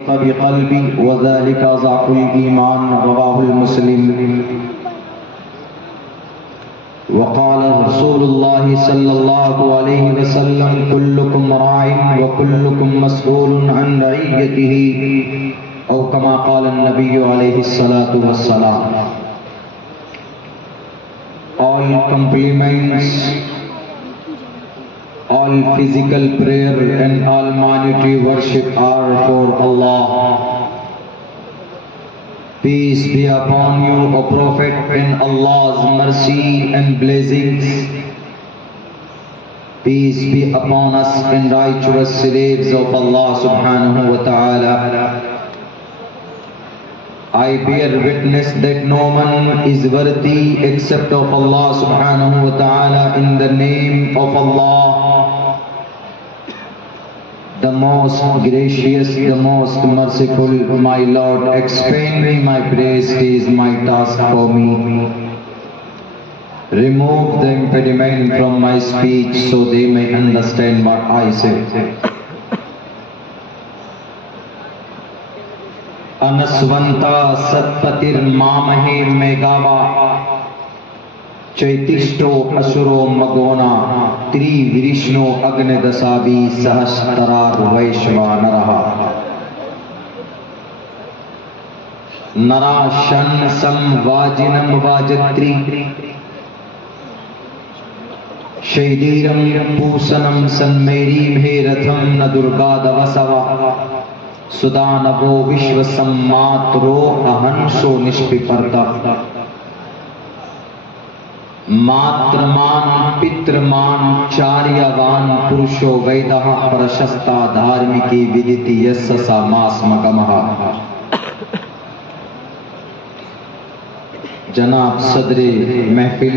بقلبي وذلك ضعف الإيمان رواه المسلم. وقال رسول الله صلى الله عليه وسلم كلكم راع وكلكم مسؤول عن رعيته أو كما قال النبي عليه الصلاة والسلام. All compliments, all physical prayer and all monetary worship are for Allah. Peace be upon you, O Prophet, and Allah's mercy and blessings. Peace be upon us and righteous slaves of Allah subhanahu wa ta'ala. I bear witness that no one is worthy except of Allah subhanahu wa ta'ala. In the name of Allah, the most gracious, the most merciful, my Lord, expand me my praise, it is my task for me. Remove the impediment from my speech so they may understand what I say. Anasvanta satpatir mamahe megava Chaitishto asuro magona Tri virishno agne dasavi sahasrarar vaishvanaraha Nara shan samvajinam vajatri Shaidiram pusanam sanmerim he ratham na durgadavasava Sudanavo vishvasammatro ahanso nishpiparta Matraman pitraman charyavan purusho vaidaha prashasta dharmiki viditi yassasa masmakamaha. Janab Sadre Mehfil,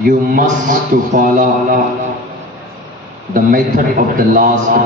you must to follow the method of the last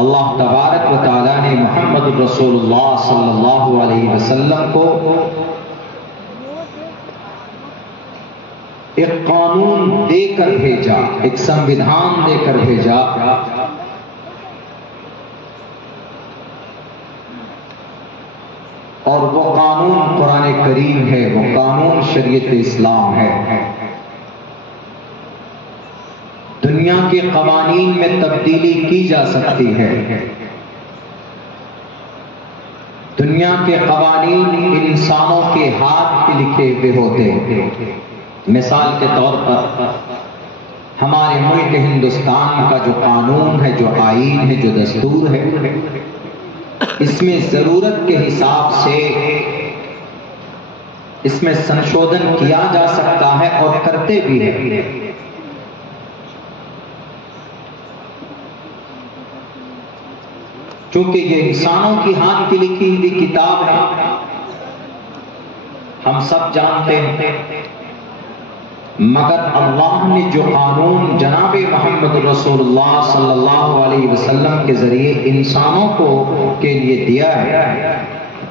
اللہ تبارک و تعالیٰ نے محمد رسول اللہ صلی اللہ علیہ وسلم کو ایک قانون دے کر بھیجا، ایک سنویدھان دے کر بھیجا، اور وہ قانون قرآن کریم ہے، وہ قانون شریعت اسلام ہے۔ دنیا کے قوانین میں تبدیلی کی جا سکتی ہے، دنیا کے قوانین انسانوں کے ہاتھ کے لکھے ہوئے ہوتے ہیں۔ مثال کے طور پر ہمارے ملک ہندوستان کا جو قانون ہے، جو آئین ہے، جو دستور ہے، اس میں ضرورت کے حساب سے اس میں سنشودھن کیا جا سکتا ہے اور کرتے بھی ہیں۔ چونکہ یہ انسانوں کی ہاتھ کی لکھی ہوئی کتاب ہے، ہم سب جانتے ہیں، مگر اللہ نے جو قانون جناب محمد رسول اللہ صلی اللہ علیہ وسلم کے ذریعے انسانوں کو کے لیے دیا ہے،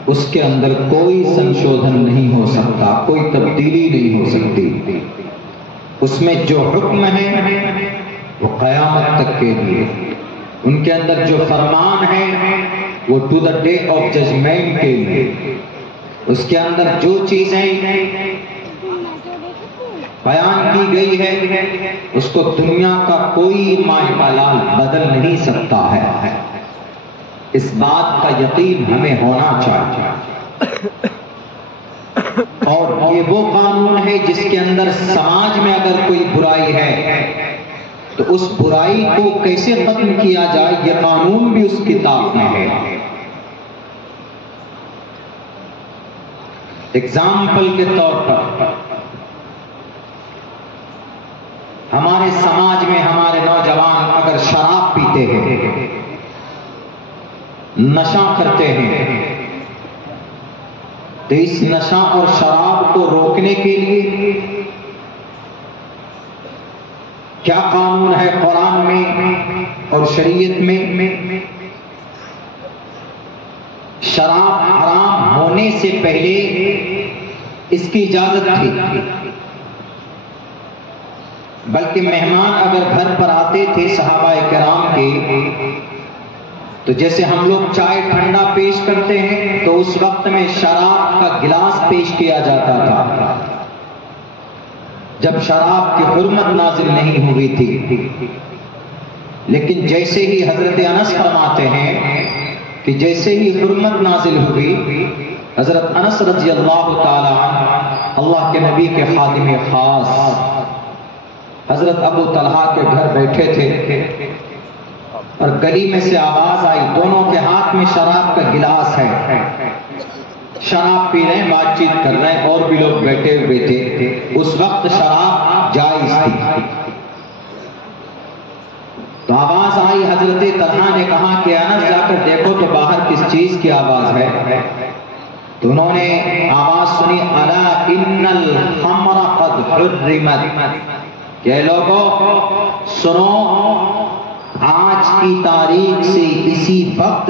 اس کے اندر کوئی سنشودھن نہیں ہو سکتا، کوئی تبدیلی نہیں ہو سکتی۔ اس میں جو حکم ہے وہ قیامت تک کے لیے، ان کے اندر جو فرمان ہے وہ to the day of judgement کے لیے، اس کے اندر جو چیزیں بیان کی گئی ہے اس کو دنیا کا کوئی ماہی بدل نہیں سکتا ہے۔ اس بات کا یقین ہمیں ہونا چاہیے۔ اور یہ وہ قانون ہے جس کے اندر سماج میں اگر کوئی برائی ہے تو اس برائی کو کیسے ختم کیا جائے، یہ قانون بھی اس کتاب میں ہے۔ اگزامپل کے طور پر ہمارے سماج میں ہمارے نوجوان اگر شراب پیتے ہیں، نشہ کرتے ہیں، تو اس نشہ اور شراب کو روکنے کے لیے کیا قانون ہے قرآن میں اور شریعت میں؟ شراب حرام ہونے سے پہلے اس کی اجازت تھی، بلکہ مہمان اگر گھر پر آتے تھے صحابہ کرام کے، تو جیسے ہم لوگ چائے ٹھنڈا پیش کرتے ہیں تو اس وقت میں شراب کا گلاس پیش کیا جاتا تھا، جب شراب کی حرمت نازل نہیں ہوئی تھی۔ لیکن جیسے ہی حضرت انس فرماتے ہیں کہ جیسے ہی حرمت نازل ہوئی، حضرت انس رضی اللہ تعالی عنہ اللہ کے نبی کے خادم خاص حضرت ابو طلحہ کے گھر بیٹھے تھے اور گلی میں سے آواز آئی، دونوں کے ہاتھ میں شراب کا گلاس ہے، شراب پی رہے ہیں، بات چیت کر رہے ہیں، اور بھی لوگ بیٹھے ہوئے تھے۔ اس وقت شراب جائز تھی، تو آواز آئی، حضرت طلحہ نے کہا کہ انس جا کر دیکھو تو باہر کس چیز کی آواز ہے؟ تو انہوں نے آواز سنی، الا ان الخمر قد حرمت، کہ لوگوں سنو، آج کی تاریخ سے اسی وقت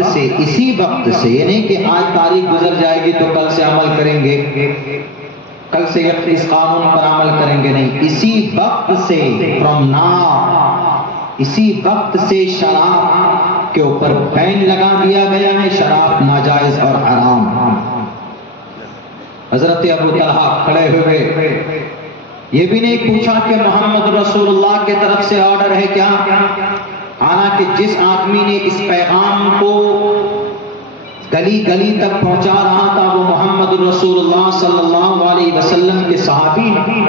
سے یعنی کہ آج تاریخ گزر جائے گی تو کل سے عمل کریں گے، کل سے اس قانون پر عمل کریں گے نہیں، اسی وقت سے فرام ناؤ، اسی وقت سے شراب کے اوپر بین لگا دیا گیا ہے، شراب ناجائز اور حرام۔ حضرت ابو طلحہ کھڑے ہوئے، یہ بھی نہیں پوچھا کہ محمد رسول اللہ کی طرف سے آرڈر ہے کیا، حالانکہ جس آدمی نے اس پیغام کو گلی گلی تک پہنچا رہا تھا وہ محمد رسول اللہ صلی اللہ علیہ وسلم کے صحابی ہیں۔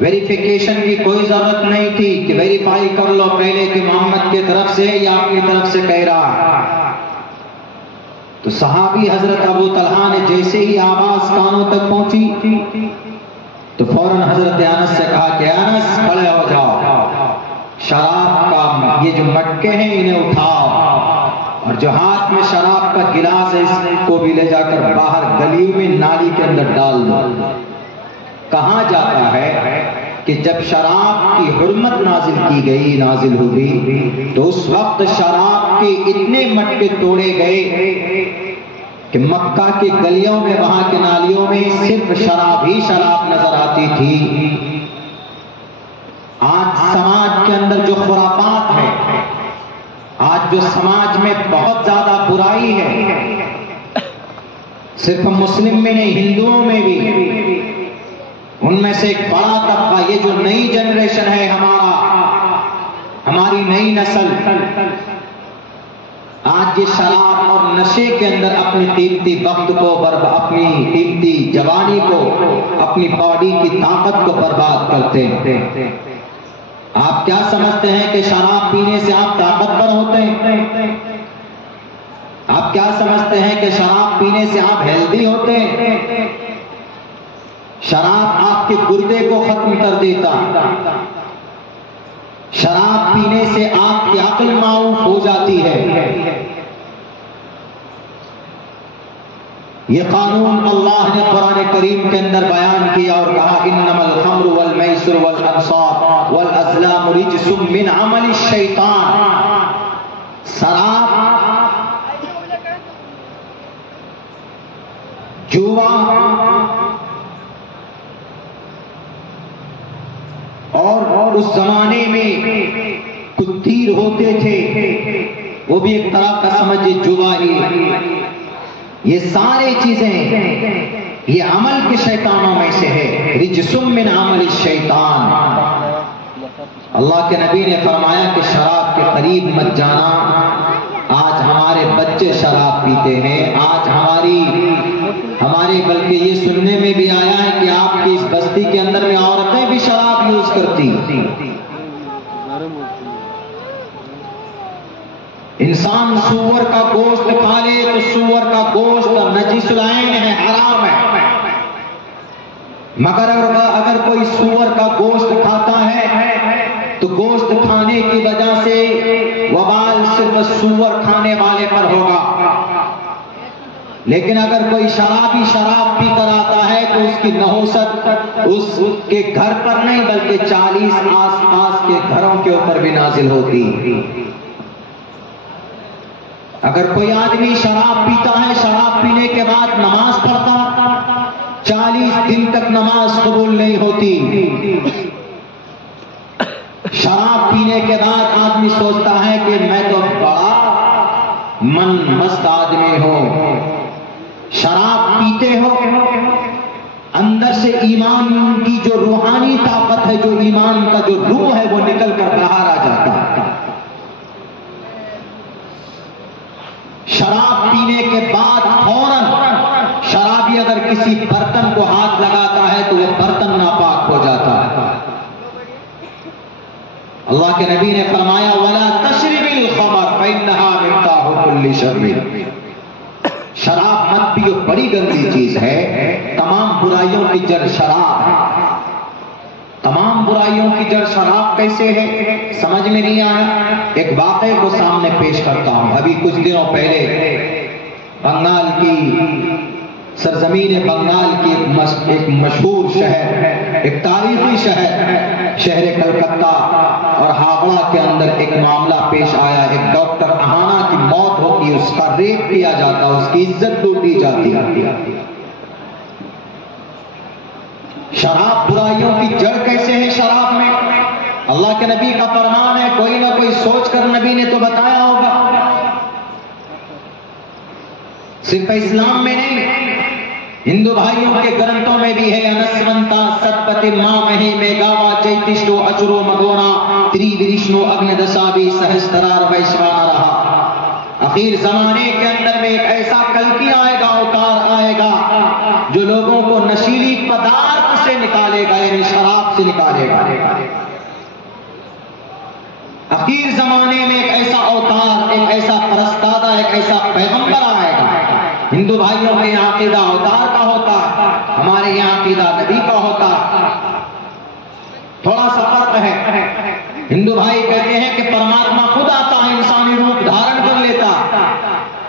ویریفیکیشن کی کوئی ضرورت نہیں تھی کہ ویریفائی کر لو پہلے کہ محمد کی طرف سے یا اپنی طرف سے کہہ رہا ہے۔ تو صحابی حضرت ابو طلحہ نے جیسے ہی آواز کانوں تک پہنچی تو فوراً حضرت انس سے کہا کہ انس کھڑے ہو جاؤ، شراب کا یہ جو مٹکے ہیں انہیں اٹھاؤ، اور جو ہاتھ میں شراب کا گلاس ہے اس کو بھی لے جا کر باہر گلیوں میں نالی کے اندر ڈال دو۔ کہا جاتا ہے کہ جب شراب کی حرمت نازل ہوئی تو اس وقت شراب شراب کے اتنے مٹکے توڑے گئے کہ مکہ کی گلیوں میں، وہاں کے نالیوں میں صرف شراب ہی شراب نظر آتی تھی۔ آج سماج کے اندر جو خرافات ہے، آج جو سماج میں بہت زیادہ برائی ہے، صرف مسلم میں نہیں ہندوؤں میں بھی، ان میں سے ایک بڑا طبقہ، یہ جو نئی جنریشن ہے ہماری نئی نسل، آج یہ شراب اور نشے کے اندر اپنی قیمتی وقت کو، اپنی قیمتی جوانی کو، اپنی باڈی کی طاقت کو برباد کرتے ہیں۔ آپ کیا سمجھتے ہیں کہ شراب پینے سے آپ طاقتور ہوتے ہیں؟ آپ کیا سمجھتے ہیں کہ شراب پینے سے آپ ہیلدی ہوتے ہیں؟ شراب آپ کے گردے کو ختم کر دیتا، شراب پینے سے آپ کی عقل معاف ہو جاتی ہے۔ یہ قانون اللہ نے قرآن کریم کے اندر بیان کیا اور کہا انما الخمر والمیسر والانصاب والازلام رجس من عمل الشیطان۔ شراب، جوا اور اس زمانے میں کچھ تیر ہوتے تھے، وہ بھی ایک طرح کا سمجھے جوا ہی، یہ سارے چیزیں یہ عمل کے شیطانوں میں سے ہے، رجس من عمل الشیطان۔ اللہ کے نبی نے فرمایا کہ شراب کے قریب مت جانا۔ آج ہمارے بچے شراب پیتے ہیں، آج ہمارے بلکہ یہ سننے میں بھی آیا ہے کہ آپ کی اس بستی کے اندر میں عورتیں بھی شراب یوز کرتی۔ انسان سور کا گوشت کھا لے تو سور کا گوشت نجس العین ہے، حرام ہے، مگر اگر کوئی سور کا گوشت کھاتا ہے تو گوشت کھانے کی وجہ سے وبال صرف سور کھانے والے پر ہوگا، لیکن اگر کوئی شرابی شراب پی کر آتا ہے تو اس کی نحوست اس کے گھر پر نہیں بلکہ 40 آس پاس کے گھروں کے اوپر بھی نازل ہوتی۔ اگر کوئی آدمی شراب پیتا ہے، شراب پینے کے بعد نماز پڑھتا، 40 دن تک نماز قبول نہیں ہوتی۔ شراب پینے کے بعد آدمی سوچتا ہے کہ میں تو بڑا من مست آدمی ہوں۔ شراب پیتے ہو، اندر سے ایمان کی جو روحانی طاقت ہے، جو ایمان کا جو روح ہے، وہ نکل کر باہر آ جاتا ہے۔ شراب پینے کے بعد فوراً شرابی اگر کسی برتن کو ہاتھ لگاتا ہے تو وہ برتن ناپاک ہو جاتا ہے۔ اللہ کے نبی نے فرمایا وَلَا تَشْرِبِ الْخَمْرَ فَإِنَّهَا مِفْتَاحُ كُلِّ شَرٍّ۔ شراب مت پیو، بڑی گندی چیز ہے، تمام برائیوں کی جڑ شراب ہے۔ تمام برائیوں کی جڑ شراب کیسے ہے سمجھ میں نہیں آیا؟ ایک واقعے کو سامنے پیش کرتا ہوں۔ ابھی کچھ دنوں پہلے بنگال کی سرزمین بنگال کی ایک مشہور شہر، ایک تاریخی شہر کلکتہ اور ہاوڑہ کے اندر ایک معاملہ پیش آیا۔ ایک ڈاکٹر اہانا کی موت ہوتی، اس کا ریپ کیا جاتا، اس کی عزت لوٹی جاتی۔ شراب برائیوں کی جڑ کیسے ہے شراب میں؟ اللہ کے نبی کا فرمان ہے، کوئی نہ کوئی سوچ کر نبی نے تو بتایا ہوگا۔ صرف اسلام میں نہیں، ہندو بھائیوں کے گرنتھوں میں بھی ہے۔ انسونتا ستپتی مامہی میگاوا چیتشٹو اچرو مگونا تری ورشنو اگندسابی سہسترار ویشوانا رہا۔ اخیر زمانے کے اندر میں ایک ایسا کلکی آئے گا، اوتار آئے گا جو لوگوں کو نشیلی پدارت سے نکالے گا، یعنی شراب سے نکالے گا۔ اخیر زمانے میں ایک ایسا اوتار، ایک ایسا پرستادہ، ایک ایسا پیغمبر آئے گا۔ ہندو بھائیوں کے یہاں عقیدہ اوتار کا ہوتا، ہمارے یہاں عقیدہ نبی کا ہوتا، تھوڑا سا فرق ہے۔ ہندو بھائی کہتے ہیں کہ پرماتما خود آتا ہے، انسانی روپ دھارن کر لیتا۔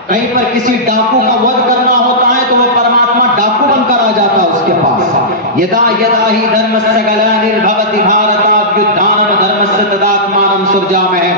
کہیں پر کسی ڈاکو کا وَدھ کرنا ہوتا ہے تو وہ پرماتما ڈاکو بن کر آ جاتا اس کے پاس۔ یدا یدا ہی دھرمسیا گلانربھوتی بھارتا یدھانم دھرمسیا تداتمانم سرجامہم۔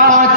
5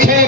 6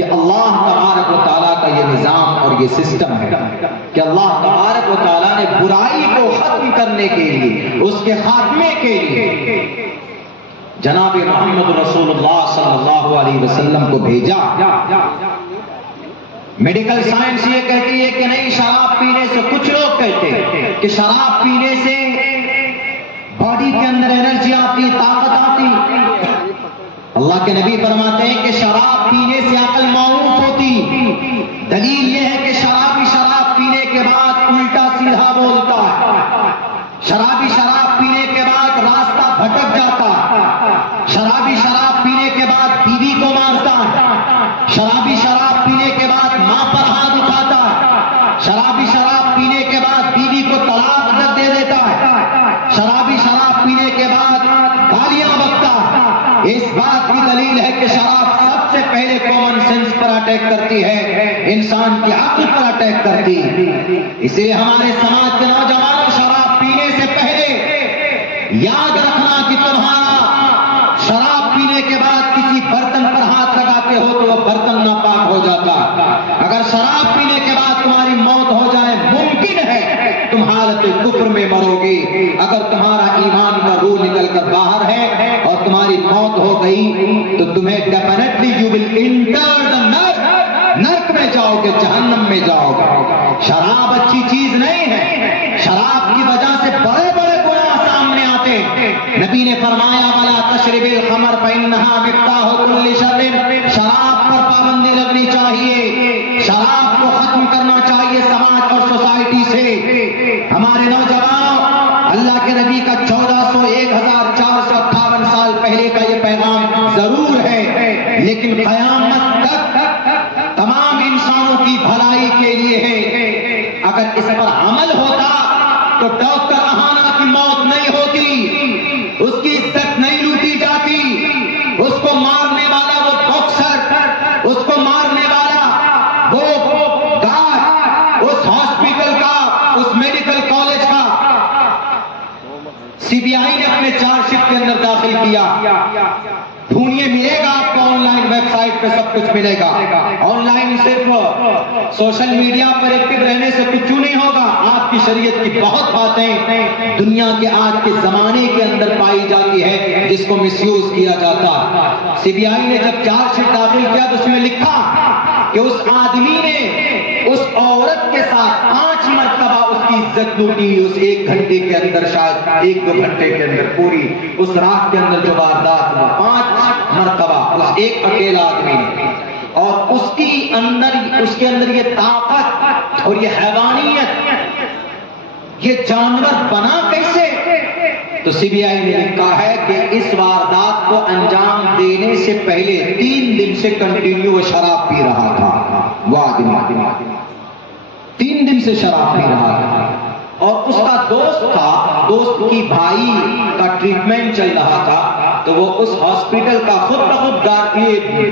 کہ اللہ تبارک و تعالیٰ کا یہ نظام اور یہ سسٹم ہے کہ اللہ تبارک و تعالیٰ نے برائی کو ختم کرنے کے لیے، اس کے خاتمے کے لیے جناب محمد رسول اللہ صلی اللہ علیہ وسلم کو بھیجا۔ میڈیکل سائنس یہ کہتی ہے کہ نہیں، شراب پینے سے، کچھ لوگ کہتے ہیں کہ شراب پینے سے باڈی کے اندر انرجی آتی، طاقت آتی۔ اللہ کے نبی فرماتے ہیں کہ شراب پینے سے عقل معروف ہوتی۔ دلیل یہ ہے کہ شرابی شراب پینے کے بعد الٹا سیدھا بولتا ہے، شرابی شراب پینے کے بعد راستہ بھٹک جاتا ہے، شرابی شراب پینے کے بعد بیوی کو مارتا ہے، شرابی شراب پینے کے بعد ماں پر ہاتھ اٹھاتا ہے، شرابی شراب پینے کے بعد بیوی کو طلاق دے دیتا ہے، شرابی شراب پینے کے بعد گالیاں بکتا ہے۔ اس بات کی دلیل ہے کہ شراب سب سے پہلے کامن سینس پر اٹیک کرتی ہے، انسان کی عقل پر اٹیک کرتی ہے۔ اس لیے ہمارے سماج کے نوجوانوں، شراب پینے سے پہلے یاد رکھنا کہ تمہارا شراب پینے کے بعد کسی برتن پر ہاتھ لگاتے ہو تو وہ برتن ناپاک ہو جاتا۔ اگر شراب پینے کے بعد تمہاری موت ہو جائے، ممکن ہے تم حالت کفر میں مرو گے۔ اگر تمہارا ایمان کا روح نکل کر باہر ہے اور تمہاری موت ہو گئی تو تمہیں ڈیفینیٹلی یو ول انٹر دی نرک میں جاؤ گے، جہنم میں جاؤ گے۔ شراب اچھی چیز نہیں ہے، شراب کی وجہ سے بڑے بڑے گناہ سامنے آتے ہیں۔ نبی نے فرمایا وَلَا تَشْرِبِ الْخَمْرَ فَإِنَّهَا مِفْتَاحُ كُلِّ شَرٍ۔ شراب پر پابندی لگنی چاہیے، شراب کو ختم کرنا چاہیے سماج اور سوسائٹی سے۔ ہمارے نوجوانوں، اللہ کے نبی کا 1458 سال پہلے کا یہ پیغام ضرور ہے، لیکن قیامت تک تمام انسانوں کی بھلائی کے لیے ہے۔ اگر اس پر عمل ہوتا تو ڈاکٹر اہانا کی موت نہیں ہوتی، اس کی عزت نہیں لوٹی جاتی، اس کو مارنے والا وہ باکسر، اس کو مارنے والا وہ گارڈ اس ہاسپٹل کا، اس میڈیکل کالج کا سی بی آئی نے اپنے چارج شیٹ کے اندر داخل کیا۔ ڈھونڈیے، ملے گا آپ کو، آن لائن ویب سائٹ پہ سب کچھ ملے گا۔ آن لائن صرف سوشل میڈیا پر ایکٹیو رہنے سے کچھ نہیں ہوگا، آپ کی شریعت کی بہت باتیں دنیا کے آج کے زمانے کے اندر پائی جاتی ہے جس کو مس یوز کیا جاتا ہے۔ سی بی آئی نے جب چارج شیٹ داخل کیا تو اس میں لکھا کہ اس آدمی نے اس عورت کے ساتھ 5 مرتبہ اس کی عزت لوٹی، اس 1 گھنٹے کے اندر، شاید 1-2 گھنٹے کے اندر، پوری اس رات کے اندر جو واردات ہوا، 5 مرتبہ اس ایک اکیلا آدمی نے۔ اور اس کے اندر یہ طاقت اور یہ حیوانیت، یہ جانور بنا کیسے؟ تو سی بی آئی نے لکھا ہے کہ اس واردات کو انجام دینے سے پہلے 3 دن سے کنٹینیو وہ شراب پی رہا تھا۔ وہ آدمی 3 دن سے شراب پی رہا تھا، اور اس کا دوست تھا، دوست کی بھائی کا ٹریٹمنٹ چل رہا تھا، تو وہ اس ہاسپٹل کا خود بخود گارڈ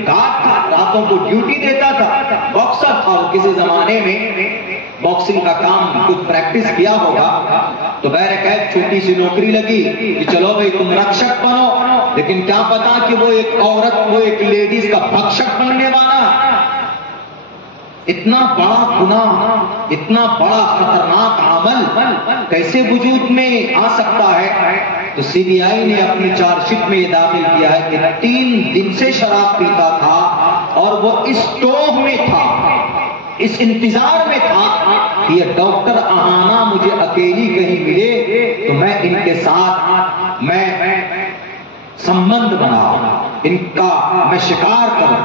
تھا، راتوں کو ڈیوٹی دیتا تھا، باکسر تھا وہ، کسی زمانے میں باکسنگ کا کام کچھ پریکٹس کیا ہوگا، تو بہرکیف چھوٹی سی نوکری لگی کہ چلو بھائی تم رکشک بنو، لیکن کیا پتا کہ وہ ایک عورت، وہ ایک لیڈیز کا بخشک بننے والا۔ اتنا بڑا گناہ، اتنا بڑا خطرناک عمل کیسے وجود میں آ سکتا ہے؟ تو سی بی آئی نے اپنی چارج شیٹ میں یہ داخل کیا ہے کہ 3 دن سے شراب پیتا تھا، اور وہ اس ٹوہ میں تھا، اس انتظار میں تھا کہ یہ ڈاکٹر اہانا مجھے اکیلی کہیں ملے تو میں ان کے ساتھ میں سمبند بنا، ان کا میں شکار کروں۔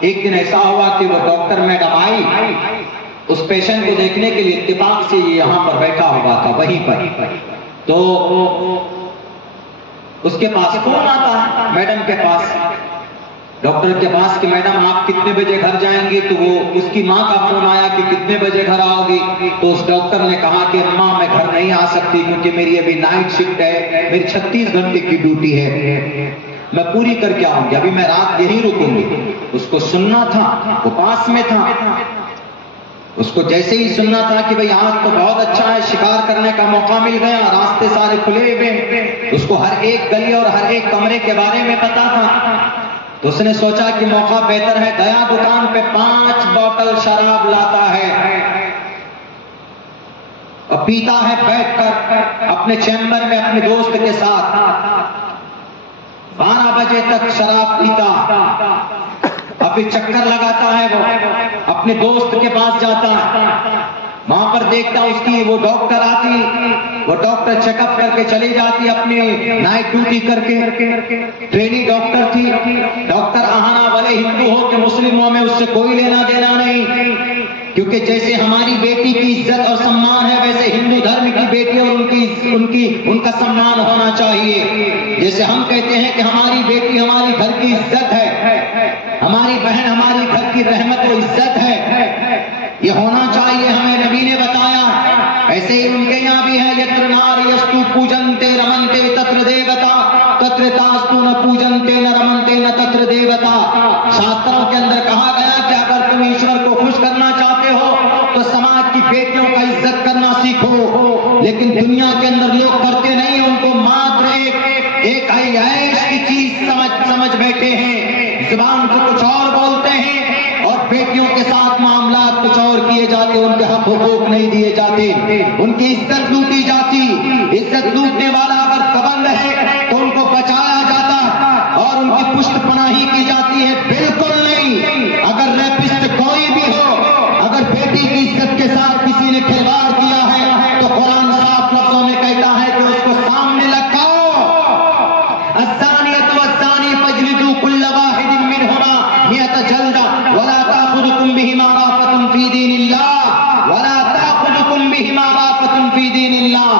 ایک دن ایسا ہوا کہ وہ ڈاکٹر میڈم آئی اس پیشنٹ کو دیکھنے کے لیے، اتفاق سے یہ یہاں پر بیٹھا ہوا تھا وہیں پر، تو اس کے پاس فون آتا ہے میڈم کے پاس، ڈاکٹر کے پاس، کہ میڈم آپ کتنے بجے گھر جائیں گے؟ تو وہ اس کی ماں کا فون آیا کہ کتنے بجے گھر آؤ گی؟ تو اس ڈاکٹر نے کہا کہ ماں میں گھر نہیں آ سکتی کیونکہ میری ابھی نائٹ شفٹ ہے، میری 36 گھنٹے کی ڈیوٹی ہے، میں پوری کر کے آؤں گی، ابھی میں رات یہیں رکوں گی۔ اس کو سننا تھا، وہ پاس میں تھا، اس کو جیسے ہی سننا تھا کہ بھئی آج تو بہت اچھا ہے، شکار کرنے کا موقع مل گیا، راستے سارے کھلے ہوئے، اس کو ہر ایک گلی اور ہر ایک کمرے کے بارے میں پتا تھا، تو اس نے سوچا کہ موقع بہتر ہے، گیا دکان پہ 5 بوتل شراب لاتا ہے اور پیتا ہے بیٹھ کر اپنے چیمبر میں اپنے دوست کے ساتھ. 12 بجے تک شراب پیتا، ابھی چکر لگاتا ہے، وہ اپنے دوست کے پاس جاتا، وہاں پر دیکھتا اس کی وہ ڈاکٹر آتی، وہ ڈاکٹر چیک اپ کر کے چلی جاتی اپنی نائٹ ڈیوٹی کر کے. ٹرینی ڈاکٹر تھی. ڈاکٹر آہنا والے ہندو ہو کہ مسلم ہو، میں اس سے کوئی لینا دینا نہیں، کیونکہ جیسے ہماری بیٹی کی عزت اور سمان ہے ویسے ہندو دھرم کی بیٹی اور ان کا سمان ہونا چاہیے. جیسے ہم کہتے ہیں کہ ہماری بیٹی ہماری گھر کی عزت ہے، ہماری بہن ہماری گھر کی رحمت و عزت ہے، یہ ہونا چاہیے، ہمیں نبی نے بتایا. ایسے ہی ان کے یہاں بھی ہے، یتر ناری استو پوجنتے رمنتے تتر دیوتا تتر تاستو نہ پوجنتے نہ رمنتے نہ تتر دیوتا. شاستروں کے اندر کہا گیا کہ اگر تم ایشور کو خوش کرنا چاہتے ہو تو سماج کی بیٹیوں کا عزت کرنا سیکھو. لیکن دنیا کے اندر لوگ کرتے نہیں، ان کو ماتر ایک عیش کی چیز سمجھ بیٹھے ہیں، زبان سے کچھ اور بولتے ہیں اور بیٹیوں کے ساتھ معاملات کچھ اور کیے جاتے، ان کے حق حقوق نہیں دیے جاتے، ان کی عزت لوٹی جاتی. عزت لوٹنے والا اگر پابند ہے تو ان کو بچایا جاتا اور ان کی پشت پناہی کی جاتی ہے. بالکل نہیں. اگر ریپسٹ کوئی بھی ہو، اگر بیٹی کی عزت کے ساتھ کسی نے کھلواڑ کیا ہے تو قرآن صاف لفظوں میں کہتا ہے کہ اس کو سامنے لگاؤ. الزانیۃ والزانی فاجلدوا کل واحد منہما 100 جلدہ ولا تأخذکم بہما رأفۃ فی دین اللہ ولا تأخذکم بہما رأفۃ فی دین اللہ.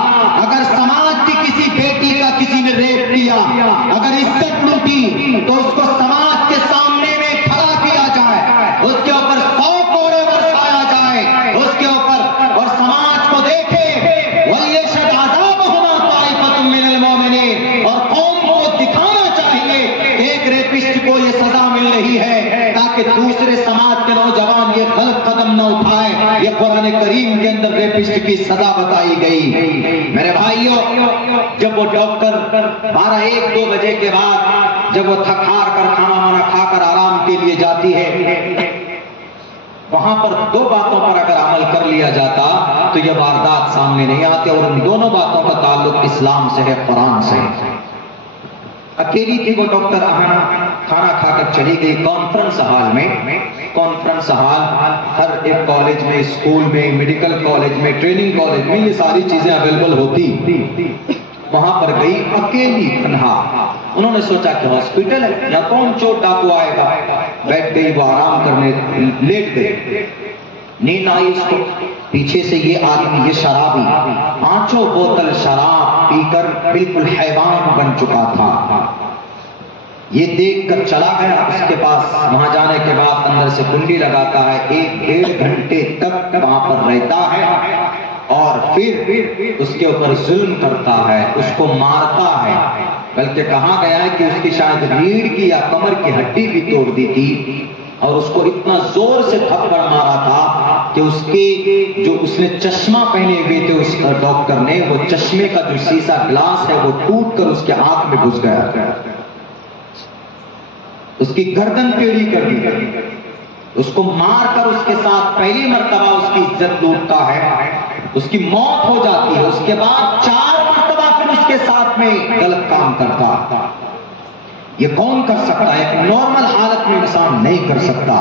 اگر سماج کی کسی بیٹی کا کسی نے ریپ کیا، اگر عزت لوٹی تو اس کو سماج کے سامنے میں کھڑا کیا جائے، اس کے اوپر 100 کوڑے برسایا جائے اس کے اوپر، اور سماج کو دیکھے وَلْيَشْهَدْ عَذَابَهُمَا طَائِفَةٌ مِّنَ الْمُؤْمِنِينَ، اور قوم کو دکھانا چاہیے کہ ایک ریپسٹ کو یہ سزا مل رہی ہے تاکہ دوسرے سماج کے نوجوان یہ غلط قدم نہ اٹھائیں. یہ قرآن کریم کے اندر ریپسٹ کی سزا بتائی گئی. میرے بھائیوں، جب وہ ڈاکٹر 12-1-2 بجے کے بعد جب وہ تھک ہار کر کھانا وانا کھا کر آرام کے لیے جاتی ہے، وہاں پر 2 باتوں پر اگر عمل کر لیا جاتا تو یہ واردات سامنے نہیں آتے، اور ان دونوں باتوں کا تعلق اسلام سے ہے، قرآن سے ہے. اکیلی تھی وہ ڈاکٹر آہنا، کھانا کھا کر چلی گئی کانفرنس ہال میں. کانفرنس ہال ہر ایک کالج میں، اسکول میں، میڈیکل کالج میں، ٹریننگ کالج میں یہ ساری چیزیں اویلیبل ہوتی. وہاں پر گئی اکیلی تنہا. انہوں نے سوچا کہ ہاسپٹل ہے، یا کون چوٹ ڈاکو آئے گا. بیٹھ گئی، وہ آرام کرنے لیٹ گئی. نیند آئی اس کو. پیچھے سے یہ آدمی، یہ شرابی 5 بوتل شراب پی کر بالکل حیوان بن چکا تھا. یہ دیکھ کر چلا گیا اس کے پاس. وہاں جانے کے بعد اندر سے کنڈی لگاتا ہے، 1-1.5 گھنٹے تک وہاں پر رہتا ہے اور پھر اس کے اوپر ظلم کرتا ہے، اس کو مارتا ہے. بلکہ کہا گیا ہے کہ اس کی شاید ریڑھ کی یا کمر کی ہڈی بھی توڑ دی تھی، اور اس کو اتنا زور سے تھپڑ مارا تھا کہ اس نے چشمہ پہنے ہوئے تھے اس ڈاکٹر نے، وہ چشمے کا جو سیسا گلاس ہے وہ ٹوٹ کر اس کے آنکھ میں گھس گیا. اس کی گردن ٹیڑھی کر دی. اس کو مار کر اس کے ساتھ پہلی مرتبہ اس کی عزت لوٹتا ہے، اس کی موت ہو جاتی ہے. اس کے بعد 4 مرتبہ پھر اس کے ساتھ میں غلط کام کرتا. یہ کون کر سکتا ہے؟ ایک نارمل حالت میں انسان نہیں کر سکتا.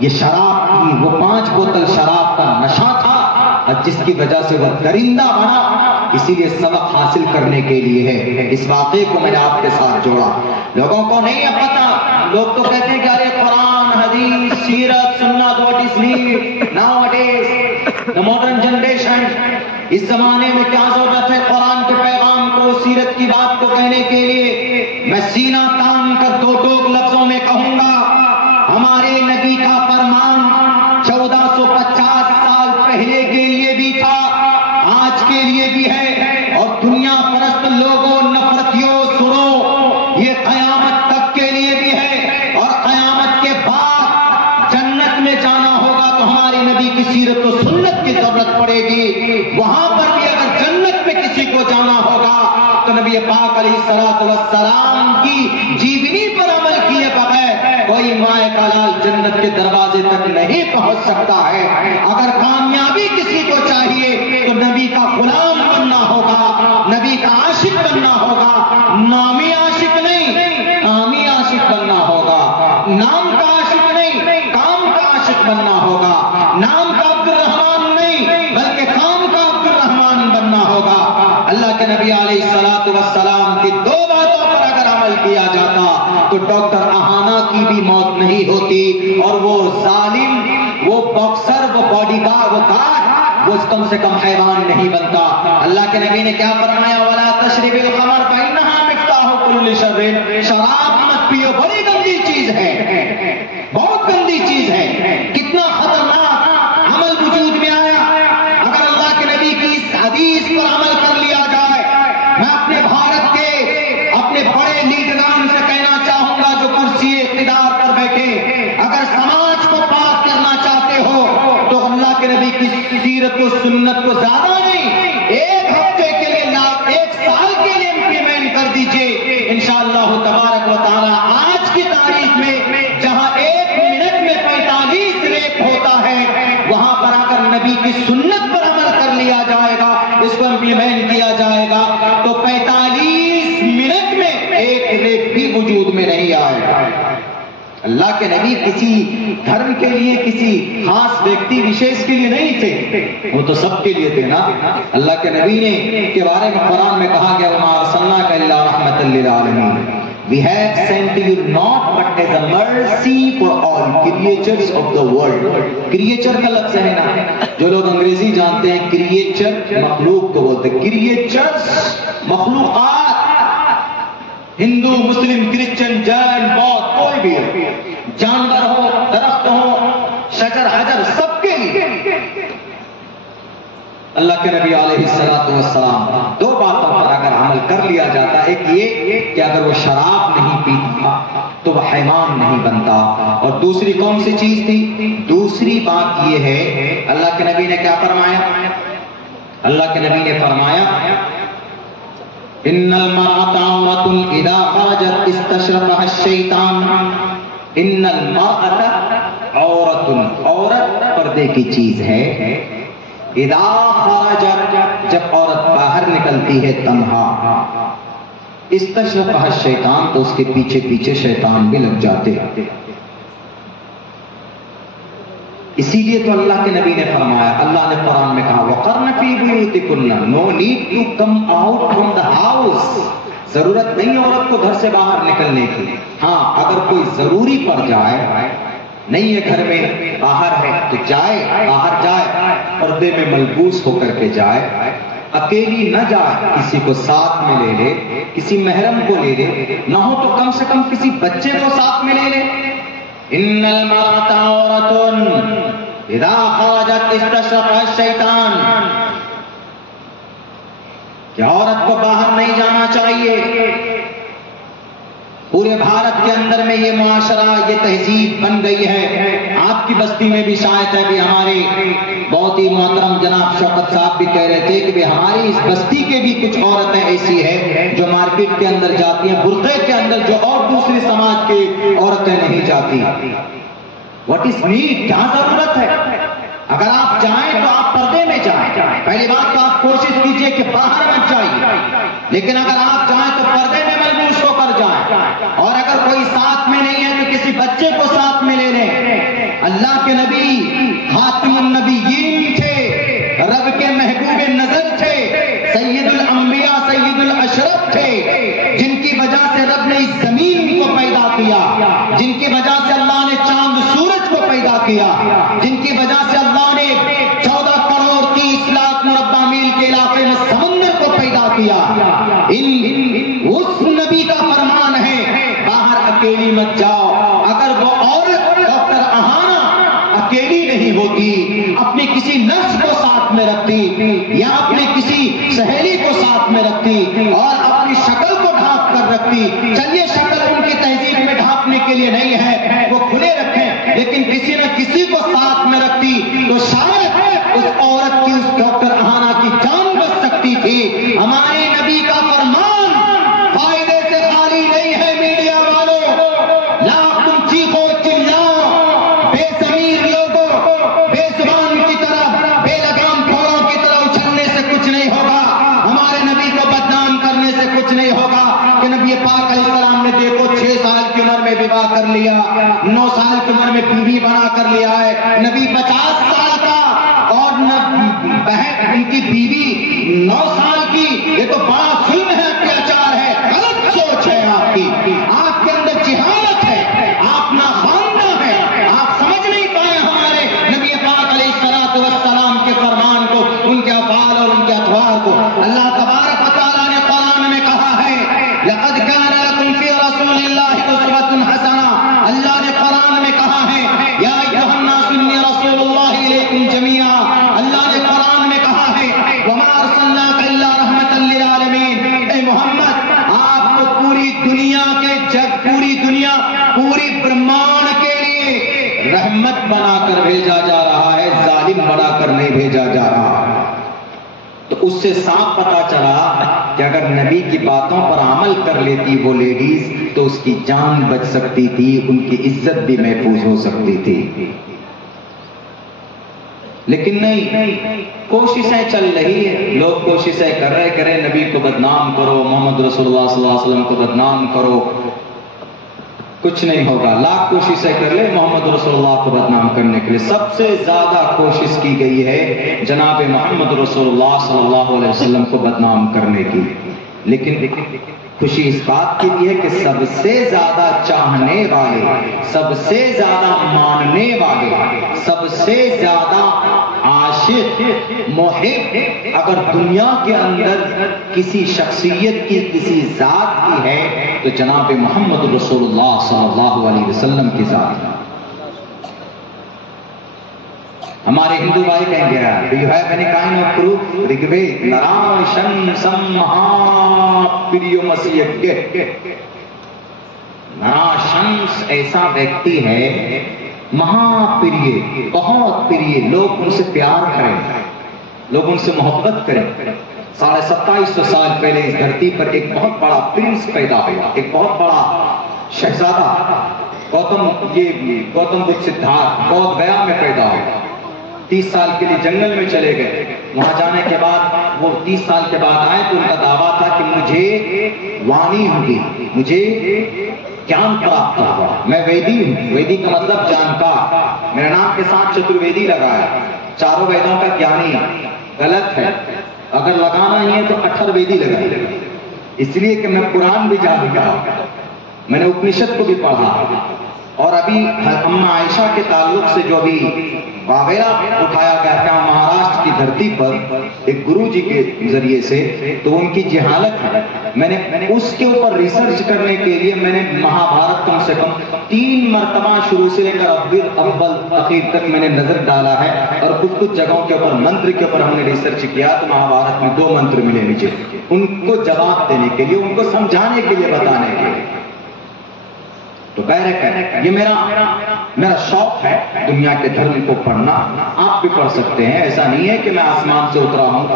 یہ شراب کی وہ 5 بوتل شراب کا نشہ تھا جس کی وجہ سے وہ درندہ بنا. اسی لیے سبق حاصل کرنے کے لیے ہے. اس واقعے کو میں نے آپ کے ساتھ جوڑا. لوگوں کو نہیں ہے پتا. لوگ تو کہتے ہیں کہ ارے قرآن، حدیث، سیرت، سنت، what is need nowadays the modern generation. اس زمانے میں کیا ضرورت ہے قرآن کے پیغام کو، سیرت کی بات کو کہنے کے لیے؟ میں سینہ تان کر 2 لفظوں میں کہوں گا، ہمارے نبی کا فرمان 1450 سال پہلے کے لیے بھی تھا، آج کے لیے بھی ہے. اور دنیا پرست لوگوں، نفرتیوں، سنو، یہ قیامت تک کے لیے بھی ہے. اور قیامت کے بعد جنت میں جانا ہوگا تو ہمارے نبی کی سیرت و سنت کی ضرورت پڑے گی. وہاں پر بھی اگر جنت میں کسی کو جانا ہوگا تو نبی پاک علیہ الصلوۃ والسلام کی جیونی پر عمل کیے کوئی مائے کا لال جنت کے دروازے تک نہیں پہنچ سکتا ہے۔ اگر کامیابی کسی کو چاہیے تو نبی کا غلام بننا ہوگا، نبی کا عاشق بننا ہوگا، نامی عاشق نہیں کامی عاشق بننا ہوگا، نام کا عاشق نہیں کام کا عاشق بننا ہوگا، نام کا عبد الرحمان نہیں بلکہ کام کا عبد الرحمان بننا ہوگا۔ اللہ کے نبی علیہ الصلوۃ والسلام کی دو باتوں پر اگر عمل کیا جاتا تو ڈاکٹر اہانا کی بھی موت نہیں ہوتی، اور وہ ظالم، وہ باکسر، وہ باڈی گارڈ، وہ گارڈ، وہ کم سے کم حیوان نہیں بنتا۔ اللہ کے نبی نے کیا فرمایا؟ وَلَا تَشْرِبِ الْخَمْرَ فَإِنَّهَا مِفْتَاحُ كُلِّ شَرٍّ، شراب مت پیو، بڑی گندی چیز ہے، بہت گندی چیز ہے۔ کتنا خطرناک عمل وجود میں آیا اگر اللہ کے نبی کی اس حدیث پر عمل کر لیا جائے۔ میں اپنے بھارت کے اپنے بڑے لیڈران سے کہنا چاہوں گا جو کرسی اقتدار پر بیٹھے، اگر سماج کو پاک کرنا چاہتے ہو تو اللہ کے نبی کی سیرت و سنت کو زیادہ نہیں، ایک ہفتے کے لیے ایک سال کے لیے امپلیمنٹ کر دیجئے، انشاءاللہ تبارک و تعالی آج کی تاریخ میں جہاں 1 منٹ میں 45 ریپ ہوتا ہے، وہاں پر اگر نبی کی سنت پر عمل کر لیا جائے گا، اس کو امپلیمنٹ کیا جائے گا تو 45 منٹ میں ایک ریپ بھی وجود میں نہیں آئے گا۔ اللہ کے نبی کسی دھرم کے لیے، کسی خاص ویکتی وشیش کے لیے نہیں تھے، وہ تو سب کے لیے تھے نا۔ اللہ کے نبی نے کے بارے میں قرآن میں کہا گیا وَمَا أَرْسَلْنَاكَ إِلَّا رَحْمَةً لِّلْعَالَمِينَ، We have sent you not but as a mercy for all creatures of the world۔ Creature کا لفظ ہے نا، جو لوگ انگریزی جانتے ہیں کریچر مخلوق کو بولتے ہیں، کریچرز مخلوقات، ہندو، مسلم، کرسچن، جین، بودھ، کوئی بھی ہو، جانور ہو، درخت ہو، شجر حجر، سب کے لیے اللہ کے نبی علیہ الصلوۃ والسلام دو باتوں پر اگر عمل کر لیا جاتا، ایک یہ کہ اگر وہ شراب نہیں پیتا تو وہ حیوان نہیں بنتا، اور دوسری کون سی چیز تھی؟ دوسری بات یہ ہے اللہ کے نبی نے کیا فرمایا؟ اللہ کے نبی نے فرمایا ان المرأة عورة اذا خرجت استشرفها الشیطان۔ ان المرأة عورة، عورت پردے کی چیز ہے، اذا خرجت، جب عورت باہر نکلتی ہے تنہا، استشرفها الشیطان، تو اس کے پیچھے پیچھے شیطان بھی لگ جاتے۔ اسی لیے تو اللہ کے نبی نے فرمایا، اللہ نے قرآن میں کہا وَقَرْنَ فِي بُيُوتِكُنَّ، no need to come out from the house، ضرورت نہیں عورت کو گھر سے باہر نکلنے کی۔ ہاں اگر کوئی ضروری پڑ جائے، نہیں ہے گھر میں، باہر ہے تو جائے، باہر جائے، پردے میں ملبوس ہو کر کے جائے، اکیلی نہ جائے، کسی کو ساتھ میں لے لے، کسی محرم کو لے لے، نہ ہو تو کم سے کم کسی بچے کو ساتھ میں لے لے۔ ان المرأة عورة اذا خرجت استشرفها الشیطان، کہ عورت کو باہر نہیں جانا چاہیے۔ پورے بھارت کے اندر میں یہ معاشرہ، یہ تہذیب بن گئی ہے، آپ کی بستی میں بھی شاید ہے، بھی ہمارے بہت ہی محترم جناب شوکت صاحب بھی کہہ رہے تھے کہ بھی ہماری اس بستی کے بھی کچھ عورتیں ایسی ہیں جو مارکیٹ کے اندر جاتی ہیں برقعے کے اندر، جو اور دوسرے سماج کی عورتیں نہیں جاتی۔ واٹ از نیڈ، کیا ضرورت ہے؟ اگر آپ جائیں تو آپ پردے میں جائیں، پہلی بات تو آپ کوشش کیجئے کہ باہر مت جائیے، لیکن اگر آپ جائیں تو پردے میں ملبوس ہو کر جائیں، اور اگر کوئی ساتھ میں نہیں ہے تو کسی بچے کو ساتھ میں لے لیں۔ اللہ کے نبی خاتم النبیین تھے، رب کے محبوب نظر تھے، سید الانبیاء، سید الاشرف تھے، جن کی وجہ سے رب نے اس زمین کو پیدا کیا، جن کی وجہ سے اللہ نے چاند سورج کو پیدا کیا، جن کی وجہ سے اللہ نے 14 کروڑ 30 لاکھ مربع میل کے علاقے میں سمندر کو پیدا کیا۔ اس نبی کا فرمان ہے باہر اکیلی مت جاؤ۔ اگر وہ عورت ڈاکٹر اہانا اکیلی نہیں ہوتی، اپنی کسی نرس کو ساتھ میں رکھتی، یا اپنی کسی سہیلی کو ساتھ میں رکھتی، اور اپنی شکل کو ڈھانپ کر رکھتی، چلیے شکل ان کی تہذیب میں ڈھانپنے کے لیے نہیں ہے، وہ کھلے رکھیں، لیکن کسی نہ کسی کو ساتھ میں رکھتی تو شاید اس عورت کی، اس ڈاکٹر اہانا کی جان بچ سکتی تھی۔ ہمارے نبی کا فرمان فائدے سے خالی نہیں ہے، میڈیا والوں، لاکھ تم چیخو یہ ہوگا کہ نبی پاک علیہ السلام نے دیکھو 6 سال کی عمر میں بیوہ کر لیا، 9 سال کی عمر میں بیوی بنا کر لیا ہے، نبی 50 سال کا اور بہن ان کی بیوی 9 سال کی، یہ تو بڑا ظلم ہے، اتیاچار ہے، غلط سوچ ہے آپ کی، آپ کے اندر جہالت ہے، آپ ناخواندہ ہے، آپ سمجھ نہیں پائے ہمارے نبی پاک علیہ السلام کے فرمان کو، ان کے افعال اور ان کے اطوار کو۔ اللہ تبارک و تعالیٰ نے قرآن میں کہا ہے لقد كان لكم في رسول الله اسوة حسنة، اللہ نے قرآن میں کہا ہے یا ایھا الناس انی رسول اللہ الیکم جمیعا، اللہ نے قرآن میں کہا ہے وما ارسلناک الا رحمۃ للعالمین، اے محمد آپ کو پوری دنیا کے پوری برہمانڈ کے لیے رحمت بنا کر بھیجا جا رہا ہے، ظالم بنا کر نہیں بھیجا جا رہا۔ تو اس سے صاف پتا چلا کہ اگر نبی کی باتوں پر عمل کر لیتی وہ لیڈیز تو اس کی جان بچ سکتی تھی، ان کی عزت بھی محفوظ ہو سکتی تھی، لیکن نہیں، کوششیں چل رہی ہے، لوگ کوششیں کر رہے نبی کو بدنام کرو، محمد رسول اللہ صلی اللہ علیہ وسلم کو بدنام کرو، کچھ نہیں ہوگا، لاکھ کوششیں کر لے محمد رسول اللہ کو بدنام کرنے کے لیے۔ سب سے زیادہ کوشش کی گئی ہے جناب محمد رسول اللہ صلی اللہ علیہ وسلم کو بدنام کرنے کی، لیکن خوشی اس بات کی بھی ہے کہ سب سے زیادہ چاہنے والے، سب سے زیادہ ماننے والے، سب سے زیادہ عاشق محب اگر دنیا کے اندر کسی شخصیت کی، کسی ذات کی ہے تو جناب محمد رسول اللہ صلی اللہ علیہ وسلم کی ذات ہے۔ ہمارے ہندو بھائی کہیں گے do you have any kind of proof؟ Rigveda نراشن Simha پریومسیہ، نراشنس ایسا ویکتی ہے مہا پریے، بہت پریے، لوگ ان سے پیار کریں، لوگ ان سے محبت کریں۔ 2750 سال پہلے اس دھرتی پر ایک بہت بڑا پرنس پیدا ہوا، ایک بہت بڑا شہزادہ گوتم بدھ سدھارتھ بودھ گیا میں پیدا ہوا۔ 30 سال کے لیے جنگل میں چلے گئے، وہاں جانے کے بعد وہ 30 سال کے بعد آئے تو ان کا دعویٰ تھا کہ مجھے وانی ہوگی، مجھے جان پراپت ہوا، میں ویدی ہوں، ویدی کا مطلب جانکار، میرے نام کے ساتھ چترویدی لگایا، چاروں ویدوں کا جانی، غلط ہے، اگر لگانا ہی ہے تو 18 ویدی لگائیے، اس لیے کہ میں قرآن بھی جانتا ہوں، میں نے اپنشد کو بھی پڑھا، اور ابھی اماں عائشہ کے تعلق سے جو بھی واقعہ اٹھایا گیا تھا مہاراشٹر کی دھرتی پر ایک گرو جی کے ذریعے سے، تو ان کی جہالت ہے، میں نے اس کے اوپر ریسرچ کرنے کے لیے میں نے مہابھارت کم سے کم 3 مرتبہ شروع سے لے کر اول اخیر تک میں نے نظر ڈالا ہے، اور کچھ جگہوں کے اوپر منتر کے اوپر ہم نے ریسرچ کیا تو مہابھارت میں 2 منتر ملے مجھے، ان کو جواب دینے کے لیے، ان کو سمجھانے کے لیے، بتانے کے لیے۔ تو یہ میرا شوق ہے دنیا کے دھرم کو پڑھنا، آپ بھی پڑھ سکتے ہیں، ایسا نہیں ہے کہ میں آسمان سے اترا ہوں،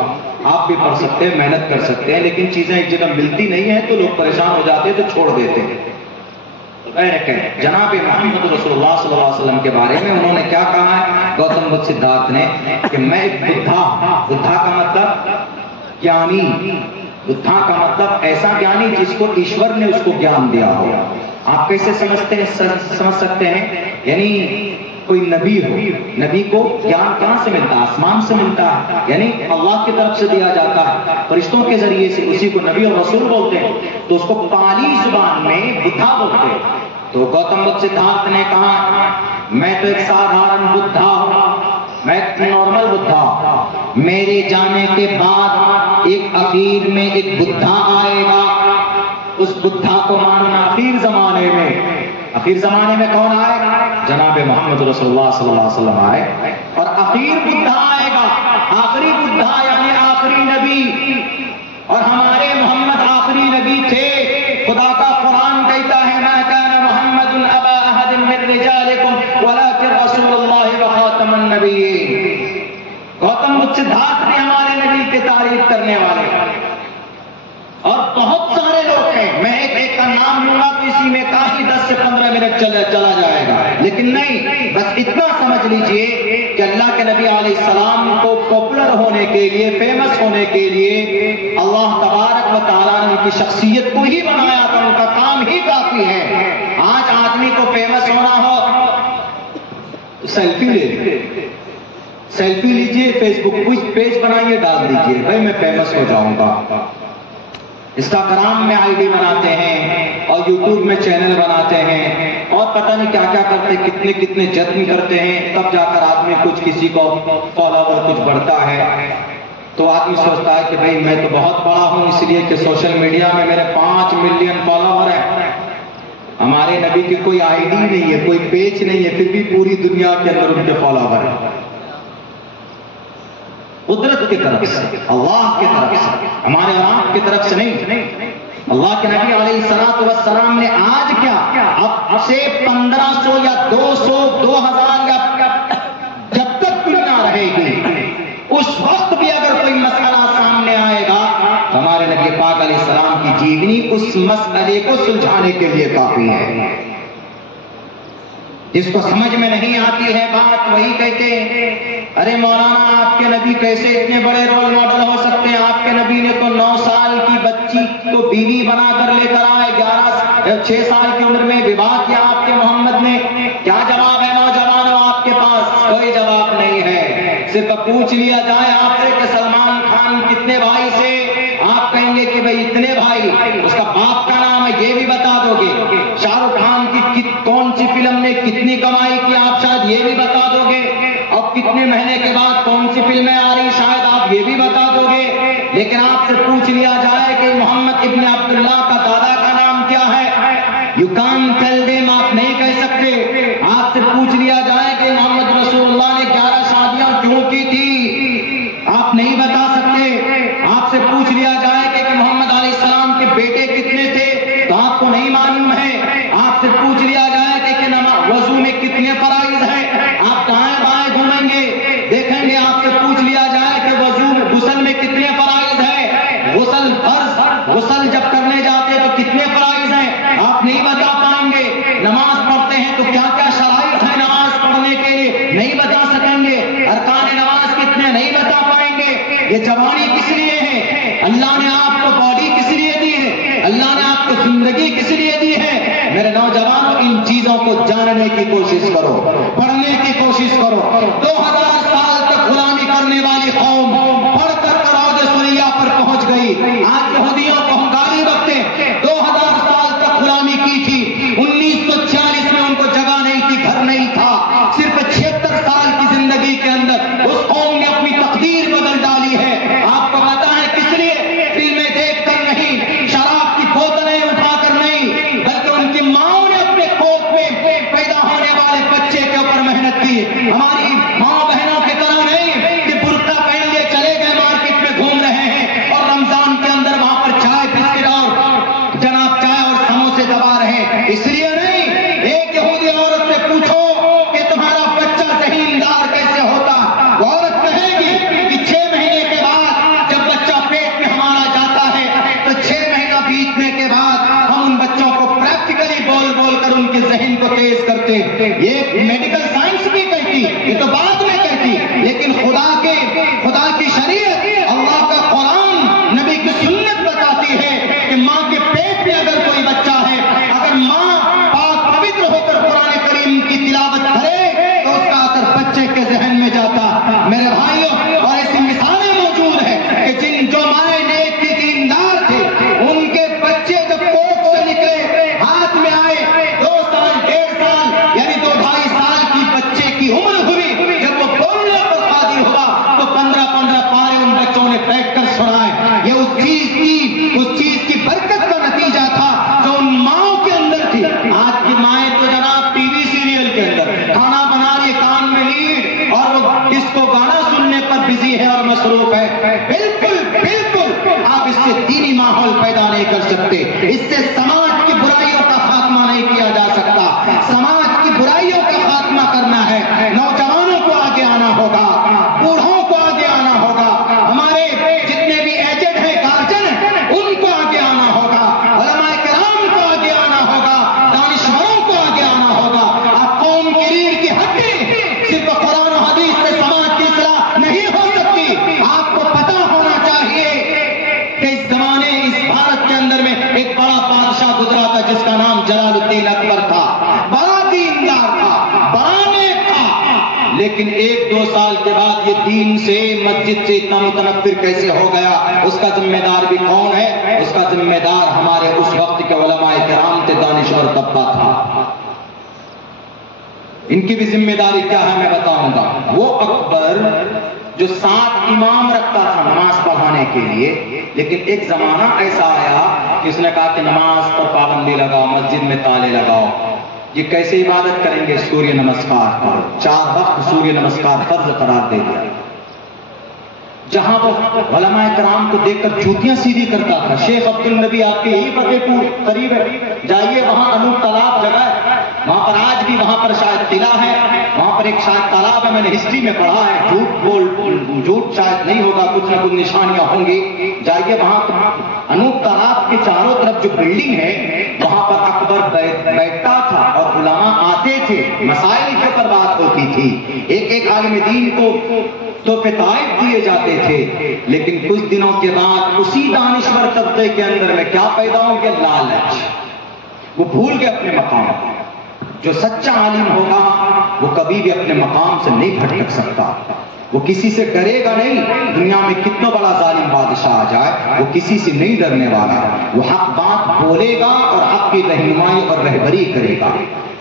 آپ بھی پڑھ سکتے ہیں، محنت کر سکتے ہیں، لیکن چیزیں ایک جگہ ملتی نہیں ہیں تو لوگ پریشان ہو جاتے ہیں تو چھوڑ دیتے ہیں۔ جناب محمد رسول اللہ صلی اللہ علیہ وسلم کے بارے میں انہوں نے کیا کہا ہے گوتم بدھ سدھارتھ نے کہ میں ایک بدھا کا مطلب جانی، بدھا کا مطلب ایسا جانی جس کو ایشور نے اس کو گیان دیا ہو۔ آپ کیسے سمجھ سکتے ہیں؟ یعنی کوئی نبی ہو، نبی کو گیان کہاں سے ملتا ہے؟ آسمان سے ملتا ہے، یعنی اللہ کی طرف سے دیا جاتا ہے فرشتوں کے ذریعے سے، اسی کو نبی اور رسول بولتے ہیں، تو اس کو پالی زبان میں بدھا بولتے ہیں۔ تو گوتم بدھ سدھارتھ نے کہا میں تو ایک سادھارن بدھا ہوں، میں ایک نارمل بدھا ہوں، میرے جانے کے بعد ایک اخیر میں ایک بدھا آئے گا، اس بدھا کو ماننا اخیر زمانے میں کون آئے گا؟ جناب محمد رسول اللہ صلی اللہ علیہ وسلم آئے، اور اخیر بدھا آئے گا، آخری بدھا یعنی آخری نبی، اور ہمارے محمد آخری نبی تھے۔ خدا کا قرآن کہتا ہے ما کان محمد ابا احد من رجالکم ولکن رسول اللہ وخاتم النبیین۔ گوتم بدھ سدھارتھ نے ہمارے نبی کی تعریف کرنے والے، اور بہت سارے لوگ ہیں، میں ایک کا نام لوں گا تو اسی میں کافی 10 سے 15 منٹ چلا جائے گا، لیکن نہیں، بس اتنا سمجھ لیجئے کہ اللہ کے نبی علیہ السلام کو پاپولر ہونے کے لیے، فیمس ہونے کے لیے اللہ تبارک و تعالیٰ نے ان کی شخصیت کو ہی بنایا تھا، ان کا کام ہی کافی ہے۔ آج آدمی کو فیمس ہونا ہو تو سیلفی لیجئے، فیس بک پیج بنائیے، ڈال دیجئے، بھائی میں فیمس ہو جاؤں گا۔ انسٹاگرام میں آئی ڈی بناتے ہیں اور یوٹیوب میں چینل بناتے ہیں اور پتہ نہیں کیا کیا کرتے، کتنے جتن کرتے ہیں، تب جا کر آدمی کچھ کسی کو فالوور کچھ بڑھتا ہے، تو آدمی سوچتا ہے کہ بھائی میں تو بہت بڑا ہوں، اس لیے کہ سوشل میڈیا میں میرے 5 ملین فالوور ہیں۔ ہمارے نبی کی کوئی آئی ڈی نہیں ہے، کوئی پیج نہیں ہے، پھر بھی پوری دنیا کے اندر ان کے فالوور ہیں۔ قدرت کی طرف سے، اللہ کی طرف سے، ہمارے آپ کی طرف سے نہیں۔ اللہ کے نبی علیہ الصلوۃ والسلام نے آج کیا، اب سے 1500 یا 200 2000 یا جب تک دنیا رہے گی، اس وقت بھی اگر کوئی مسئلہ سامنے آئے گا تو ہمارے نبی پاک علیہ السلام کی جیونی اس مسئلے کو سلجھانے کے لیے کافی ہے۔ جس کو سمجھ میں نہیں آتی ہے بات، وہی کہتے ہیں ارے مولانا آپ کے نبی کیسے اتنے بڑے رول ماڈل ہو سکتے ہیں؟ آپ کے نبی نے تو 9 سال کی بچی کو بیوی بنا کر لے کر آئے، 6 سال کی عمر میں وواہ کیا آپ کے محمد نے۔ کیا جواب ہے نوجوانوں آپ کے پاس؟ کوئی جواب نہیں ہے۔ صرف پوچھ لیا جائے آپ سے کہ سلمان خان کتنے بھائی سے، آپ کہیں گے کہ بھائی اتنے بھائی، اس کا باپ کا نام ہے یہ بھی بتا دو گے۔ شاہ رخ خان کی کون سی فلم نے کتنی کمائی کی آپ شاید یہ بھی بتا دو گے، اور کتنے مہینے کے بعد کون سی فلمیں آ رہی شاید آپ یہ بھی بتا دو گے۔ لیکن آپ سے پوچھ لیا جائے کہ محمد ابن عبداللہ کا دادا کا نام کیا ہے، یو کان ٹیل دیم، آپ نہیں کہہ سکتے۔ آپ سے پوچھ لیا جائے کہ محمد رسول اللہ نے 11 شادیاں کیوں کی تھی، آپ نہیں بتا سکتے۔ آپ سے پوچھ لیا جائے کہ محمد علیہ السلام کے بیٹے کتنے تھے تو آپ کو نہیں معلوم ہے۔ آپ سے پوچھ لیا جائے کہ وضو میں کتنے فرائض ہیں، آپ دائیں بائیں گھومیں گے دیکھیں گے۔ آپ سے پوچھ لیا جائے کہ وضو میں غسل میں کتنے فرائض ہیں، غسل فرض، غسل جب کرنے جاتے تو کتنے فرائض ہیں، آپ نہیں بتا پائیں گے۔ نماز پڑھتے ہیں تو کیا کیا شرائط ہیں نماز پڑھنے کے لیے، نہیں بتا سکیں گے۔ ارکان نماز کتنے، نہیں بتا پائیں گے۔ یہ جوانی کس لیے ہے؟ اللہ نے آپ کو باڈی کس لیے دی ہے؟ اللہ نے آپ کو زندگی کس لیے دی ہے؟ میرے نوجوانوں، ان چیزوں کو جاننے کی کوشش کرو، پڑھنے کی کوشش کرو۔ 2000 سال تک غلامی کرنے والی قوم پڑھ کر عروج ثریا پر پہنچ گئی۔ آج یہودیوں کو ہم گالی بکتے ہیں، 2000 سال تک غلامی کی تھی، 1946 میں ان کو جگہ نہیں تھی، گھر نہیں تھا، صرف 76 سال کی زندگی کے اندر اس قوم نے اپنی تقدیر بدل ڈالی ہے۔ آپ کو پتا ہے کس لیے؟ فلمیں دیکھ کر نہیں، شراب کی بوتلیں اٹھا کر نہیں، بلکہ ان کی ماں نے اپنے کوکھ میں پیدا ہونے والے بچے کے اوپر محنت کی۔ ہماری ماں بہنوں کی طرح نہیں کہ برقع پہن کے چلے گئے مارکیٹ میں گھوم رہے ہیں اور رمضان کے اندر وہاں پر چائے بسکٹ اور جناب چائے اور سموسے دبا رہے ہیں، اس لیے نہیں۔ ایک یہودی عورت سے پوچھو کہ تمہارا بچہ ذہیندار کیسے ہوتا، وہ عورت کہے گی کہ 6 مہینے کے بعد جب بچہ پیٹ میں ہمارا جاتا ہے تو 6 مہینہ بیتنے کے بعد ہم ان بچوں کو پریکٹیکلی بول بول کر ان کے ذہن کو تیز کرتے۔ یہ میڈیکل سائنس بھی کہتی، یہ تو بعد میں کہتی، لیکن خدا کی شریعت، اللہ کا قرآن، نبی کی سنت بتاتی ہے کہ ماں کے پیٹ میں اگر کوئی بچہ ہے، اگر ماں پاک پوتر ہو کر قرآن کریم کی تلاوت کرے تو اس کا اثر بچے کے ذہن میں جاتا۔ میرے بھائیوں، اور ایسی مثالیں موجود ہیں کہ جو مائیں نیک تھی، دیندار تھے، ان کے بچے جب کوکھ سے نکلے، ہاتھ میں آئے، 2 سال 1.5 سال یعنی 2-2.5 سال کی بچے کی عمر ہوئی، جب وہ بولنے پر قادر ہوا تو 15 پارے ان بچوں نے بیٹھ کر سنائے۔ یہ اس چیز کی برکت کا نتیجہ تھا جو ان ماؤں کے اندر تھی۔ آج کی مائیں تو جناب ٹی وی سیریل کے اندر کھانا بنا رہی، کان میں لیڈ، اور وہ کس کو گانا سننے پر بزی ہے اور مصروف ہے۔ بالکل آپ اس سے دینی ماحول پیدا نہیں کر سکتے، اس سے سماج کی برائیوں کا خاتمہ نہیں کیا جا سکتا۔ سماج کی برائیوں کا خاتمہ کرنا ہے، نوجوانوں کو آگے آنا ہوگا، بوڑھوں کو آگے آنا ہوگا، ہمارے جتنے بھی ایجنٹ ہیں، گارجن ہیں، ان کو آگے آنا ہوگا، علماء کرام کو آگے بادشاہ گزرا تھا جس کا نام جلال الدین اکبر تھا، بڑا دیندار تھا، بڑا نیک تھا، لیکن 1-2 سال کے بعد یہ دین سے مسجد سے اتنا متنفر کیسے ہو گیا؟ اس کا ذمہ دار بھی کون ہے؟ اس کا ذمہ دار ہمارے اس وقت کے علماء کرام تھے، دانشور طبقہ تھا۔ ان کی بھی ذمہ داری کیا ہے میں بتاؤں گا۔ وہ اکبر جو 7 امام رکھتا تھا نماز پڑھانے کے لیے، لیکن ایک زمانہ ایسا آیا کہ اس نے کہا کہ نماز پر پابندی لگاؤ، مسجد میں تالے لگاؤ۔ یہ کیسے عبادت کریں گے؟ سوریہ نمسکار کرو، 4 وقت سوریہ نمسکار فرض قرار دے دیا۔ جہاں وہ علماء کرام کو دیکھ کر جوتیاں سیدھی کرتا تھا۔ شیخ عبد النبی آپ کے یہی فتح پور قریب ہے، جائیے وہاں انوپ تالاب جگہ ہے، وہاں پر آج بھی وہاں پر شاید قلعہ ہے، وہاں پر ایک شاید تالاب ہے، میں نے ہسٹری میں پڑھا ہے، جھوٹ شاید نہیں ہوگا، کچھ نہ کچھ نشانیاں ہوں گی، جائیے وہاں انوپ تالاب کے چاروں طرف جو بلڈنگ ہے وہاں پر اکبر بیٹھتا تھا اور علماء آتے تھے، مسائل کے اوپر بات ہوتی تھی، ایک عالم دین کو تو فتائب دیے جاتے تھے، لیکن کچھ دنوں کے بعد اسی دانشور طبقے کے اندر میں کیا پیدا ہو گیا؟ لالچ۔ وہ بھول گئے اپنے مقام۔ جو سچا عالم ہوگا وہ کبھی بھی اپنے مقام سے نہیں بھٹک سکتا، وہ کسی سے ڈرے گا نہیں۔ دنیا میں کتنا بڑا ظالم بادشاہ آ جائے وہ کسی سے نہیں ڈرنے والا، وہ حق بات بولے گا اور حق کی رہنمائی اور رہبری کرے گا،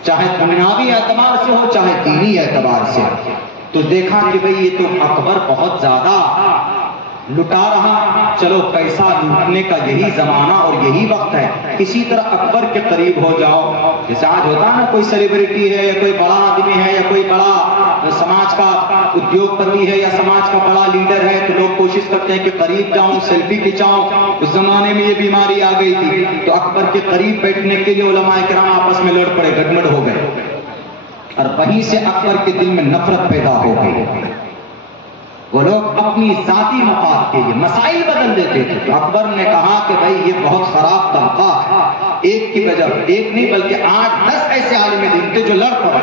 چاہے دنیاوی اعتبار سے ہو چاہے دینی اعتبار سے۔ تو دیکھا کہ بھئی یہ تو اکبر بہت زیادہ لٹا رہا، چلو پیسہ لوٹنے کا یہی زمانہ اور یہی وقت ہے، کسی طرح اکبر کے قریب ہو جاؤ۔ جیسے آج ہوتا نا کوئی سیلیبریٹی ہے یا کوئی بڑا آدمی ہے یا کوئی بڑا سماج کا ادیوگ پتی ہے یا سماج کا بڑا لیڈر ہے تو لوگ کوشش کرتے ہیں کہ قریب جاؤں، سیلفی کھچاؤں۔ اس زمانے میں یہ بیماری آ گئی تھی تو اکبر کے قریب بیٹھنے کے لیے علماء کرام آپس میں لڑ پڑے، گٹمٹ ہو گئے، اور وہیں سے اکبر کے دل میں نفرت پیدا ہو گئی۔ وہ لوگ اپنی ذاتی مفاد کے لیے مسائل بدل دیتے تھے، تو اکبر نے کہا کہ بھائی یہ بہت خراب طبقہ ہے، ایک کی وجہ ایک نہیں بلکہ 8-10 ایسے عالم دین تھے جو لڑ پڑے،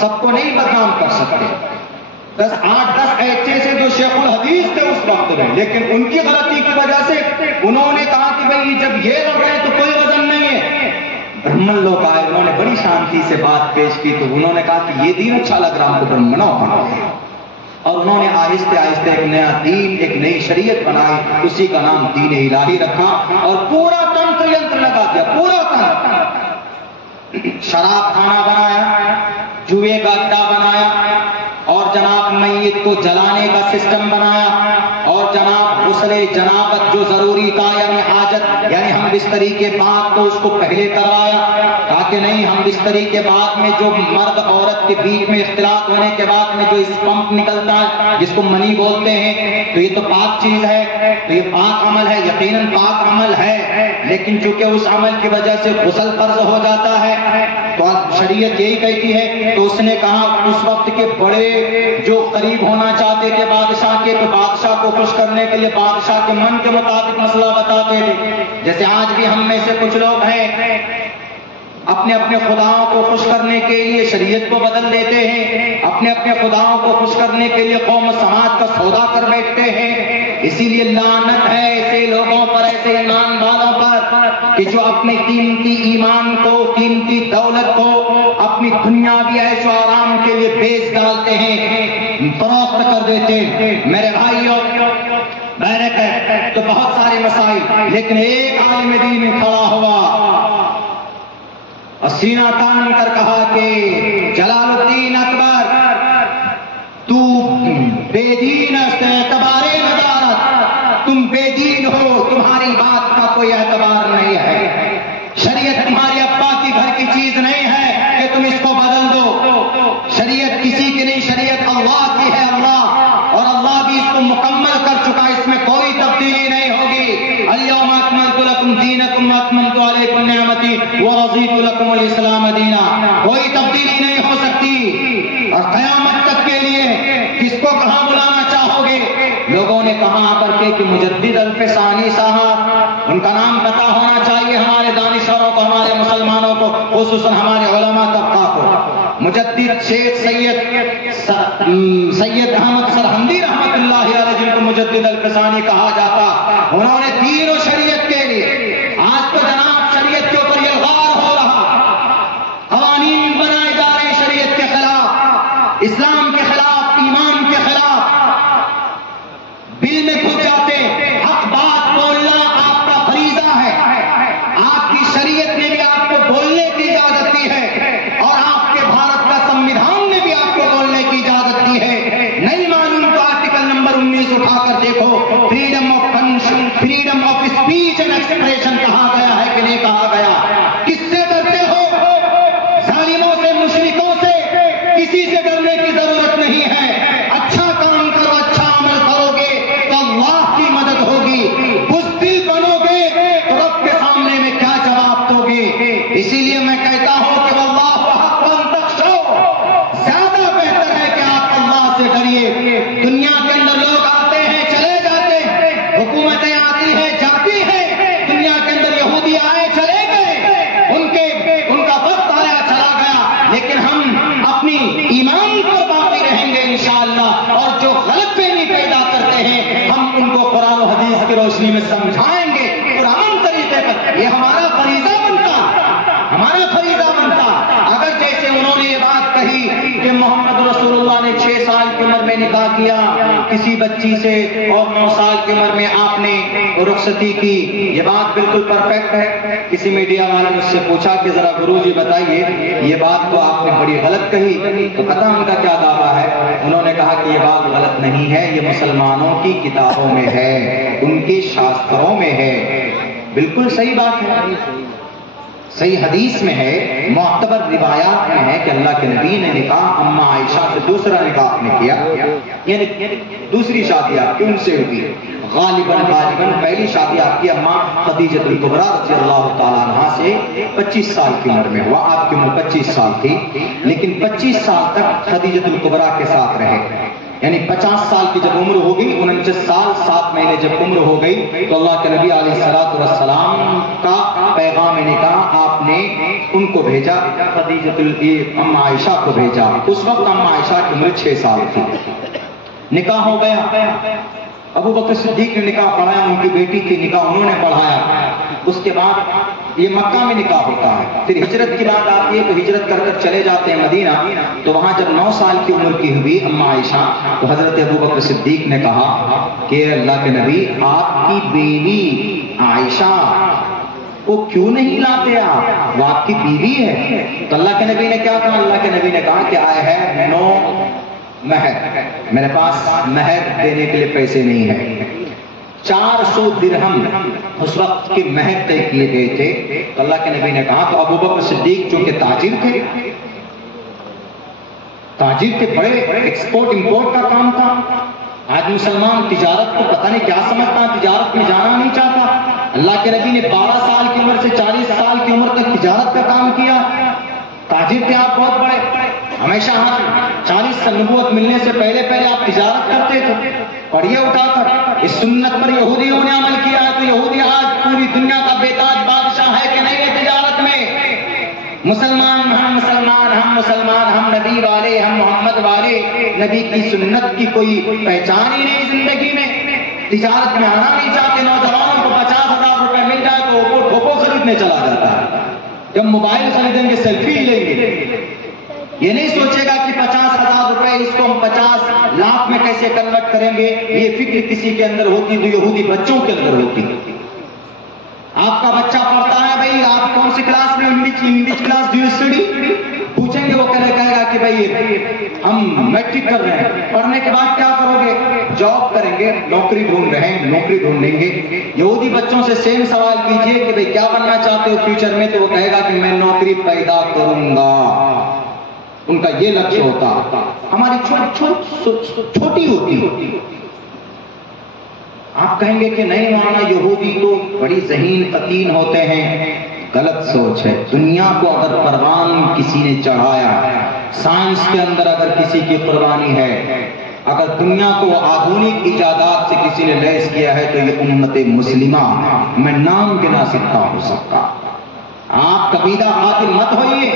سب کو نہیں بدنام کر سکتے، 8-10 ایسے سے جو شیخ الحدیث تھے اس وقت میں، لیکن ان کی غلطی کی وجہ سے انہوں نے کہا کہ بھائی جب یہ لڑ رہے تو کوئی وزن نہیں ہے۔ برہمن لوگ آئے، انہوں نے بڑی شانتی سے بات پیش کی، تو انہوں نے کہا کہ یہ دین اچھا لگ رہا ہم کو برہمنوں کا، اور انہوں نے آہستہ آہستہ ایک نیا دین، ایک نئی شریعت بنائی، اسی کا نام دین الہی رکھا، اور پورا تنتر ینتر لگا دیا، پورا تنتر، شراب خانہ بنایا، جوئے کا اڈا بنایا، اور جناب میت کو جلانے کا سسٹم بنایا، اور جناب غسل جنابت جو ضروری تھا یعنی حاجت یعنی ہم بستری کے بعد تو اس کو پہلے کروایا، تاکہ نہیں ہم بستری کے بعد میں جو مرد عورت کے بیچ میں اختلاط ہونے کے بعد میں جو اس پمپ نکلتا ہے جس کو منی بولتے ہیں تو یہ تو پاک چیز ہے، تو یہ پاک عمل ہے، یقیناً پاک عمل ہے، لیکن چونکہ اس عمل کی وجہ سے غسل فرض ہو جاتا ہے تو شریعت یہی کہتی ہے، تو اس نے کہا اس وقت کے بڑے جو قریب ہونا چاہتے تھے بادشاہ کے، تو بادشاہ کو خوش کرنے کے لیے بادشاہ کے من کے مطابق مسئلہ بتاتے تھے۔ جیسے آج بھی ہم میں سے کچھ لوگ ہیں اپنے اپنے خداؤں کو خوش کرنے کے لیے شریعت کو بدل دیتے ہیں، اپنے اپنے خداؤں کو خوش کرنے کے لیے قوم و سماج کا سودا کر بیٹھتے ہیں۔ اسی لیے لعنت ہے ایسے لوگوں پر، ایسے ایمان والوں پر کہ جو اپنے قیمتی ایمان کو، قیمتی دولت کو اپنی دنیاوی عیش و آرام کے لیے بیچ ڈالتے ہیں، فروخت کر دیتے ہیں۔ میرے بھائیوں بیرک ہے تو بہت سارے مسائل، لیکن ایک عالم دین کھڑا ہوا اور سینہ تان کر کہا کہ جلال الدین اکبر تو بے دین است اعتبار ندارت، تم بے دین ہو، تمہاری بات کا کوئی اعتبار نہیں ہے، شریعت تمہاری ابا کی گھر کی چیز نہیں ہے کہ تم اس کو بدل دو، شریعت کسی کی نہیں، شریعت اللہ کی ہے، اللہ، اور اللہ بھی اس کو مکمل کر چکا، اس میں کوئی تبدیلی نہیں ہوگی۔ الیوم اکملت لکم دینکم واتممت علیکم نعمتی ورضیت لکم الاسلام دینا، کوئی تبدیلی نہیں ہو سکتی، اور قیامت تک کے لیے کس کو کہاں بلانا چاہو گے؟ لوگوں نے کہا کر کے کہ مجدد الفسانی صاحب، ان کا نام پتہ ہونا چاہیے ہمارے دانشوروں کو، ہمارے مسلمانوں کو، خصوصاً ہمارے علماء طبقہ کو۔ مجدد شیخ سید احمد سرہندی رحمت اللہ علیہ جن کو مجدد الفسانی کہا جاتا، انہوں نے دین و شریعت کے لیے، آج تو جناب شریعت گے. اسی لیے میں کہتا ہوں کہ واللہ حق ان تخشوا، زیادہ بہتر ہے کہ آپ اللہ سے ڈریے. دنیا کے اندر لوگ آتے ہیں چلے جاتے ہیں، حکومتیں آتی ہیں جاتی ہیں، دنیا کے اندر یہودی آئے چلے گئے، ان کا وقت آیا چلا گیا، لیکن ہم اپنی ایمان پر باقی رہیں گے انشاءاللہ. اور جو غلط فہمی پیدا کرتے ہیں ہم ان کو قرآن و حدیث کی روشنی میں سمجھائیں گے پرامن طریقے پر. یہ ہمارا فریضہ بنتا، ہمارا فریضہ بنتا. اگر جیسے انہوں نے یہ بات کہی کہ محمد رسول اللہ نے 6 سال کی عمر میں نکاح کیا کسی بچی سے اور 9 سال کی عمر میں آپ نے رخصتی کی، یہ بات بالکل پرفیکٹ ہے. کسی میڈیا والے نے مجھ سے پوچھا کہ ذرا گرو جی بتائیے یہ بات تو آپ نے بڑی غلط کہی، تو پتہ ان کا کیا دعویٰ ہے؟ انہوں نے کہا کہ یہ بات غلط نہیں ہے، یہ مسلمانوں کی کتابوں میں ہے، ان کے شاستروں میں ہے. بالکل صحیح بات ہے، صحیح حدیث میں ہے، معتبر روایات میں ہے کہ اللہ کے نبی نے نکاح اما عائشہ سے دوسرا نکاح نے کیا، یعنی دوسری شادی آپ کی ان سے ہوئی. غالباً پہلی شادی آپ کی اما خدیجہ الکبریٰ رضی اللہ تعالیٰ عنہا سے 25 سال کی عمر میں ہوا. آپ کی عمر 25 سال تھی، لیکن 25 سال تک خدیجہ الکبریٰ کے ساتھ رہے. یعنی 50 سال کی جب عمر ہو گئی، 49 سال 7 مہینے جب عمر ہو گئی، تو اللہ کے نبی علیہ الصلوۃ والسلام کا پیغام نکاح آپ نے ان کو بھیجا، خدیجہ اما عائشہ کو بھیجا. اس وقت اما عائشہ کی عمر 6 سال تھی. نکاح ہو گیا، ابو بکر صدیق نے نکاح پڑھایا، ان کی بیٹی کی نکاح انہوں نے پڑھایا. اس کے بعد یہ مکہ میں نکاح ہوتا ہے. پھر ہجرت کی بات آتی ہے تو ہجرت کر کر چلے جاتے ہیں مدینہ. تو وہاں جب 9 سال کی عمر کی ہوئی اما عائشہ، تو حضرت ابو بکر صدیق نے کہا کہ اللہ کے نبی آپ کی بیوی عائشہ کو کیوں نہیں لاتے آپ، وہ آپ کی بیوی ہے. تو اللہ کے نبی نے کیا کہا؟ اللہ کے نبی نے کہا کہ آئے ہے نو مہر، میرے پاس مہر دینے کے لیے پیسے نہیں ہیں. 400 درہم اس وقت کے مہر طے کیے گئے تھے. تو اللہ کے نبی نے کہا، تو ابو بکر صدیق چونکہ تاجر تھے، بڑے ایکسپورٹ امپورٹ کا کام تھا. آج مسلمان تجارت کو پتہ نہیں کیا سمجھتا، تجارت میں جانا نہیں چاہتا. اللہ کے نبی نے 12 سال کی عمر سے 40 سال کی عمر تک تجارت کا کام کیا. تاجر تھے آپ بہت بڑے، ہمیشہ 40 سال نبوت ملنے سے پہلے آپ تجارت کرتے تھے. پڑھیے اٹھا کر، اس سنت پر یہودیوں نے عمل کیا ہے تو یہودی آج پوری دنیا کا بے تاج بادشاہ ہے کہ نہیں ہے تجارت میں. مسلمان، ہم نبی والے، ہم محمد والے، نبی کی سنت کی کوئی پہچان ہی نہیں زندگی میں. تجارت میں آنا نہیں چاہتے. نوجوانوں کو 50,000 روپے مل جائے تو اوپو خریدنے چلا جاتا ہے. جب موبائل خریدیں گے سیلفی ہی لیں گے. یہ نہیں سوچے گا کہ 50,000 روپے اس کو ہم 50 لاکھ میں کیسے کنورٹ کریں گے. یہ فکر کسی کے اندر ہوتی تو یہودی بچوں کے اندر ہوتی. آپ کا بچہ پڑھتا ہے، بھائی آپ کون سی کلاس میں، English class do you study, پوچھیں گے وہ کہے گا کہ بھائی ہم میٹرک کر رہے ہیں. پڑھنے کے بعد کیا کرو گے؟ جاب کریں گے، نوکری ڈھونڈ رہے ہیں، نوکری ڈھونڈیں گے. یہودی بچوں سے سیم سوال کیجئے کہ بھائی کیا بننا چاہتے ہو فیوچر میں، تو وہ کہے گا کہ میں نوکری پیدا کروں گا. ان کا یہ لکش ہوتا. ہماری چھوٹی ہوتی. آپ کہیں گے کہ نہیں مولانا یہودی تو بڑی ذہین قطین ہوتے ہیں. غلط سوچ ہے. دنیا کو اگر پروان کسی نے چڑھایا، سائنس کے اندر اگر کسی کی قربانی ہے، اگر دنیا کو آدھونک ایجادات سے کسی نے لیس کیا ہے تو یہ امت مسلمہ. میں نام گنا سکتا ہوں سب کا. آپ قبیلہ قاتل مت ہوئیے،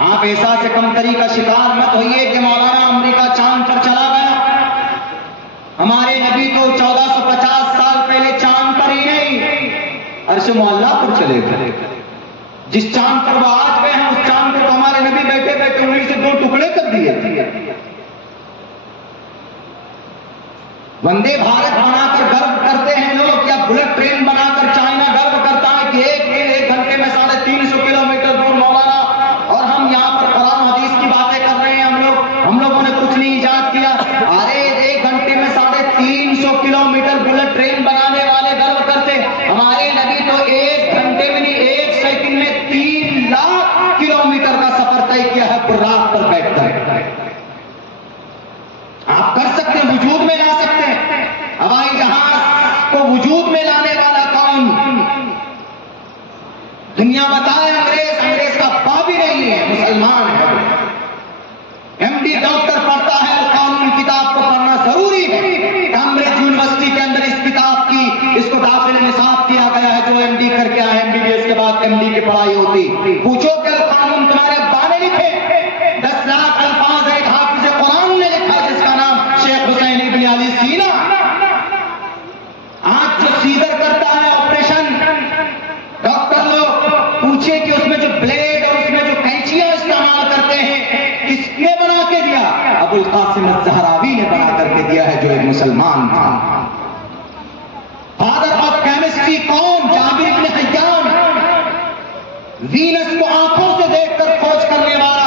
آپ احساس کمتری کا شکار مت ہوئیے کہ مولانا امریکہ چاند پر چلا گیا. ہمارے نبی تو 1450 سال پہلے چاند پر ہی نہیں، عرش معلیٰ پر چلے گئے. جس چاند پر وہ آج گئے ہیں اس چاند پر تو ہمارے نبی بیٹھے بیٹھے انگلی سے 2 ٹکڑے کر دیے. وندے بھارت بنا کر گرو کرتے ہیں لوگ، یا بلٹ ٹرین بنا کر چائنا گرو کرتا ہے کہ ایک گھنٹے میں 350 کلومیٹر دور مولانا. اور ہم یہاں پر قرآن حدیث کی باتیں کر رہے ہیں. ہم لوگوں نے کچھ نہیں ایجاد کیا. ارے 1 گھنٹے میں 350 کلومیٹر بلٹ ٹرین بنانے والے گرو کرتے. ہمارے نبی تو 1 گھنٹے میں نہیں 1 سیکنڈ میں 3 لاکھ کلومیٹر کا سفر طے کیا ہے براق پر بیٹھ کر. آپ کر سکتے ہیں، وجود میں لا سکتے ہیں. ہوائی جہاز کو وجود میں لانے والا کون؟ دنیا بتائے انگریز کا باپ ہی نہیں ہے، مسلمان ہے۔ ایم ڈی ڈاکٹر پڑھتا ہے تو قانون کتاب کو پڑھنا ضروری ہے۔ کیمبرج یونیورسٹی کے اندر اس کتاب کی اس کو داخل نصاب کیا گیا ہے، جو ایم ڈی کر کے آئے، ایم بی بی ایس کے بعد ایم ڈی کی پڑھائی ہوتی۔ پوچھو کہ قانون تمہارے ابا نے لکھے؟ 10 لاکھ الفاظ ایک حافظ قرآن نے لکھا جس کا نام شیخ حسین ابن علی سینا۔ آج جو سیزر کرتا ہے آپریشن، ڈاکٹر لوگ پوچھے کہ اس میں جو بلیڈ اور اس میں جو قینچیاں استعمال کرتے ہیں کس نے بنا کے دیا؟ ابو القاسم الزہراوی نے بنا کر کے دیا ہے، جو ایک مسلمان تھا۔ فادر آف کیمسٹری کون؟ جابر ابن حیان۔ وینس کو آنکھوں سے دیکھ کر کھوج کرنے والا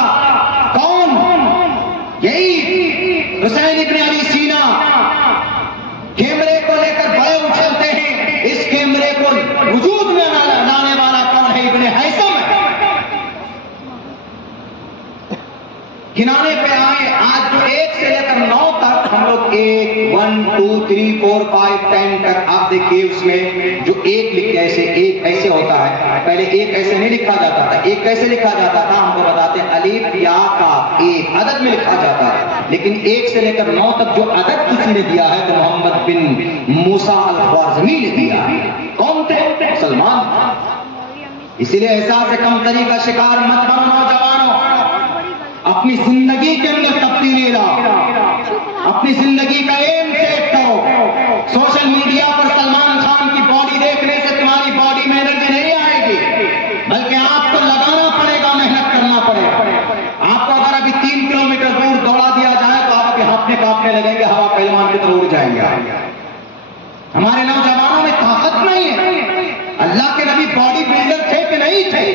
کون؟ یہی حسین ابن علی سینا۔ کیمرے کو لے کر بڑے اچھلتے ہیں، اس کیمرے کو وجود میں لانے والا کون ہے؟ ابن ہیثم۔ گنانے پہ آئے، آج جو 1 سے لے کر 9 تک ہم لوگ 1 2 3 4 5 10 تک آپ دیکھیے، اس میں جو 1 لکھتے ایسے، 1 ایسے ہوتا ہے، پہلے 1 ایسے نہیں لکھا جاتا تھا۔ 1 کیسے لکھا جاتا تھا ہم کو بتاتے ہیں، الف یا کا 1 عدد میں لکھا جاتا ہے، لیکن 1 سے لے کر 9 تک جو عدد کسی نے دیا ہے تو محمد بن موسیٰ الخوارزمی نے دیا۔ کون تھے؟ مسلمان۔ اسی لیے احساس کمتری کا شکار مت بنو نوجوانوں، اپنی زندگی کے اندر تبدیلی لاؤ، اپنی زندگی کا ایم سیٹ کرو۔ سوشل میڈیا پر سلمان خان کی باڈی دیکھنے سے تمہاری باڈی میں انرجی نہیں آئے گی، بلکہ آپ کو لگانا پڑے گا، محنت کرنا پڑے گا۔ آپ کو اگر ابھی 3 کلومیٹر دور دوڑا دیا جائے تو آپ کے ہاتھ میں کانپنے لگیں گے، ہوا پہلوان کی طرف اڑ جائیں گے۔ ہمارے نوجوانوں میں طاقت نہیں ہے۔ اللہ کے نبی باڈی بلڈر تھے کہ نہیں تھے؟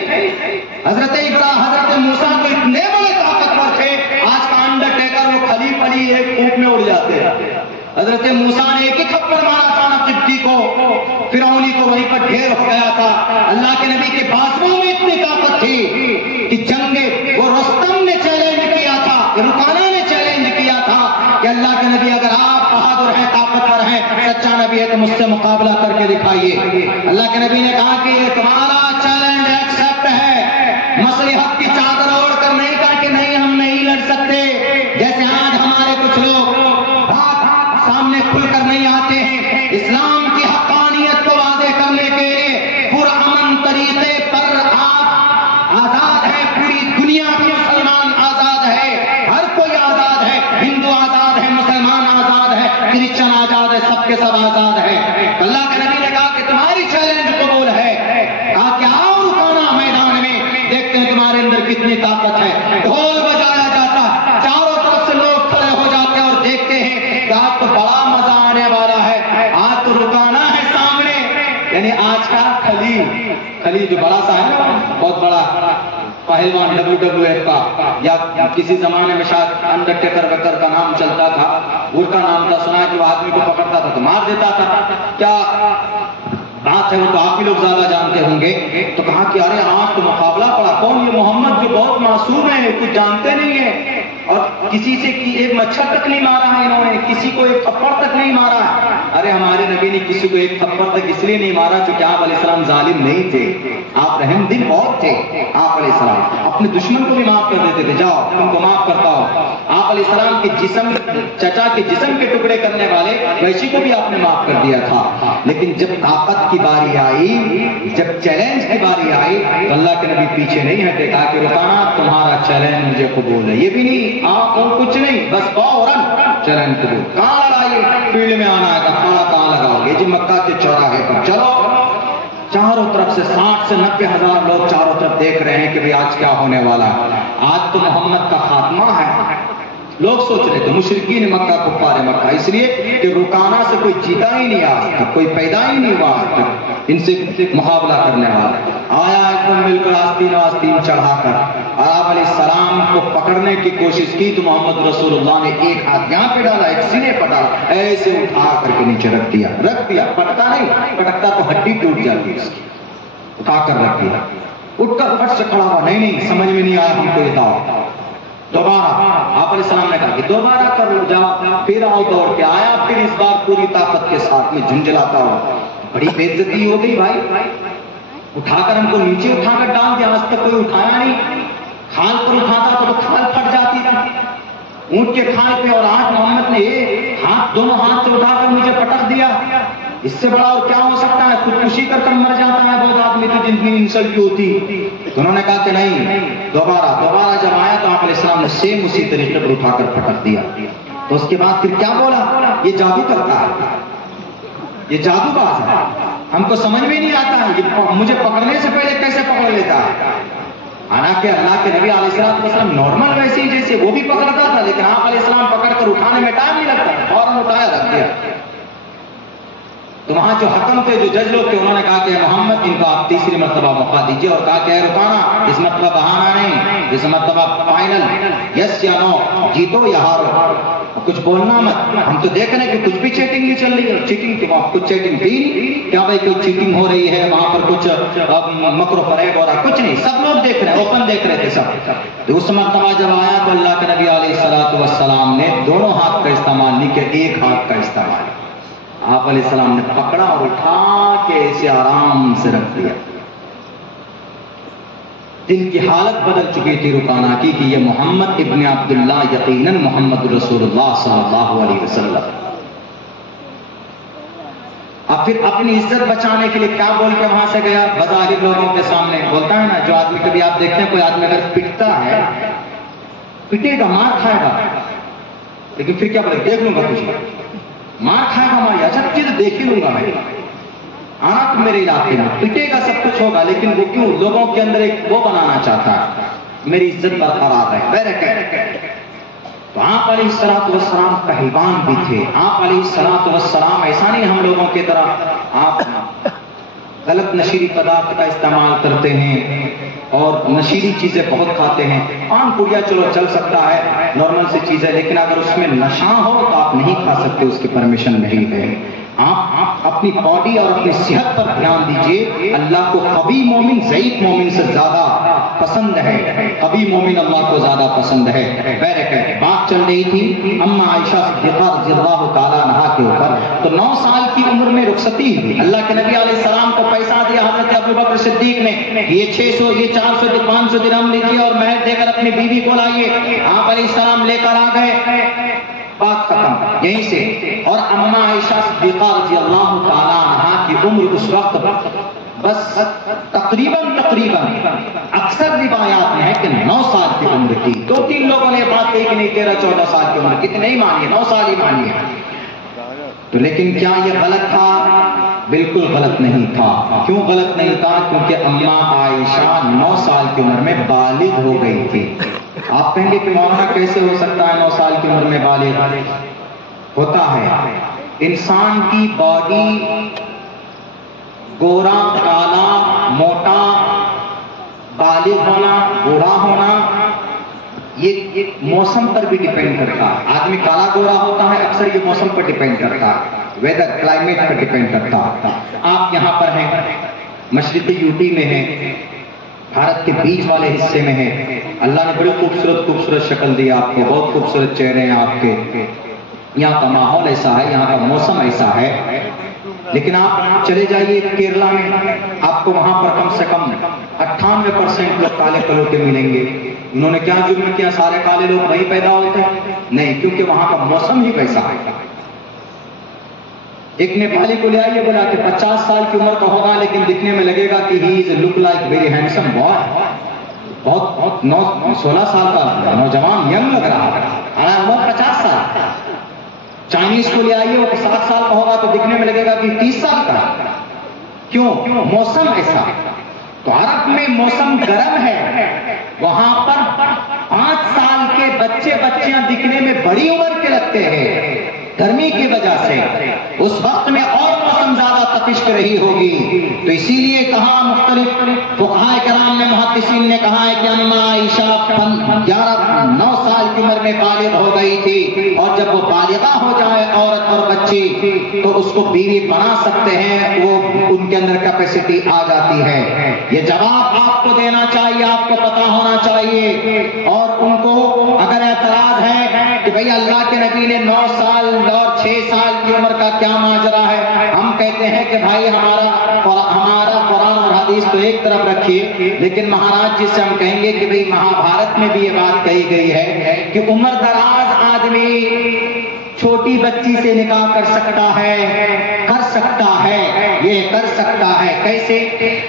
حضرت موسیٰ کو اتنے بڑے طاقتور تھے، آج کا انڈرٹیکر وہ کھلی پلی ایک پھونک میں اڑ جاتے ہیں۔ حضرت موسیٰ نے ایک ہی تھپڑ مارا تھا نا قبطی کو، فرعونی کو وہیں پر ڈھیر ہو گیا تھا۔ اللہ کے نبی کے بازوؤں میں اتنی طاقت تھی کہ جنگ وہ رستم نے چیلنج کیا تھا، رکانہ نے چیلنج کیا تھا کہ اللہ کے نبی اگر آپ بہادر ہیں، طاقتور ہیں، سچا نبی ہے تو مجھ سے مقابلہ کر کے دکھائیے۔ اللہ کے نبی نے کہا کہ یہ تمہارا چیلنج ایکسپٹ ہے، مصلحت کی چادر اوڑھ کر نہیں کہا کہ نہیں ہم نہیں لڑ سکتے، جیسے آج ہمارے کچھ لوگ بات سامنے کھل کر نہیں آتے ہیں۔ اسلام کی حقانیت کو واضح کرنے کے لیے پرامن طریقے پر آپ آزاد ہیں، پوری دنیا کی مسلمان آزاد ہے، ہر کوئی آزاد ہے، ہندو آزاد ہے، مسلمان آزاد ہے، کرسچن آزاد ہے، سب کے سب آزاد ہیں۔ اللہ کے نبی نے کہا کہ تمہاری چیلنج قبول ہے، کہا کہ آؤ رکانا میدان میں، دیکھتے ہیں تمہارے اندر کتنی طاقت ہے۔ ڈھول بجایا جاتا، چاروں طرف سے لوگ کھڑے ہو جاتے ہیں اور دیکھتے ہیں کہ آج تو بڑا مزہ آنے والا ہے، آج تو رکانا ہے سامنے۔ یعنی آج کا خلیل جو بڑا سا ہے، بہت بڑا پہلوان WWF کا، یا کسی زمانے میں شاید انڈرٹیکر وکر کا نام چلتا تھا، ان کا نام تھا، سنا ہے کہ وہ آدمی کو پکڑتا تھا تو مار دیتا تھا، کیا بات ہے وہ تو آپ ہی لوگ زیادہ جانتے ہوں گے۔ تو کہا کہ ارے آج تو مقابلہ پڑا، کون؟ یہ محمد جو بہت معصوم ہے، کچھ جانتے نہیں ہیں، اور کسی سے ایک مچھر تک نہیں مارا ہے انہوں نے، کسی کو ایک تھپڑ تک نہیں مارا ہے۔ ارے ہمارے نبی نے کسی کو ایک تھپڑ تک اس لیے نہیں مارا چونکہ آپ علیہ السلام ظالم نہیں تھے، آپ رحم دل بہت تھے۔ آپ علیہ السلام اپنے دشمن کو بھی معاف کر دیتے تھے، جاؤ تم کو معاف کرتا ہوں۔ آپ علیہ السلام کے جسم، چچا کے جسم کے ٹکڑے کرنے والے ویشی کو بھی آپ نے معاف کر دیا تھا۔ لیکن جب طاقت کی باری آئی، جب چیلنج کی باری آئی تو اللہ کے نبی پیچھے نہیں ہٹے، کہا کہ رکانا تمہارا چیلنج مجھے قبول ہے۔ یہ بھی نہیں آپ کچھ نہیں، بس فوراً چیلنج قبول۔ کہاں لڑائی؟ فیلڈ میں آنا ہے، کہاں لگاؤ گے؟ جی مکہ کے چوراہے پر چلو۔ چاروں طرف سے 60 سے 90 ہزار لوگ چاروں طرف دیکھ رہے ہیں کہ بھئی آج کیا ہونے والا ہے، آج تو محمد کا خاتمہ ہے۔ لوگ سوچ رہے تھے مشرکین مکہ کفار مکہ، اس لیے کہ رکانہ سے کوئی جیتا ہی نہیں آج تک، کوئی پیدا ہی نہیں ہوا آج تک ان سے مقابلہ کرنے والا۔ آیا ایک دم مل کر آستین چڑھا کر آپ علیہ السلام کو پکڑنے کی کوشش کی تو محمد رسول اللہ نے ایک ہاتھ یہاں پہ ڈالا، ایک سینے پر ڈالا، ایسے اٹھا کر کے نیچے رکھ دیا، پٹکا نہیں، پٹکتا تو ہڈی ٹوٹ جاتی اس کی، اٹھا کر رکھ دیا۔ اٹھ کر فٹ سے کھڑا ہوا، نہیں سمجھ میں نہیں آیا ہم کو یہ دعوت۔ دوبارہ آپ علیہ السلام نے کہا کہ دوبارہ کر لو، جاؤ، پھر آؤ دوڑ کے آیا، پھر اس بار پوری طاقت کے ساتھ میں جھنجھلاتا ہو، بڑی بے عزتی ہو گئی بھائی۔ اٹھا کر ہم کو نیچے اٹھا کر ڈال دیا، آج تک کوئی اٹھایا نہیں۔ کھال پر اٹھاتا تو کھال پھٹ جاتی تھی اونٹ کے کھال پہ، اور آج محمد نے ہاتھ، دونوں ہاتھ سے اٹھا کر مجھے پٹک دیا، اس سے بڑا اور کیا ہو سکتا ہے؟ خودکشی کر کر مر جاتا ہے بہت آدمی تو جن کی انسلٹ کی ہوتی۔ تو انہوں نے کہا کہ نہیں، دوبارہ جب آیا تو آپ علیہ السلام نے سیم اسی طریقے پر اٹھا کر پٹک دیا۔ تو اس کے بعد پھر کیا بولا؟ یہ جادو کرتا ہے، یہ جادو باز ہے، ہم کو سمجھ میں نہیں آتا ہے یہ مجھے پکڑنے سے پہلے کیسے پکڑ لیتا ہے۔ حالانکہ اللہ کے نبی علیہ السلام نارمل ویسے ہی جیسے وہ بھی پکڑتا تھا، لیکن آپ علیہ السلام پکڑ کر اٹھانے میں ٹائم نہیں لگتا، فوراً اٹھایا رکھ دیا۔ تو وہاں جو حکم تھے، جو جج لوگ تھے، انہوں نے کہا کہ محمد ان کو آپ تیسری مرتبہ موقع دیجیے، اور کہا کہ رکانا، اس مرتبہ بہانا نہیں، اس مرتبہ فائنل یس یا نو، جیتو یا ہارو، کچھ بولنا مت۔ ہم تو دیکھ رہے ہیں کہ کچھ بھی چیٹنگ نہیں چل رہی ہے، چیٹنگ کے بعد کچھ چیٹنگ تھی کیا بھائی؟ کوئی چیٹنگ ہو رہی ہے وہاں پر، کچھ مکر و فریب ہو رہا، کچھ نہیں، سب لوگ دیکھ رہے ہیں، اوپن دیکھ رہے تھے سب۔ تو اس مرتبہ جب آیا تو اللہ کے نبی علیہ السلام نے دونوں ہاتھ کا استعمال نہیں کیا، ایک ہاتھ کا استعمال۔ آپ علیہ السلام نے پکڑا اور اٹھا کے اسے آرام سے رکھ دیا۔ دل کی حالت بدل چکی تھی رکانہ کی کہ یہ محمد ابن عبداللہ یقیناً محمد رسول اللہ صلی اللہ علیہ وسلم۔ اب پھر اپنی عزت بچانے کے لیے کیا بول کے وہاں سے گیا؟ بظاہر لوگوں کے سامنے بولتا ہے نا، جو آدمی کبھی آپ دیکھتے ہیں کوئی آدمی اگر پٹتا ہے، پٹے گا، مار کھائے گا، لیکن پھر کیا بولے؟ دیکھ لوں گا تجھے، مار کھائے گا، مار اچھا چیز دیکھ ہی لوں گا میں، آنا تو میرے علاقے میں، پٹے گا، سب کچھ ہوگا، لیکن وہ کیوں لوگوں کے اندر ایک وہ بنانا چاہتا ہے، میری عزت برقرار ہے۔ تو آپ علیہ السلام پہلوان بھی تھے، آپ علیہ السلام ایسا نہیں ہم لوگوں کی طرح آپ غلط نشیلی پدارتھ کا استعمال کرتے ہیں اور نشیلی چیزیں بہت کھاتے ہیں۔ پان پڑیا چلو چل سکتا ہے، نارمل سی چیز ہے، لیکن اگر اس میں نشہ ہو تو آپ نہیں کھا سکتے، اس کی پرمیشن نہیں ہے۔ آپ اپنی باڈی اور اپنی صحت پر دھیان دیجئے۔ اللہ کو قوی مومن ضعیف مومن سے زیادہ پسند ہے، قوی مومن اللہ کو زیادہ پسند ہے۔ بات چل رہی تھی اما عائشہ صدیقہ رضی اللہ تعالیٰ عنہا کے اوپر، تو 9 سال کی عمر میں رخصتی ہوئی، اللہ کے نبی علیہ السلام کو پیسہ دیا حضرت ابوبکر صدیق نے، یہ 600 یہ 400 500 درہم لیجیے اور مہر دے کر اپنی بیوی کو لائیے۔ آپ علیہ السلام لے کر آ گئے، بات ختم یہیں سے۔ اور اما عائشہ صدیقہ رضی اللہ تعالیٰ عنہا کی عمر اس وقت بس تقریباً اکثر روایات میں ہے کہ 9 سال کی عمر تھی۔ 2-3 لوگوں نے بات کہی کہ نہیں 13-14 سال کی عمر، کتنے ہی مانیے، 9 سال ہی مانیے۔ تو لیکن کیا یہ غلط تھا؟ بالکل غلط نہیں تھا۔ کیوں غلط نہیں تھا؟ کیونکہ اما عائشہ 9 سال کی عمر میں بالغ ہو گئی تھی۔ آپ کہیں گے کہ مولانا کیسے ہو سکتا ہے 9 سال کی عمر میں بالغ؟ ہوتا ہے، انسان کی باڈی گورا، کالا، موٹا، بالغ ہونا، بوڑھا ہونا، یہ موسم پر بھی ڈیپینڈ کرتا ہے۔ آدمی کالا گورا ہوتا ہے، اکثر یہ موسم پر ڈیپینڈ کرتا ہے، ویدر کلائمیٹ پر ڈیپینڈ کرتا ہے۔ آپ یہاں پر ہیں، مشرقی یو پی میں ہیں، بھارت کے بیچ والے حصے میں ہیں، اللہ نے بڑی خوبصورت شکل دی آپ کو، بہت خوبصورت چہرے ہیں آپ کے، یہاں کا ماحول ایسا ہے، یہاں کا موسم ایسا ہے۔ لیکن آپ چلے جائیے کیرلا میں، آپ کو وہاں پر کم سے کم 98% لوگ کالے کلر کے ملیں گے۔ انہوں نے کیا جرم کیا؟ سارے کالے لوگ وہیں پیدا ہوتے ہیں؟ نہیں، کیونکہ وہاں کا موسم ہی ویسا ہے۔ ایک نیپالی کو لے آئیے، بولا کہ 50 سال کی عمر کا ہوگا، لیکن دکھنے میں لگے گا کہ he is look like very handsome boy, بہت 16 سال کا نوجوان، ینگ لگ رہا ہے، عمر 50 سال۔ چائنیز کو لے آئیے، وہ 60 سال کا ہوگا تو دکھنے میں لگے گا کہ 30 سال کا۔ کیوں؟ موسم ایسا۔ تو عرب میں موسم گرم ہے، وہاں پر 5 سال کے بچیاں دکھنے میں بڑی عمر کے لگتے ہیں گرمی کی وجہ سے، اس وقت میں اور موسم زیادہ تپش رہی ہوگی۔ تو اسی لیے کہا، مختلف فقہاء کرام میں محدثین نے کہا ہے کہ اما عائشہ 9 سال کی عمر میں بالغ ہو گئی تھی، اور جب وہ بالغہ ہو جائے عورت اور بچی تو اس کو بیوی بنا سکتے ہیں، وہ ان کے اندر کیپیسٹی آ جاتی ہے۔ یہ جواب آپ کو دینا چاہیے، آپ کو پتا ہونا چاہیے۔ اور ان کو اگر اعتراض ہے کہ بھئی اللہ کے نبی نے 9 سال اور 6 سال کی عمر کا کیا ماجرا ہے، ہم کہتے ہیں کہ بھائی ہمارا قرآن اور حدیث تو ایک طرف رکھیے، لیکن مہاراج جی سے ہم کہیں گے کہ بھئی مہابھارت میں بھی یہ بات کہی گئی ہے کہ عمر دراز آدمی چھوٹی بچی سے نکاح کر سکتا ہے، یہ کر سکتا ہے کیسے؟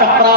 17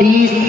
30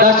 10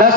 10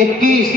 21,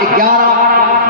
11,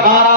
12,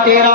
13,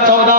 14,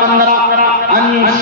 15,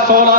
16,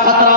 17,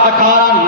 18,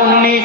19,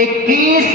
21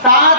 7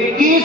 21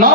9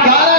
11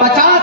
50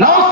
9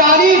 40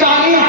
40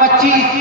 25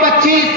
25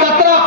17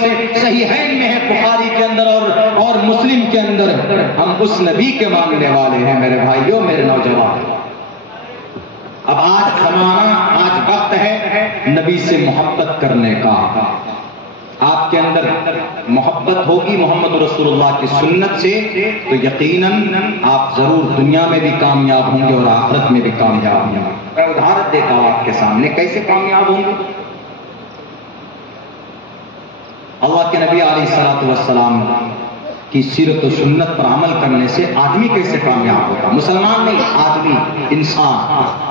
سے صحیحین میں ہے، بخاری کے اندر اور مسلم کے اندر، ہم اس نبی کے ماننے والے ہیں میرے بھائیوں، میرے نوجوان۔ اب آج زمانہ، آج وقت ہے نبی سے محبت کرنے کا۔ آپ کے اندر محبت ہوگی محمد رسول اللہ کی سنت سے تو یقیناً آپ ضرور دنیا میں بھی کامیاب ہوں گے اور آخرت میں بھی کامیاب ہوں گے۔ میں ادھارت دیتا ہوں آپ کے سامنے، کیسے کامیاب ہوں گے؟ اللہ کے نبی علیہ الصلوۃ والسلام کی سیرت و سنت پر عمل کرنے سے آدمی کیسے کامیاب ہوگا؟ مسلمان نہیں، آدمی، انسان۔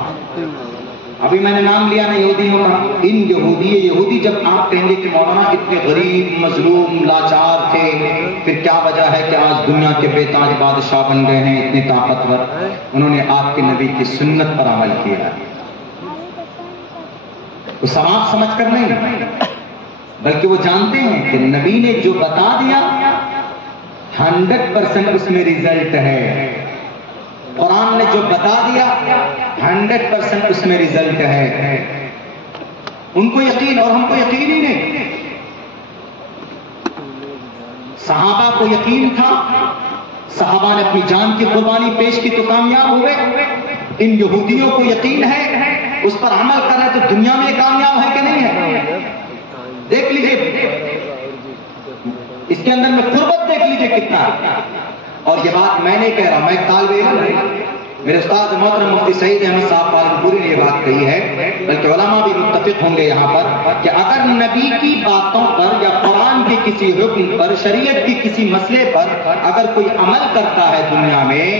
ابھی میں نے نام لیا نا یہودیوں کا، ان یہودی جب آپ کہیں گے کہ مولانا اتنے غریب، مظلوم، لاچار تھے، پھر کیا وجہ ہے کہ آج دنیا کے بے تاج بادشاہ بن گئے ہیں، اتنے طاقتور؟ انہوں نے آپ کے نبی کی سنت پر عمل کیا ہے۔ وہ ثواب سمجھ کر نہیں، بلکہ وہ جانتے ہیں کہ نبی نے جو بتا دیا 100% اس میں رزلٹ ہے، قرآن نے جو بتا دیا 100% اس میں رزلٹ ہے۔ ان کو یقین اور ہم کو یقین ہی نہیں۔ صحابہ کو یقین تھا، صحابہ نے اپنی جان کی قربانی پیش کی تو کامیاب ہوئے۔ ان یہودیوں کو یقین ہے، اس پر عمل کرنا تو دنیا میں کامیاب ہے کہ نہیں ہے؟ دیکھ لیجئے اس کے اندر میں قربت دیکھ لیجئے کتنا۔ اور یہ بات میں نہیں کہہ رہا، میں طالب علم ہوں، میرے استاد محترم مفتی سعید احمد صاحب پالنپوری نے یہ بات کہی ہے، بلکہ علماء بھی متفق ہوں گے یہاں پر کہ اگر نبی کی باتوں پر یا قرآن کے کسی حکم پر، شریعت کی کسی مسئلے پر اگر کوئی عمل کرتا ہے دنیا میں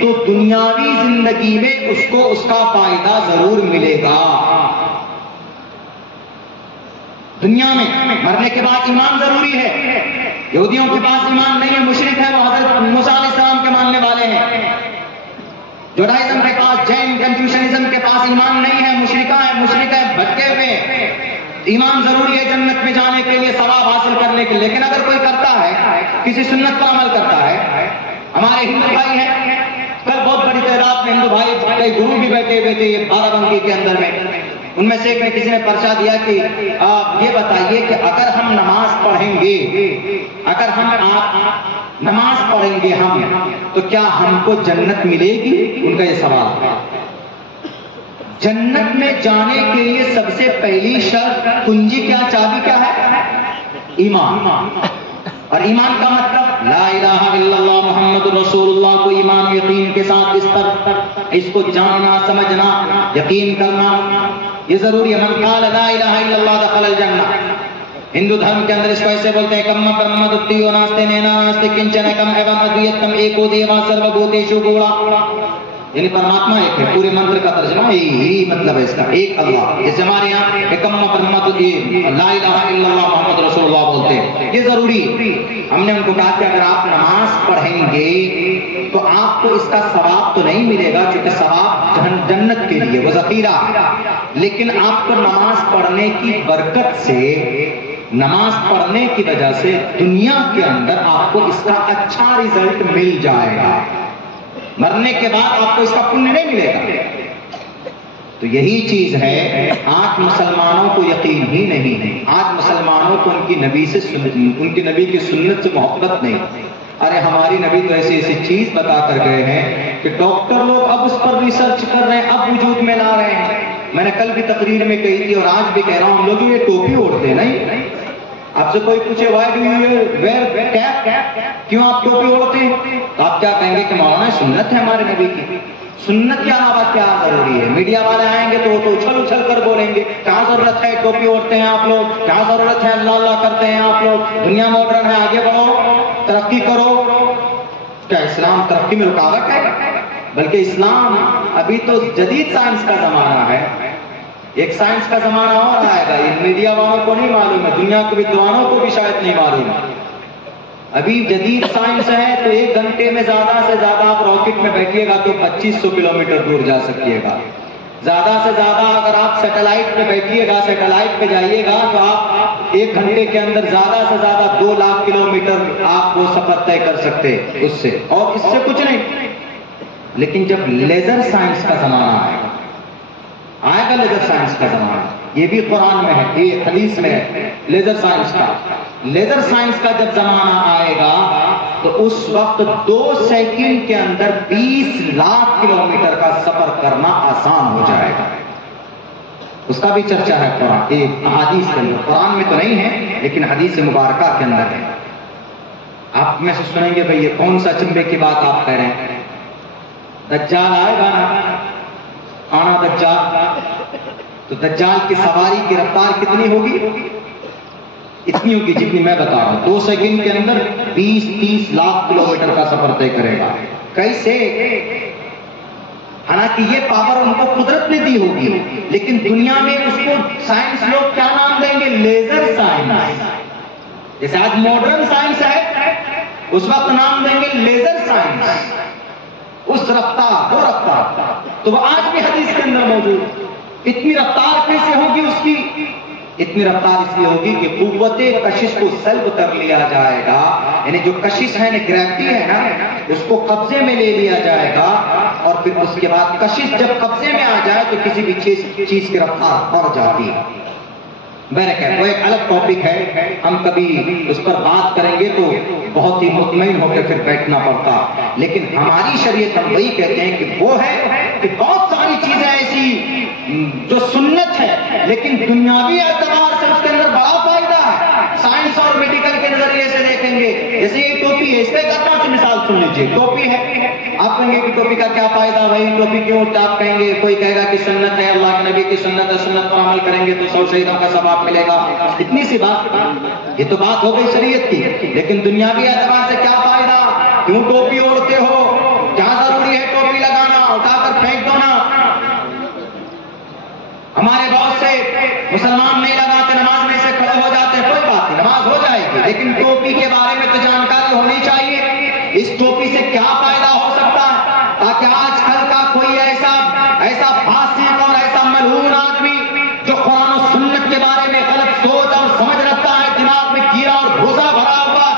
تو دنیاوی زندگی میں اس کو اس کا فائدہ ضرور ملے گا۔ دنیا میں مرنے کے بعد ایمان ضروری ہے۔ یہودیوں کے پاس ایمان نہیں ہے، مشرک ہے، وہ حضرت موسیٰ علیہ السلام کے ماننے والے ہیں۔ جوڈائزم کے پاس، جین کنفیوشنزم کے پاس ایمان نہیں ہے، مشرک ہے، بھٹکے ہوئے۔ ایمان ضروری ہے جنت میں جانے کے لیے، ثواب حاصل کرنے کے لیے۔ لیکن اگر کوئی کرتا ہے، کسی سنت پر عمل کرتا ہے، ہمارے ہندو بھائی ہیں، کل بہت بڑی تعداد میں ہندو بھائی، کئی گرو بھی بیٹھے ہوئے تھے بارہ بنکی کے اندر میں، ان میں سے ایک میں کسی نے پرچہ دیا کہ آپ یہ بتائیے کہ اگر ہم نماز پڑھیں گے، اگر آپ نماز پڑھیں گے ہم تو کیا ہم کو جنت ملے گی؟ ان کا یہ سوال ہے۔ جنت میں جانے کے لیے سب سے پہلی شرط، کنجی کیا، چابی کیا ہے؟ ایمان۔ اور ایمان کا مطلب لا الہ الا اللہ محمد رسول اللہ کو ایمان یقین کے ساتھ اس کو جاننا، سمجھنا، یقین کرنا، یہ ضروری ہے۔ من قال لا الہ الا اللہ دخل الجنہ۔ ہندو دھرم کے اندر اس کو ایسے بولتے ہیں، کم برہم دتیو ناستے نینا ناستے کنچن کم ایوم ادویتم ایکو دیوا سرو بھوتیشو گوڑا، یعنی پرماتما ایک ہے۔ پورے منتر کا ترجمہ یہی مطلب ہے اس کا، ایک اللہ۔ جیسے ہمارے یہاں ایکم برہم لا الہ الا اللہ محمد رسول اللہ بولتے ہیں، یہ ضروری۔ ہم نے ان کو کہا کہ اگر آپ نماز پڑھیں گے تو آپ کو اس کا ثواب تو نہیں ملے گا، کیونکہ ثواب جنت کے لیے وہ ذخیرہ ہے، لیکن آپ کو نماز پڑھنے کی برکت سے، نماز پڑھنے کی وجہ سے دنیا کے اندر آپ کو اس کا اچھا رزلٹ مل جائے گا، مرنے کے بعد آپ کو اس کا پنیہ نہیں ملے گا۔ تو یہی چیز ہے، آج مسلمانوں کو یقین ہی نہیں ہے، آج مسلمانوں کو ان کی نبی کی سنت سے محبت نہیں۔ ارے ہماری نبی تو ایسی ایسی چیز بتا کر گئے ہیں کہ ڈاکٹر لوگ اب اس پر ریسرچ کر رہے ہیں، اب وجود میں لا رہے ہیں۔ میں نے کل بھی تقریر میں کہی تھی اور آج بھی کہہ رہا ہوں، ہم لوگ یہ ٹوپی اوڑھتے ہیں نہیں؟ آپ سے کوئی پوچھے why do you wear cap, کیوں آپ ٹوپی اوڑھتے ہیں؟ تو آپ کیا کہیں گے کہ مولانا سنت ہے ہمارے نبی کی۔ سنت کے علاوہ کیا ضروری ہے؟ میڈیا والے آئیں گے تو وہ تو اچھل اچھل کر بولیں گے، کہاں ضرورت ہے ٹوپی اوڑھتے ہیں آپ لوگ، کہاں ضرورت ہے اللہ اللہ کرتے ہیں آپ لوگ، دنیا ماڈرن ہے، آگے بڑھو، ترقی کرو۔ کیا اسلام ترقی میں رکاوٹ ہے؟ بلکہ اسلام ابھی تو جدید سائنس کا زمانہ ہے، ایک سائنس کا زمانہ اور آئے گا، یہ میڈیا والوں کو نہیں معلوم ہے، دنیا کے ویدوانوں کو بھی شاید نہیں معلوم ہے۔ ابھی جدید سائنس ہے تو 1 گھنٹے میں زیادہ سے زیادہ آپ راکٹ میں بیٹھیے گا تو 2500 کلومیٹر دور جا سکیے گا، زیادہ سے زیادہ اگر آپ سیٹلائٹ پہ بیٹھیے گا، سیٹلائٹ پہ جائیے گا تو آپ 1 گھنٹے کے اندر زیادہ سے زیادہ 2 لاکھ کلومیٹر آپ وہ سفر طے کر سکتے اس سے، اور اس سے کچھ نہیں۔ لیکن جب لیزر سائنس کا زمانہ آئے گا لیزر سائنس کا زمانہ، یہ بھی قرآن میں ہے، یہ حدیث میں ہے لیزر سائنس کا، لیزر سائنس کا جب زمانہ آئے گا تو اس وقت 2 سیکنڈ کے اندر 20 لاکھ کلومیٹر کا سفر کرنا آسان ہو جائے گا. اس کا بھی چرچا ہے قرآن ایک حدیث کے اندر. قرآن میں تو نہیں ہے لیکن حدیث مبارکہ کے اندر ہے. آپ میں سے سنیں گے بھئی یہ کون سا چنبے کی بات آپ کہہ رہے ہیں؟ دجال آئے گا نا، آنا دجال، تو دجال کی سواری کی رفتار کتنی ہوگی؟ اتنی ہوگی جتنی میں بتا رہا ہوں. 2 سیکنڈ کے اندر 20-30 لاکھ کلومیٹر کا سفر طے کرے گا. کیسے؟ حالانکہ یہ پاور ان کو قدرت نے دی ہوگی، لیکن دنیا میں اس کو سائنس لوگ کیا نام دیں گے؟ Laser science. جیسے آج ماڈرن سائنس ہے، اس وقت نام دیں گے لیزر سائنس. اس رفتار، وہ رفتار تو وہ آج بھی حدیث کے اندر موجود. اتنی رفتار کیسے ہوگی اس کی؟ اتنی رفتار اس لیے ہوگی کہ قوت کشش کو سلب کر لیا جائے گا. یعنی جو کشش ہے، گریوٹی ہے نا، اس کو قبضے میں لے لیا جائے گا، اور پھر اس کے بعد کشش جب قبضے میں آ جائے تو کسی بھی چیز کی رفتار بڑھ جاتی ہے. وہ ایک الگ ٹاپک ہے، ہم کبھی اس پر بات کریں گے تو بہت ہی مطمئن ہو کے پھر بیٹھنا پڑتا. لیکن ہماری شریعت ہم وہی کہتے ہیں کہ وہ ہے کہ بہت ساری چیزیں ایسی جو سنت ہے لیکن دنیاوی اعتبار سے اس کے اندر بڑا فائدہ ہے. سائنس اور میڈیکل کے نظریے سے دیکھیں گے، جیسے یہ ٹوپی ہے، اس پہ کرنا سے مثال سن لیجیے. ٹوپی ہے، آپ کہیں گے کہ ٹوپی کا کیا فائدہ؟ بھائی ٹوپی کیوں؟ آپ کہیں گے، کوئی کہے گا کہ سنت ہے، اللہ کے نبی کی سنت ہے، سنت پر عمل کریں گے تو 100 شہیدوں کا ثواب ملے گا. اتنی سی بات، یہ تو بات ہو گئی شریعت کی. لیکن دنیاوی اعتبار سے کیا فائدہ؟ کیوں ٹوپی اوڑھتے ہو؟ جہاں ضروری ہے ٹوپی لگانا، اٹھا کر پھینک دو نا. ہمارے بہت سے مسلمان نہیں لگاتے، نماز میں سے کھڑے ہو جاتے ہیں، کوئی بات نہیں، نماز ہو جائے گی، لیکن ٹوپی کے بارے میں تو جانکاری ہونی چاہیے. اس ٹوپی سے کیا فائدہ ہو سکتا ہے، تاکہ آج کل کا کوئی ایسا فاسق اور ایسا ملعون آدمی جو قرآن و سنت کے بارے میں غلط سوچ اور سمجھ رکھتا ہے، دماغ میں کیڑا اور بھوسا بھرا ہوا،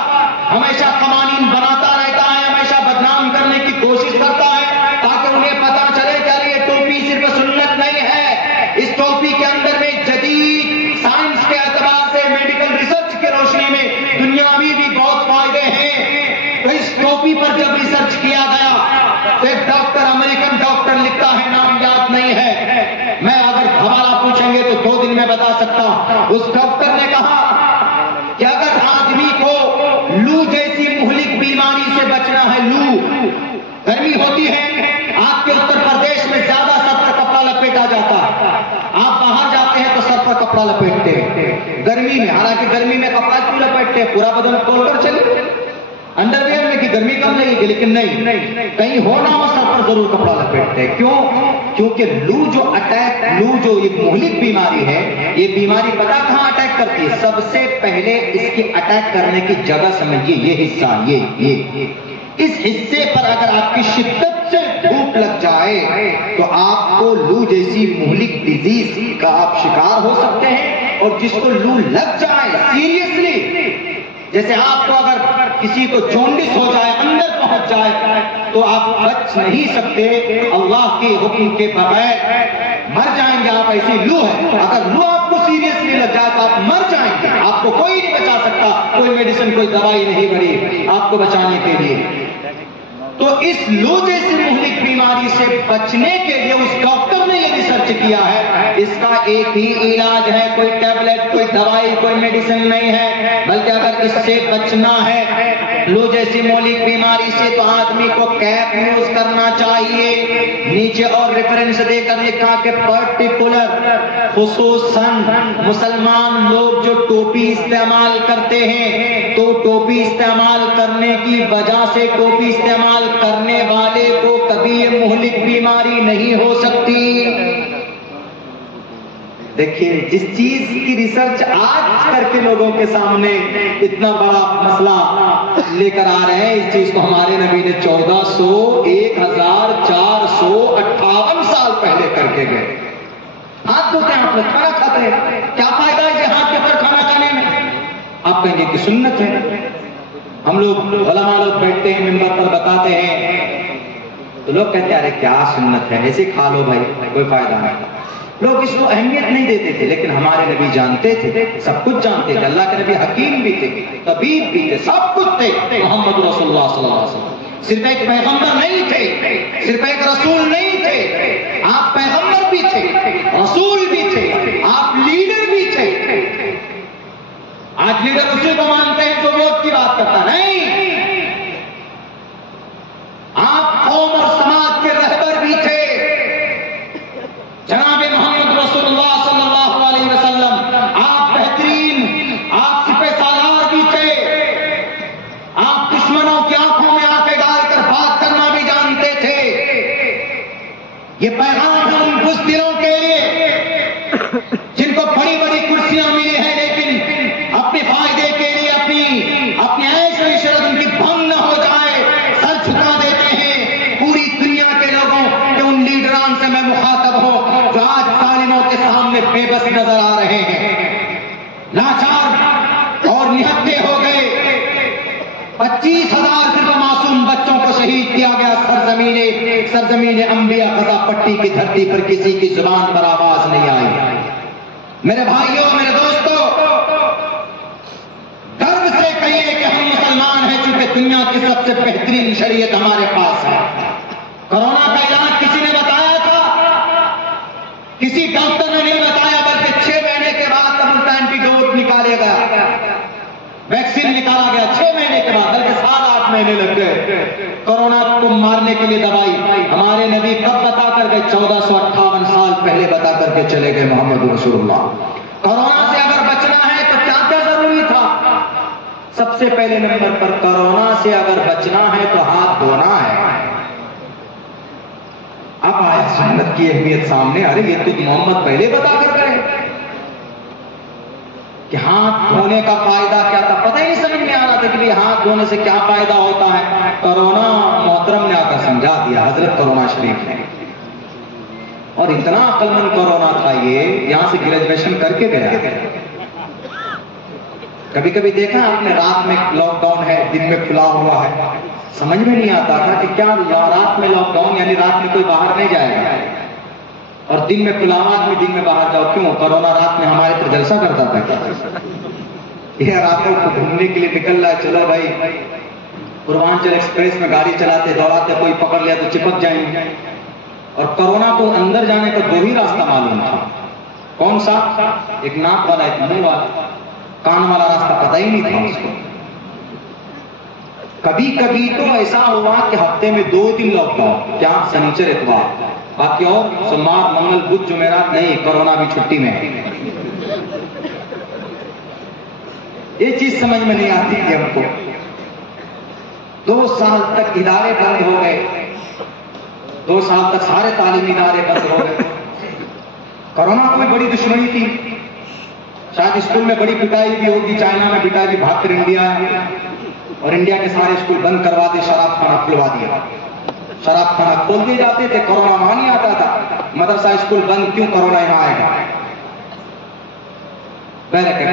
ہمیشہ قوانین بناتا رہتا ہے، ہمیشہ بدنام کرنے کی کوشش کرتا ہے، تاکہ انہیں پتا چلے کہ یہ ٹوپی صرف سنت نہیں ہے. اس ٹوپی کے اندر میں جدید سائنس کے اعتبار سے، میڈیکل ریسرچ کی روشنی میں دنیاوی بھی بہت فائدے ہیں. تو اس ٹوپی پر جب ریسرچ کیا گیا تو ایک ڈاکٹر، امریکن ڈاکٹر لکھتا ہے، نام یاد نہیں ہے، میں اگر حوالہ پوچھیں گے تو 2 دن میں بتا سکتا ہوں. اس ڈاکٹر نے کہا کہ اگر آدمی کو لو جیسی مہلک بیماری سے بچنا ہے، لو گرمی ہوتی ہے، آپ کے اتر پردیش میں زیادہ سر پر کپڑا لپیٹا جاتا ہے، آپ باہر جاتے ہیں تو سر پر کپڑا لپیٹتے ہیں گرمی میں. حالانکہ گرمی میں کپڑا کیوں لپیٹتے ہیں؟ پورا بدن کھول کر چلیے انڈر ویئر میں، کہ گرمی کم لگے گی، لیکن نہیں، کہیں ہو نہ ہو سر پر ضرور کپڑا لپیٹتے ہیں. کیوں؟ کیونکہ لو جو یہ مہلک بیماری ہے، یہ بیماری پتہ کہاں اٹیک کرتی ہے؟ سب سے پہلے اس کی اٹیک کرنے کی جگہ سمجھیے، یہ حصہ، یہ اس حصے پر اگر آپ کی شدت سے دھوپ لگ جائے تو آپ کو لو جیسی مہلک ڈیزیز کا آپ شکار ہو سکتے ہیں. اور جس کو لو لگ جائے سیریسلی، جیسے آپ کو اگر کسی کو جونڈس ہو جائے، اندر پہنچ جائے، تو آپ بچ نہیں سکتے. اللہ کے حکم کے بغیر مر جائیں گے آپ. ایسی لو ہے، اگر لو آپ کو سیریسلی لگ جائے تو آپ مر جائیں گے. آپ کو کوئی نہیں بچا سکتا، کوئی میڈیسن، کوئی دوائی نہیں بڑی آپ کو بچانے کے لیے. تو اس لو جیسی مہلک بیماری سے بچنے کے لیے اس ڈاکٹر نے یہ ریسرچ کیا ہے. اس کا ایک ہی علاج ہے، کوئی ٹیبلٹ، کوئی دوائی، کوئی میڈیسن نہیں ہے، بلکہ اگر اس سے بچنا ہے لو جیسی مہلک بیماری سے تو آدمی کو کیپ یوز کرنا چاہیے. نیچے اور ریفرنس دے کر لکھا کہ پرٹیکولر، خصوصاً مسلمان لوگ جو ٹوپی استعمال کرتے ہیں، تو ٹوپی استعمال کرنے کی وجہ سے ٹوپی استعمال کرنے والے کو کبھی یہ مہلک بیماری نہیں ہو سکتی. دیکھیے جس چیز کی ریسرچ آج کر کے لوگوں کے سامنے اتنا بڑا مسئلہ لے کر آ رہے ہیں، اس چیز کو ہمارے نبی نے 1458 سال پہلے کر کے گئے. ہاتھ دھوتے ہیں آپ لوگ، کھانا کھاتے ہیں، کیا فائدہ ہے کہ ہاتھ کے پر کھانا کھانے میں؟ آپ کہیں گے کہ سنت ہے. ہم لوگ علماء لوگ بیٹھتے ہیں منبر پر بتاتے ہیں تو لوگ کہتے ہیں ارے کیا سنت ہے، ایسے کھا لو بھائی، کوئی فائدہ نہیں. لوگ اس کو اہمیت نہیں دیتے تھے، لیکن ہمارے نبی جانتے تھے، سب کچھ جانتے تھے۔ اللہ کے نبی حکیم بھی تھے، طبیب بھی تھے، سب کچھ تھے۔ محمد رسول اللہ صلی اللہ علیہ وسلم صرف ایک پیغمبر نہیں تھے، صرف ایک رسول نہیں تھے، آپ پیغمبر بھی تھے، رسول بھی تھے، آپ لیڈر بھی تھے۔ آج لیڈر اسی کو مانتے ہیں جو ووٹ کی بات کرتا، نہیں، آپ قوم اور سماج کے رہبر بھی تھے۔ جناب محمد رسول اللہ صلی اللہ علیہ وسلم آپ بہترین، آپ سپہ سالار بھی تھے، آپ دشمنوں کی آنکھوں میں آنکھیں ڈال کر بات کرنا بھی جانتے تھے۔ یہ پیغام ہے ان بزدلوں کے لیے جن کو بڑی بڑی کرسیاں ملی ہیں، لیکن اپنے فائدے کے لیے اپنی عیش و عشرت ان کی بھنگ نہ ہو جائے، سر جھکا دیتے ہیں پوری دنیا کے لوگوں کہ ان لیڈران سے میں مخاطب ہوں جو آج ظالموں کے سامنے بے بس نظر آ رہے ہیں، لاچار اور نہتے ہو گئے۔ 25,000 صرف معصوم بچوں کو شہید کیا گیا سرزمین انبیاء غزہ پٹی کی دھرتی پر، کسی کی زبان پر آواز نہیں آئی۔ میرے بھائیوں، میرے دوستوں، گرو سے کہیے کہ ہم مسلمان ہیں، چونکہ دنیا کی سب سے بہترین شریعت ہمارے پاس ہے۔ کورونا کا علاج کسی نے بتایا تھا؟ کسی ڈاکٹر نے نہیں بتایا، بلکہ 6 مہینے کے بعد تب اس کا اینٹی ڈوٹ نکالے گیا، ویکسین نکالا گیا 6 مہینے کے بعد، بلکہ 7-8 مہینے لگ گئے کورونا کو مارنے کے لیے دوائی۔ ہمارے نبی کب بتا کر گئے؟ 1458 سال پہلے بتا کر کے چلے گئے محمد رسول اللہ۔ کورونا سے اگر بچنا ہے تو کیا کیا ضروری تھا؟ سب سے پہلے نمبر پر کورونا سے اگر بچنا ہے تو ہاتھ دھونا ہے۔ اب آئے سنت کی اہمیت سامنے، ارے یہ تو محمد پہلے بتا کر گئے کہ ہاتھ دھونے کا فائدہ کیا تھا، پتہ ہی نہیں سمجھ میں آ رہا تھا کہ ہاتھ دھونے سے کیا فائدہ ہوتا ہے۔ کورونا محترم نے آ کر سمجھا دیا، حضرت کورونا شریف نے، اور اتنا عقل مند کورونا تھا یہ، یہاں سے گریجویشن کر کے گیا۔ کبھی کبھی دیکھا آپ نے، رات میں لاک ڈاؤن ہے، دن میں کھلا ہوا ہے، سمجھ میں نہیں آتا تھا کہ کیا رات میں لاک ڈاؤن یعنی رات میں کوئی باہر نہیں جائے گا، اور دن میں کھلا ہوا آدمی دن میں باہر جاؤ، کیوں؟ کورونا رات میں ہمارے پر جلسہ کرتا تھا، یہ راتوں کو گھومنے کے لیے نکل رہا ہے، چلو بھائی پوروانچل ایکسپریس میں گاڑی چلاتے دوڑاتے کوئی پکڑ لیا تو چپک جائیں گے۔ اور کورونا کو اندر جانے کا 2 ہی راستہ معلوم تھا، کون سا؟ ایک ناک والا، ایک منہ والا، کان والا راستہ پتہ ہی نہیں تھا اس کو۔ کبھی کبھی تو ایسا ہوا کہ ہفتے میں 2 دن لاک ڈاؤن، کیا؟ سنیچر اتوار، باقی اور سوموار منگل بدھ جمعرات نہیں، کورونا بھی چھٹی میں۔ یہ چیز سمجھ میں نہیں آتی تھی ہم کو۔ 2 سال تک ادارے بند ہو گئے، 2 سال تک سارے تعلیمی ادارے بند ہو گئے۔ کورونا کو بھی بڑی دشمنی تھی، شاید اسکول میں بڑی پٹائی بھی ہوگی، چائنا میں پٹائی بھاگ کر انڈیا ہے، اور انڈیا کے سارے اسکول بند کروا دے، شراب خانہ کھلوا دیا، شراب خانہ کھول دیے جاتے تھے، کورونا وہاں نہیں آتا تھا۔ مدرسہ اسکول بند، کیوں؟ کورونا یہاں آئے گا۔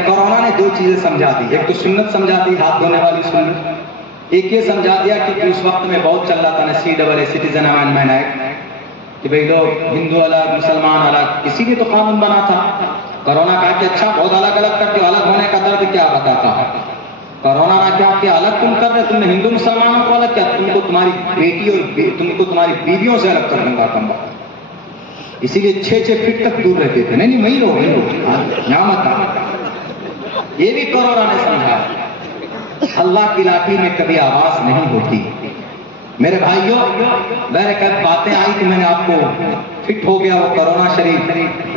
کورونا نے 2 چیزیں سمجھا دی، ایک تو سنت سمجھا دی، ہاتھ دھونے والی سنت، ایک یہ سمجھا دیا کہ اس وقت میں بہت چل رہا تھا نا CAA سٹیزن امینڈمنٹ ایکٹ، کہ بھئی لوگ ہندو الگ مسلمان الگ، کسی بھی تو قانون بنا تھا۔ کورونا کہا کہ اچھا بہت الگ الگ کرتے، الگ ہونے کا درد کیا بتاتا ہے۔ کورونا نہ کیا کہ الگ تم کر رہے، تم نے ہندو مسلمانوں کو الگ کیا، تم کو تمہاری بیٹی اور تم کو تمہاری بیویوں سے الگ کر دوں گا تم، اسی لیے 6 فٹ تک دور رہتے تھے، نہیں وہی لوگ یہاں مت آ۔ یہ بھی کورونا نے سمجھا، اللہ کی لاٹھی میں کبھی آواز نہیں ہوتی۔ میرے بھائیوں، میں کب باتیں آئی کہ میں نے آپ کو فٹ ہو گیا وہ کورونا شریف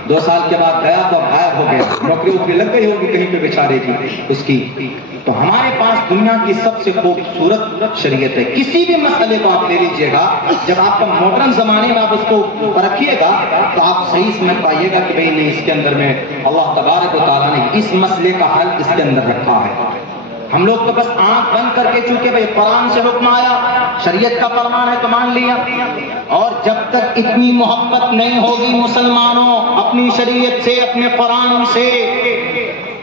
2 سال کے بعد گیا تو غائب ہو گیا، نوکری لگ گئی ہوگی کہیں پہ بیچارے کی اس کی۔ تو ہمارے پاس دنیا کی سب سے خوبصورت شریعت ہے۔ کسی بھی مسئلے کو آپ لے لیجئے گا، جب آپ کا ماڈرن زمانے میں آپ اس کو پرکھیے گا تو آپ صحیح سمجھ پائیے گا کہ بھئی نہیں، اس کے اندر میں اللہ تبارک و تعالیٰ نے اس مسئلے کا حل اس کے اندر رکھا ہے۔ ہم لوگ تو بس آنکھ بند کر کے، چونکہ بھئی قرآن سے حکم آیا، شریعت کا فرمان ہے تو مان لیا، اور جب تک اتنی محبت نہیں ہوگی مسلمانوں اپنی شریعت سے، اپنے قرآن سے،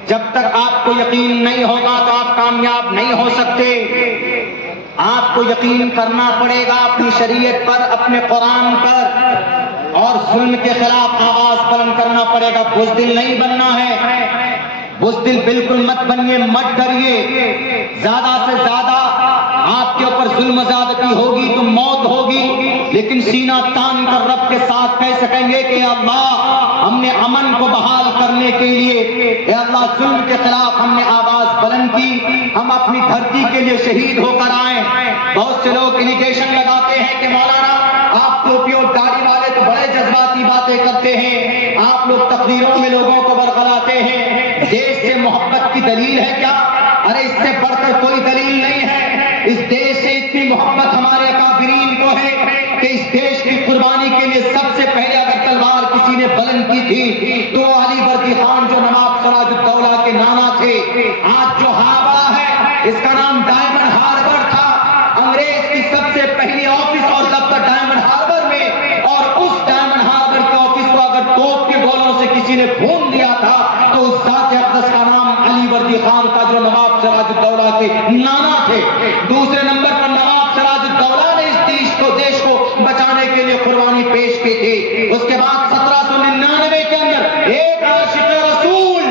جب تک آپ کو یقین نہیں ہوگا تو آپ کامیاب نہیں ہو سکتے۔ آپ کو یقین کرنا پڑے گا اپنی شریعت پر، اپنے قرآن پر۔ اور ظلم کے خلاف آواز بلند کرنا پڑے گا. بزدل نہیں بننا ہے. بزدل بالکل مت بنیے, مت ڈریے. زیادہ سے زیادہ آپ کے اوپر ظلم زیادتی ہوگی تو موت ہوگی, لیکن سینہ تان کر رب کے ساتھ کہہ سکیں گے کہ اللہ ہم نے امن کو بحال کرنے کے لیے, اے اللہ ظلم کے خلاف ہم نے آواز بلند کی, ہم اپنی دھرتی کے لیے شہید ہو کر آئے. بہت سے لوگ الیگیشن لگاتے ہیں کہ مولانا آپ ٹوپی اور داڑھی والے تو بڑے جذباتی باتیں کرتے ہیں, آپ لوگ تقریروں میں لوگوں کو برقراتے ہیں. دیش سے محبت کی دلیل ہے کیا؟ ارے اس سے بڑھ کر کوئی دلیل نہیں ہے. اس دیش سے اتنی محبت ہمارے اکابرین کو ہے کہ اس دیش کی قربانی کے لیے سب سے پہلے اگر تلوار کسی نے بلند کی تھی تو علی بردی خان جو نواب سراج الدولہ کے نانا تھے. آج جو ہاربر ہے اس کا نام ڈائمنڈ ہاربر تھا. انگریز کی سب سے پہلی آفس اور دفتر ڈائمنڈ ہاربر میں, اور اس ڈائمنڈ ہاربر کے آفس کو اگر توپ کے گولوں سے کسی نے بھون دیا تھا تو اس ذات اقدس کا نام علی بردی خان تھا جو نواب سراج الدولہ کے نانا تھے. دوسرے نمبر پر نواب سراج الدولہ نے اس دیش کو بچانے کے لیے قربانی پیش کی تھی. اس کے بعد 1799 کے اندر ایک عاشق رسول,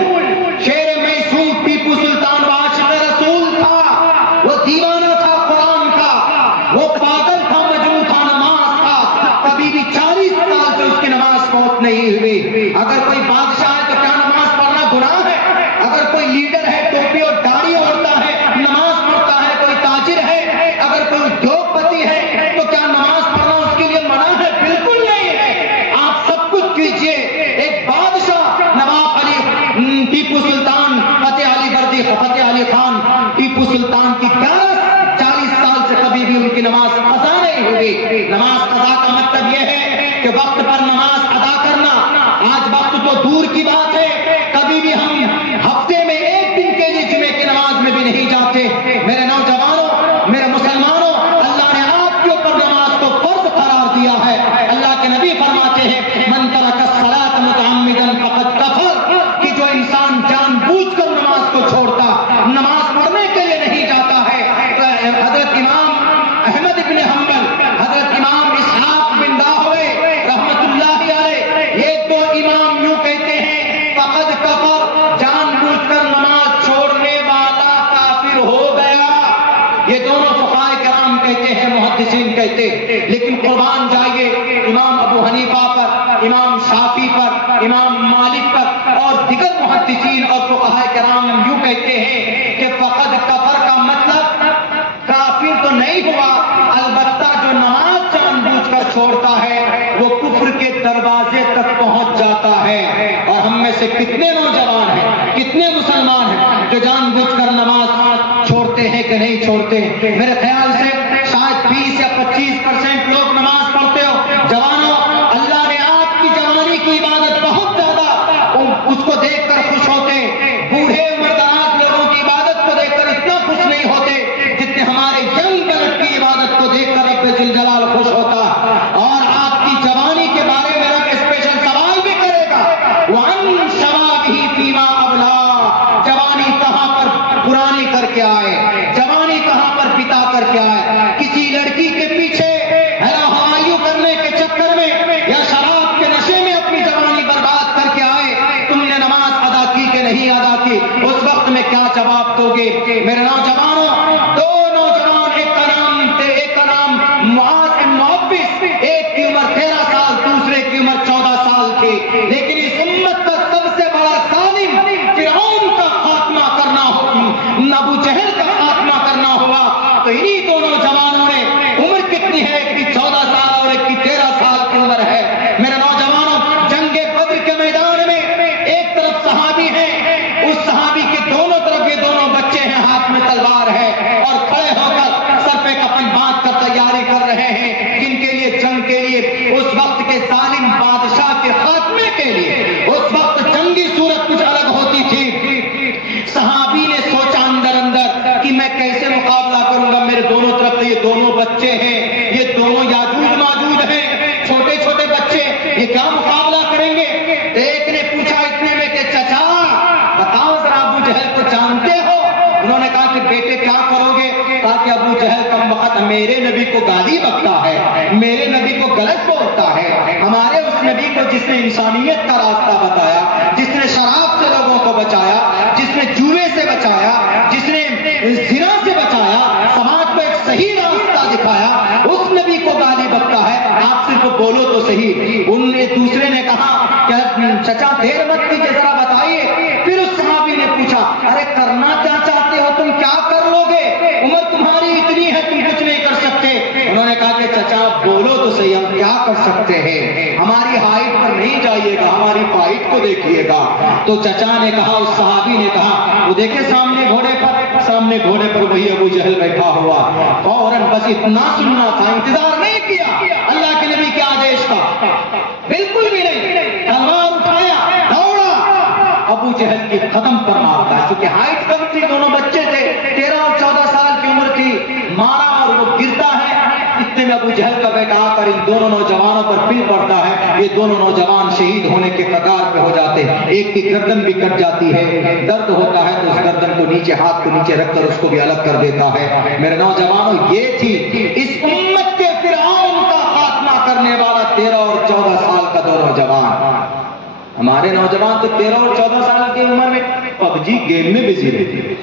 شیر میسور ٹیپو سلطان وہ عاشق رسول تھا, وہ دیوانہ تھا قرآن کا, وہ پاگل تھا, مجنون تھا, نماز کا. کبھی بھی 40 سال سے اس کی نماز فوت نہیں ہوئی. اگر کوئی بادشاہ ہے تو کیا نماز پڑھنا گناہ ہے؟ اگر کوئی لیڈر ہے ٹوپی اور داڑھی اوڑھتا ہے نماز پڑھتا ہے, کوئی تاجر ہے, اگر کوئی ادیوگپتی ہے تو کیا نماز پڑھنا اس کے لیے منع ہے؟ بالکل نہیں ہے. آپ سب کچھ کیجئے. ایک بادشاہ نواب علی ٹیپو سلطان فتح علی خان ٹیپو سلطان کی 40 سال سے کبھی بھی ان کی نماز قضا نہیں ہوئی. نماز قضا کا مطلب یہ ہے کہ وقت پر نماز ادا کرنا. آج وقت تو دور کی بات ہے, کبھی بھی ہم ہفتے میں ایک دن کے لیے جمعے کی نماز میں بھی نہیں جاتے. میرے نوجوانوں, میرے مسلمانوں, اللہ نے آپ کے اوپر نماز کو فرض قرار دیا ہے. اللہ کے نبی فرماتے ہیں من ترک الصلاۃ متعمدا فقد کفر, کہ جو انسان جان بوجھ کر نماز کو چھوڑتا, نماز پڑھنے کے لیے نہیں جاتا ہے. حضرت امام احمد بن حنبل, حضرت امام اسحاق بن راہوے رحمت اللہ علیہ, یہ دو امام یوں کہتے ہیں فقد کفر, جان بوجھ کر نماز چھوڑنے والا کافر ہو گیا. یہ دونوں فقہاء کرام کہتے ہیں, محدثین کہتے. لیکن قربان جائیے امام ابو حنیفہ پر, امام شافعی پر, امام مالک پر اور دیگر محدثین اور فقہاء کرام یوں کہتے ہیں کہ فقد کفر کا مطلب کافر تو نہیں ہوا, البتہ جو نماز جان بوجھ کر چھوڑتا ہے وہ کفر کے دروازے تک پہنچ جاتا ہے. اور ہم میں سے کتنے نوجوان ہیں, کتنے مسلمان ہیں جو جان بوجھ کر نماز چھوڑتے ہیں کہ نہیں چھوڑتے ہیں؟ میرے خیال سے شاید 20 یا 25% لوگ نماز پڑھتے ہو. جوانوں, اللہ نے آپ کی جوانی کی عبادت بہت زیادہ اس کو دیکھ کر خوش ہوتے. بوڑھے مرداز لوگوں کی عبادت کو دیکھ کر اتنا خوش نہیں ہوتے جتنے ہمارے ینگ بلد کی عبادت کو دیکھ کر رب ذل جلال خوش ہوتا. اور آپ کی جوانی کے بارے میں رب اسپیشل سوال بھی کرے گا, وَعَنْ شَبَابِهِ فِيمَا أَبْلَىٰ, جوانی کہاں پر پرانی کر کے آئے, جوانی کہاں پر بتا کر کے آئے. کسی لڑکی کے پیچھے ہوایو کرنے کے چکر میں یا شراب کے نشے میں اپنی جوانی برباد کر کے آئے. تم نے نماز ادا کی کہ نہیں ادا کی, اس وقت میں کیا جواب دو گے؟ میرے نوجوانوں, دو نوجوان, ایک کا نام معاذ بن معوذ, ایک کی عمر 13 سال, دوسرے کی عمر 14 سال تھی. لیکن اس امت کا سب سے بڑا ظالم فرعون کا خاتمہ کرنا ہو, ابو جہل کا خاتمہ کرنا ہوا تو انہی دونوں جوانوں نے, عمر کتنی ہے, ایک کی 14 سال اور ایک کی 13 سال کی عمر ہے. میرے نوجوانوں, جنگ بدر کے میدان میں ایک طرف صحابی ہیں, اس صحابی کے دونوں طرف یہ دونوں بچے ہیں, ہاتھ میں تلوار ہے اور کھڑے ہو کر سر پہ کفن باندھ کر تیاری کر رہے ہیں. کن کے لیے؟ جنگ کے لیے. اس وقت کے ظالم بادشاہ کے خاتمے کے لیے. اس وقت جنگی صورت کچھ الگ ہوتی تھی. صحابی نے سوچا اندر اندر کہ میں کیسے مقابلہ کروں گا, میرے دونوں طرف یہ دونوں بچے ہیں, یہ دونوں یاجوج ماجوج ہیں, چھوٹے چھوٹے بچے, یہ کیا مقابلہ کریں گے؟ ایک نے پوچھا اتنے میں کہ چچا بتاؤ ذرا ابو جہل کو جانتے ہو؟ انہوں نے کہا کہ بیٹے کیا کرو گے؟ کہا کہ ابو جہل کم وقت میرے نبی کو گالی بکتا ہے, میرے نبی کو غلط بولتا ہے, ہمارے اس کو جس نے انسانیت کا راستہ بتایا، جس نے شراب سے لوگوں کو بچایا، جس نے جوئے سے بچایا، جس نے زنا سے بچایا، سماج کو ایک صحیح راستہ دکھایا، اس نبی کو گالی بکتا ہے، آپ صرف بولو تو صحیح۔ ان نے دوسرے نے کہا کہ چچا دیر مت کیجیے، ذرا بتائیے۔ پھر اس صحابی نے پوچھا ارے کرنا کیا چاہتے ہو تم، کیا کر لو گے، عمر تمہاری اتنی ہے تم کچھ نہیں کر سکتے۔ انہوں نے کہا کہ چچا بولو تو صحیح، ہم کیا کر سکتے ہیں، ہماری ہائٹ پر نہیں جائیے گا، ہماری فائٹ کو دیکھیے گا۔ تو چچا نے کہا، اس صحابی نے کہا، وہ دیکھے سامنے گھوڑے پر وہی ابو جہل بیٹھا ہوا، فوراً بس اتنا سننا تھا، انتظار نہیں کیا اللہ کے نبی کے آدیش کا، بالکل بھی نہیں، تلوار اٹھایا دوڑا، ابو جہل کی قدم پر مارتا ہے، کیونکہ ہائٹ کم تھی، دونوں بچے تھے، 13 اور 14 سال کی عمر تھی، مارا اور وہ گرتا ہے۔ اتنے میں ابو جہل کا بیٹا آ کر ان دونوں نوجوانوں پر پل پڑتا ہے، یہ دونوں نوجوان شہید ہونے کے کگار پہ ہو جاتے ہیں، ایک کی گردن بھی کٹ جاتی ہے، درد ہوتا ہے تو اس گردن کو نیچے، ہاتھ کو نیچے رکھ کر اس کو بھی الگ کر دیتا ہے۔ میرے نوجوانوں، یہ تھی اس امت کے فرعون کا خاتمہ کرنے والا 13 اور 14 سال کا دو نوجوان۔ ہمارے نوجوان تو 13 اور 14 سال کی عمر میں پب جی گیم میں بزی رہتے ہیں،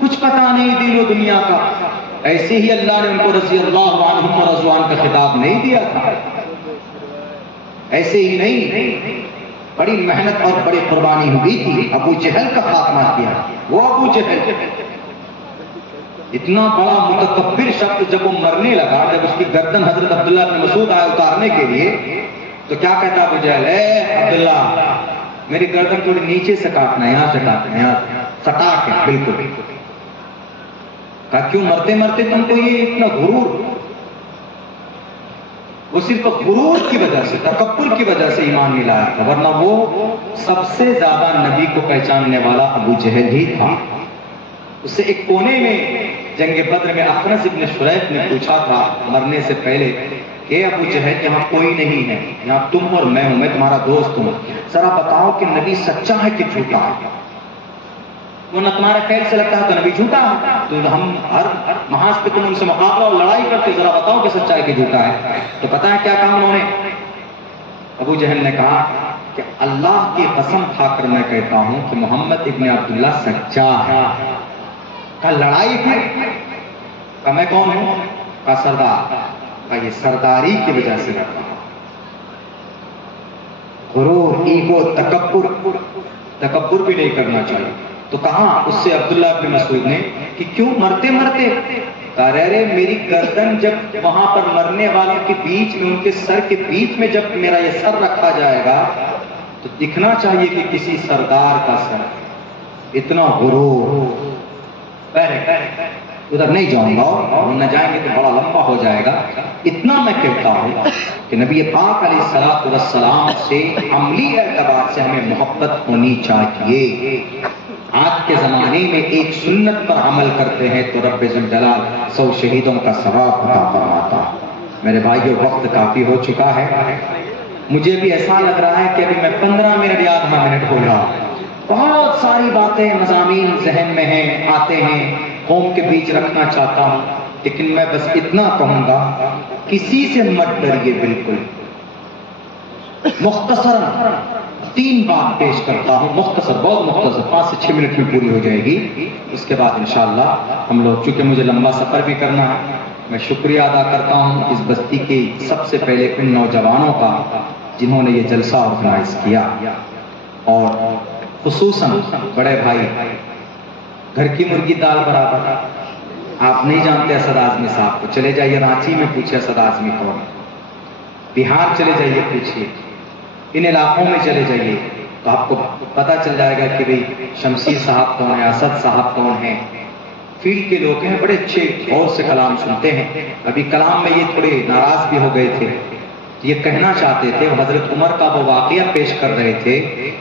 کچھ پتا نہیں دین و دنیا کا۔ ایسے ہی اللہ نے ان کو رضی اللہ عنہم و رضوان کا خطاب نہیں دیا تھا، ایسے ہی نہیں، بڑی محنت اور بڑی قربانی ہوئی تھی۔ ابو جہل کا خاتمہ کیا، وہ ابو جہل اتنا بڑا متکبر شخص جب وہ مرنے لگا، جب اس کی گردن حضرت عبداللہ بن مسعود آئے اتارنے کے لیے، تو کیا کہتا ابو جہل، اے عبداللہ میری گردن تھوڑی نیچے سے کاٹنا ہے، یہاں سے کاٹنا ہے، یہاں سٹا کے بالکل۔ کہا کیوں مرتے مرتے تم کو یہ اتنا غرور؟ وہ صرف غرور کی وجہ سے، تکبر کی وجہ سے ایمان نہیں لایا تھا، ورنہ وہ سب سے زیادہ نبی کو پہچاننے والا ابو جہل ہی تھا۔ اس سے ایک کونے میں جنگ بدر میں اخنس ابن شریح نے پوچھا تھا مرنے سے پہلے کہ ابو جہل یہاں کوئی نہیں ہے، یہاں تم اور میں ہوں، میں تمہارا دوست ہوں، ذرا بتاؤ کہ نبی سچا ہے کہ جھوٹا ہے؟ وہ نہ تمہارے خیر سے لگتا ہے تو نبی جھوٹا ہے، تو ہم ہر محاذ پہ تم ان سے مقابلہ اور لڑائی کرتے، ذرا بتاؤ کہ سچا ہے کہ جھوٹا ہے؟ تو پتہ ہے کیا کہا انہوں نے؟ ابو جہل نے کہا کہ اللہ کی قسم کھا کر میں کہتا ہوں کہ محمد ابن عبداللہ سچا ہے۔ کہا لڑائی پھر؟ کہا میں کون ہوں؟ کہا سردار۔ کہا یہ سرداری کی وجہ سے کرتا ہوں، غرور، ایگو، تکبر بھی نہیں کرنا چاہیے۔ تو کہا اس سے عبداللہ بن مسعود نے کہ کیوں مرتے مرتے؟ کہا رے میری گردن جب وہاں پر مرنے والوں کے بیچ میں، ان کے سر کے بیچ میں جب میرا یہ سر رکھا جائے گا تو دکھنا چاہیے کہ کسی سردار کا سر، اتنا غرور۔ ادھر نہیں جاؤں گا، اور نہ جائیں گے تو بڑا لمبا ہو جائے گا۔ اتنا میں کہتا ہوں کہ نبی پاک علیہ الصلوۃ والسلام سے عملی اعتبار سے ہمیں محبت ہونی چاہیے۔ آج کے زمانے میں ایک سنت پر عمل کرتے ہیں تو رب ذوالجلال 100 شہیدوں کا ثواب عطا فرماتا۔ میرے بھائیو وقت کافی ہو چکا ہے، مجھے بھی ایسا لگ رہا ہے کہ ابھی میں 15 منٹ یا آدھا منٹ بول رہا ہوں، بہت ساری باتیں مضامین ذہن میں ہیں، آتے ہیں، قوم کے بیچ رکھنا چاہتا ہوں، لیکن میں بس اتنا کہوں گا کسی سے مت ڈریے، بالکل مختصر 3 بات پیش کرتا ہوں، مختصر، بہت مختصر، 5 سے 6 منٹ میں پوری ہو جائے گی۔ اس کے بعد انشاءاللہ ہم لوگ، چونکہ مجھے لمبا سفر بھی کرنا ہے، میں شکریہ ادا کرتا ہوں اس بستی کے سب سے پہلے ان نوجوانوں کا جنہوں نے یہ جلسہ آرگنائز کیا، اور خصوصاً بڑے بھائی گھر کی مرغی دال برابر، آپ نہیں جانتے اسد اعظمی صاحب کو، چلے جائیے رانچی میں پوچھے اسد اعظمی کون، بہار چلے جائیے پوچھیے، ان علاقوں میں چلے جائیے تو آپ کو پتہ چل جائے گا کہ بھئی شمشیر صاحب کون ہیں، اسد صاحب کون ہیں، فیلڈ کے لوگ ہیں، بڑے اچھے غور سے کلام سنتے ہیں۔ ابھی کلام میں یہ تھوڑے ناراض بھی ہو گئے تھے، یہ کہنا چاہتے تھے، حضرت عمر کا وہ واقعہ پیش کر رہے تھے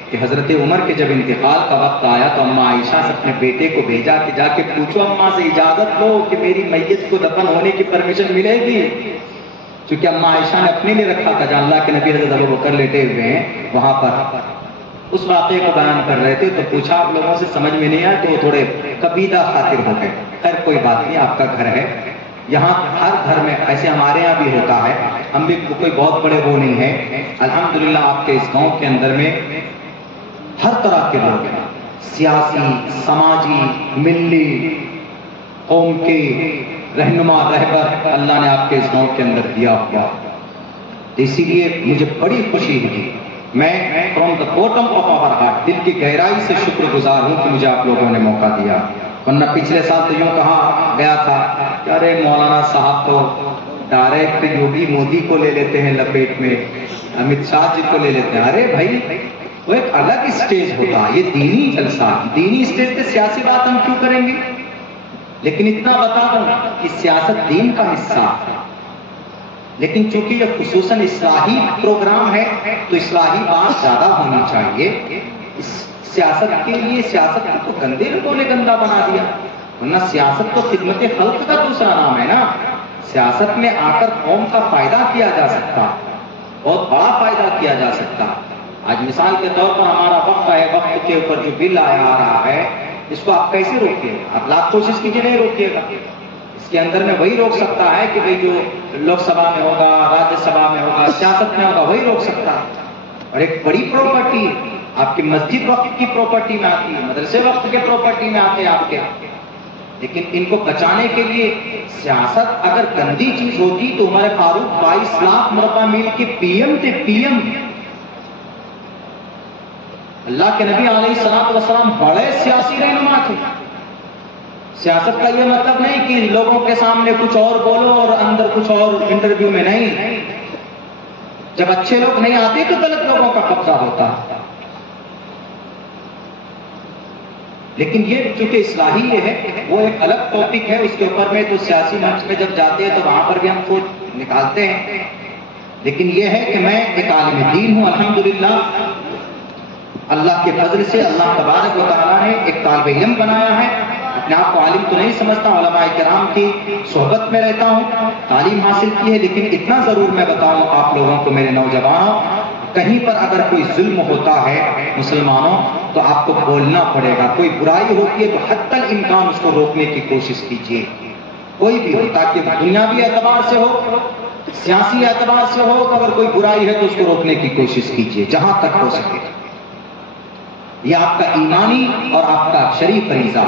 کہ حضرت عمر کے جب انتقال کا وقت آیا تو اماں عائشہ سے اپنے بیٹے کو بھیجا کہ جا کے پوچھو اماں سے اجازت لو کہ میری میت کو دفن ہونے کی پرمیشن ملے گی، چونکہ اماں عائشہ نے اپنے لیے رکھا تھا، جہاں اللہ کے نبی حضرت ابوبکر لیٹے ہوئے ہیں وہاں پر اس واقعے کو بیان کر رہے تھے، تو پوچھا آپ لوگوں سے سمجھ میں نہیں آیا تو وہ تھوڑے قبیدہ خاطر ہو گئے۔ خیر کوئی بات نہیں، آپ کا گھر ہے، یہاں ہر گھر میں، ایسے ہمارے یہاں بھی ہوتا ہے، ہم بھی کوئی بہت بڑے وہ نہیں ہیں، الحمدللہ آپ کے اس گاؤں کے اندر میں ہر طرح کے لوگ ہیں، سیاسی، سماجی، ملی، قوم کے رہنما، رہبر اللہ نے آپ کے اس گاؤں کے اندر دیا ہوا، اسی لیے مجھے بڑی خوشی ہوئی، میں from the bottom of our heart دل کی گہرائی سے شکر گزار ہوں کہ مجھے آپ لوگوں نے موقع دیا، ورنہ پچھلے سال تو یوں کہا گیا تھا کہ ارے مولانا صاحب تو ڈائریکٹ یوگی مودی کو لے لیتے ہیں لپیٹ میں، امت شاہ جی کو لے لیتے ہیں، ارے بھائی وہ ایک الگ اسٹیج ہوتا، یہ دینی جلسہ، دینی اسٹیج پہ سیاسی بات ہم کیوں کریں گے؟ لیکن اتنا بتا دوں کہ سیاست دین کا حصہ، لیکن چونکہ یہ خصوصاً اصلاحی پروگرام ہے تو اصلاحی بات زیادہ ہونی چاہیے، سیاست کے لیے سیاست کو گندے لوگوں نے گندا بنا دیا، ورنہ سیاست تو خدمت خلق کا دوسرا نام ہے نا، سیاست میں آ کر قوم کا فائدہ کیا جا سکتا، بہت بڑا فائدہ کیا جا سکتا۔ آج مثال کے طور پر ہمارا وقت ہے، وقت کے اوپر جو بل آ رہا ہے اس کو آپ کیسے روکیے؟ آپ لاکھ کوشش کیجیے نہیں روکیے گا، اس کے اندر میں وہی روک سکتا ہے کہ بھئی جو لوک سبھا میں ہوگا، راجیہ سبھا میں ہوگا، سیاست میں ہوگا، وہی روک سکتا ہے۔ اور ایک بڑی پراپرٹی آپ کی مسجد وقت کی پراپرٹی میں آتی ہے، مدرسے وقت کے پراپرٹی میں آتے ہیں آپ کے، لیکن ان کو بچانے کے لیے سیاست اگر گندی چیز ہوتی تو عمر فاروق 22 لاکھ مربع میل کے پی ایم تھے، پی ایم۔ اللہ کے نبی علیہ السلام والسلام بڑے سیاسی رہنما تھے۔ سیاست کا یہ مطلب نہیں کہ لوگوں کے سامنے کچھ اور بولو اور اندر کچھ اور، انٹرویو میں نہیں، جب اچھے لوگ نہیں آتے تو غلط لوگوں کا قبضہ ہوتا ہے۔ لیکن یہ چونکہ اصلاحی یہ ہے، وہ ایک الگ ٹاپک ہے، اس کے اوپر میں تو سیاسی منچ میں جب جاتے ہیں تو وہاں پر بھی ہم خود نکالتے ہیں، لیکن یہ ہے کہ میں ایک عالم دین ہوں الحمدللہ، اللہ کے فضل سے اللہ تبارک و تعالیٰ نے ایک طالب علم بنایا ہے، اپنے آپ کو عالم تو نہیں سمجھتا، علماء کرام کی صحبت میں رہتا ہوں، تعلیم حاصل کی ہے، لیکن اتنا ضرور میں بتاؤں آپ لوگوں کو، میرے نوجوانوں، کہیں پر اگر کوئی ظلم ہوتا ہے مسلمانوں تو آپ کو بولنا پڑے گا، کوئی برائی ہوتی ہے تو حتی الامکان اس کو روکنے کی کوشش کیجیے، کوئی بھی ہو، تاکہ دنیاوی اعتبار سے ہو، سیاسی اعتبار سے ہو، تو اگر کوئی برائی ہے تو اس کو روکنے کی کوشش کیجیے جہاں تک ہو سکے۔ یہ آپ کا ایمانی اور آپ کا شریف فریضہ۔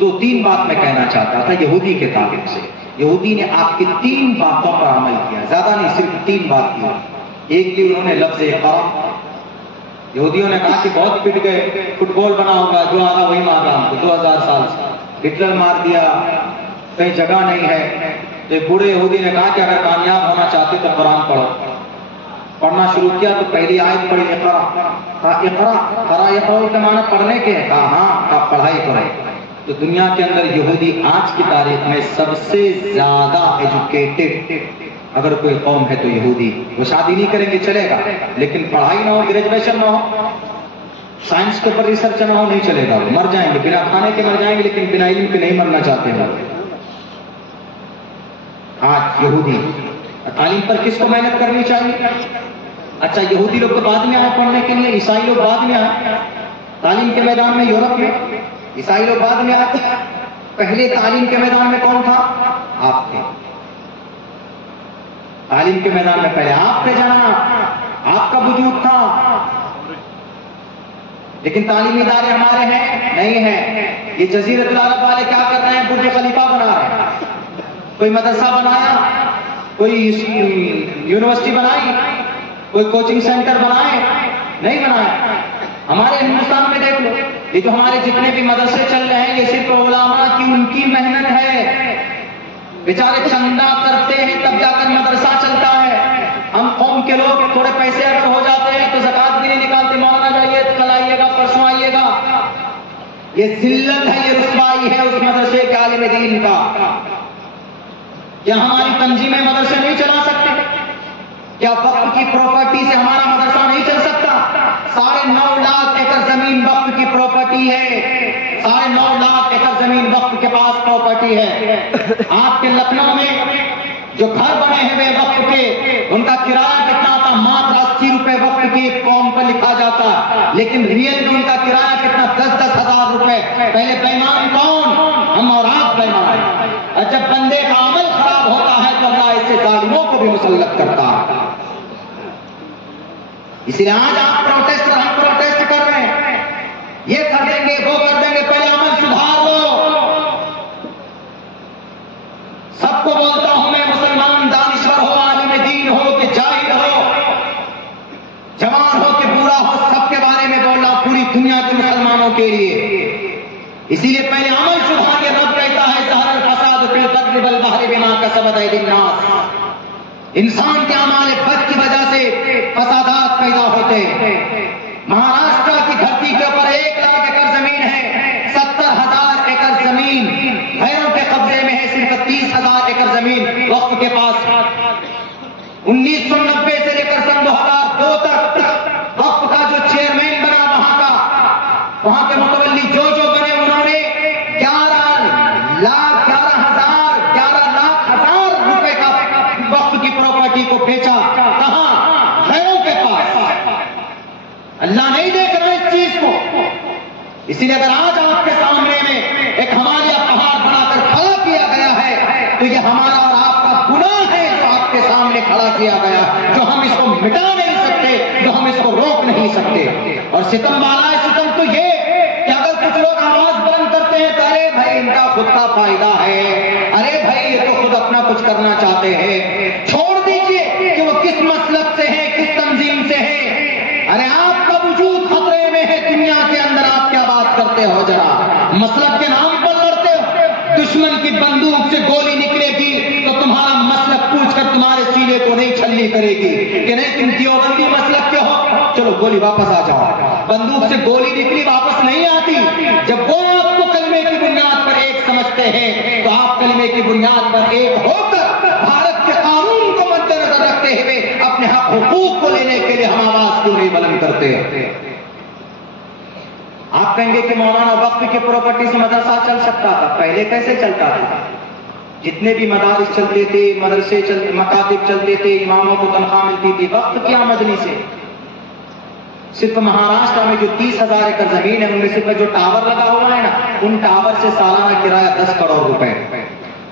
دو تین بات میں کہنا چاہتا تھا یہودی کے تعلق سے۔ یہودی نے آپ کی 3 باتوں پر عمل کیا، زیادہ نہیں، صرف 3 بات کی۔ ایک کی انہوں نے لفظ اقرا، یہودیوں نے کہا کہ بہت پٹ گئے، فٹ بال بنا ہوگا، جو آگا وہی مارا ہم کو 2000 سال سے، ہٹلر مار دیا، کہیں جگہ نہیں ہے، تو ایک بوڑھے یہودی نے کہا کہ اگر کامیاب ہونا چاہتے تو قرآن پڑھو۔ پڑھنا شروع کیا تو پہلی آیت پڑھی اقرا، کہا اقرا، قرا یقرؤ کے معنی پڑھنے کے ہے، کہا ہاں، کہا پڑھائی کرے۔ تو دنیا کے اندر یہودی آج کی تاریخ میں سب سے زیادہ ایجوکیٹڈ اگر کوئی قوم ہے تو یہودی۔ وہ شادی نہیں کریں گے چلے گا، لیکن پڑھائی نہ ہو، گریجویشن نہ ہو، سائنس کے اوپر ریسرچ نہ ہو، نہیں چلے گا، وہ مر جائیں گے، بنا کھانے کے مر جائیں گے، لیکن بنا علم کے نہیں مرنا چاہتے ہیں۔ آج یہودی تعلیم پر کس کو محنت کرنی چاہیے؟ اچھا یہودی لوگ تو بعد میں آئے پڑھنے کے لیے، عیسائی لوگ بعد میں آئے تعلیم کے میدان میں، یورپ میں عیسائی لوگ بعد میں آئے، پہلے تعلیم کے میدان میں کون تھا؟ آپ تھے۔ تعلیم کے میدان میں پہلے آپ تھے جناب، آپ کا وجود تھا، لیکن تعلیمی ادارے ہمارے ہیں نہیں ہیں۔ یہ جزیرۃ العرب والے کیا کر رہے ہیں؟ برج خلیفہ بنا رہے ہیں، کوئی مدرسہ بنایا، کوئی یونیورسٹی بنائی، کوئی کوچنگ سینٹر بنائے، نہیں بنایا۔ ہمارے ہندوستان میں دیکھ لو، یہ جو ہمارے جتنے بھی مدرسے چل رہے ہیں، یہ صرف علماء کی ان کی محنت ہے، بیچارے چندہ کرتے ہیں تب جا کر مدرسہ چلتا ہے۔ ہم قوم کے لوگ تھوڑے پیسے اگر ہو جاتے ہیں تو زکات بھی نہیں نکالتے، مولانا جائیے، کل آئیے گا، پرسوں آئیے گا۔ یہ ذلت ہے، یہ رسوائی ہے اس مدرسے کے عالم دین کا۔ کیا ہماری تنظیمیں مدرسے نہیں چلا سکتے؟ کیا وقف کی پراپرٹی سے ہمارا مدرسہ نہیں چل سکتا؟ 9.5 لاکھ ایکڑ زمین وقف کی پراپرٹی ہے، 9.5 لاکھ ایکڑ زمین وقف کے پاس پراپرٹی ہے۔ آپ کے لکھنؤ میں جو گھر بنے ہوئے وقف کے، ان کا کرایہ کتنا تھا؟ ماتر 80 روپے وقف کی ایک قوم پر لکھا جاتا، لیکن ریئل میں ان کا کرایہ کتنا؟ 10,000 روپے۔ پہلے بے ایمان کون؟ ہم اور آپ بےمان ہیں. اور جب بندے کا عمل خراب ہوتا ہے تو اللہ ایسے ظالموں کو بھی مسلط کرتا ہے. اس لیے آج آپ پروٹیسٹ ہم پروٹیسٹ کر رہے ہیں. یہ کر دیں گے وہ کر دیں گے، پہلے عمل سدھار لو. سب کو بولتا ہوں میں، مسلمان دانشور ہو، عالم دین ہو کہ جاہل ہو، جوان ہو کہ بوڑھا ہو، سب کے بارے میں بول رہا ہوں، پوری دنیا کے مسلمانوں کے لیے. اسی لیے پہلے عمل سدھاریے. رب کہتا ہے ظہر الفساد فی البر والبحر بما کسبت ایدی الناس. انسان کے اعمال بد کی وجہ سے فسادات پیدا ہوتے ہیں. مہاراشٹر کی دھرتی کے اوپر 1 لاکھ ایکڑ زمین ہے، 70,000 ایکڑ زمین غیروں کے قبضے میں ہے، صرف 30,000 ایکڑ زمین وقف کے پاس. 1990 سے لے کر سن 2002 تک وقف کا جو چیئرمین بنا وہاں کے متولی جو بنے، انہوں نے 11 لاکھ روپے کا وقف کی پراپرٹی کو بیچا. کہاں؟ غیروں کے پاس. اللہ نہیں دیکھ رہا اس چیز کو. اسی لیے اگر آج آپ کے سامنے میں ایک ہمالیہ پہاڑ بنا کر کھڑا کیا گیا ہے تو یہ ہمارا اور آپ کا گناہ ہے جو آپ کے سامنے کھڑا کیا گیا، جو ہم اس کو مٹا نہیں سکتے، جو ہم اس کو روک نہیں سکتے. اور ستم والا ہے ستم تو یہ کہ اگر کچھ لوگ آواز بلند کرتے ہیں تو ارے بھائی ان کا خود کا فائدہ ہے، ارے بھائی یہ تو خود اپنا کچھ کرنا چاہتے ہیں. چھوڑ دیجئے کہ وہ کس مسلک سے ہے، کس تنظیم سے ہے. ارے آپ کا وجود خطرے میں ہے دنیا کے اندر، آپ کیا بات کرتے ہو؟ ذرا مسلک کے نام پر لڑتے ہو. دشمن کی بندوق سے گولی نکلے گی تو تمہارا مسلک پوچھ کر تمہارے سینے کو نہیں چھلنی کرے گی کہ نہیں تم دیوبندی مسلک کے ہو، چلو گولی واپس آ جاؤ. بندوق سے گولی نکلی واپس نہیں آتی. جب وہ آپ کو کلمے کی بنیاد پر ایک سمجھتے ہیں تو آپ کلمے کی بنیاد پر ایک ہو کر بھارت کے قانون کو مد نظر رکھتے ہوئے اپنے حق حقوق کو لینے کے لیے ہم آواز کیوں نہیں بلند کرتے؟ آپ کہیں گے کہ مولانا وقف کی پراپرٹی سے مدرسہ چل سکتا تھا. پہلے کیسے چلتا تھا؟ جتنے بھی مدارس چلتے تھے، مدرسے چلتے، مکاتب چلتے تھے، اماموں کو تنخواہ ملتی تھی. وقف کیا مدنی سے؟ صرف مہاراشٹر میں جو 30,000 ایکڑ زمین ہے ان میں صرف جو ٹاور لگا ہوا ہے نا، ان ٹاور سے سالانہ کرایہ 10 کروڑ روپے.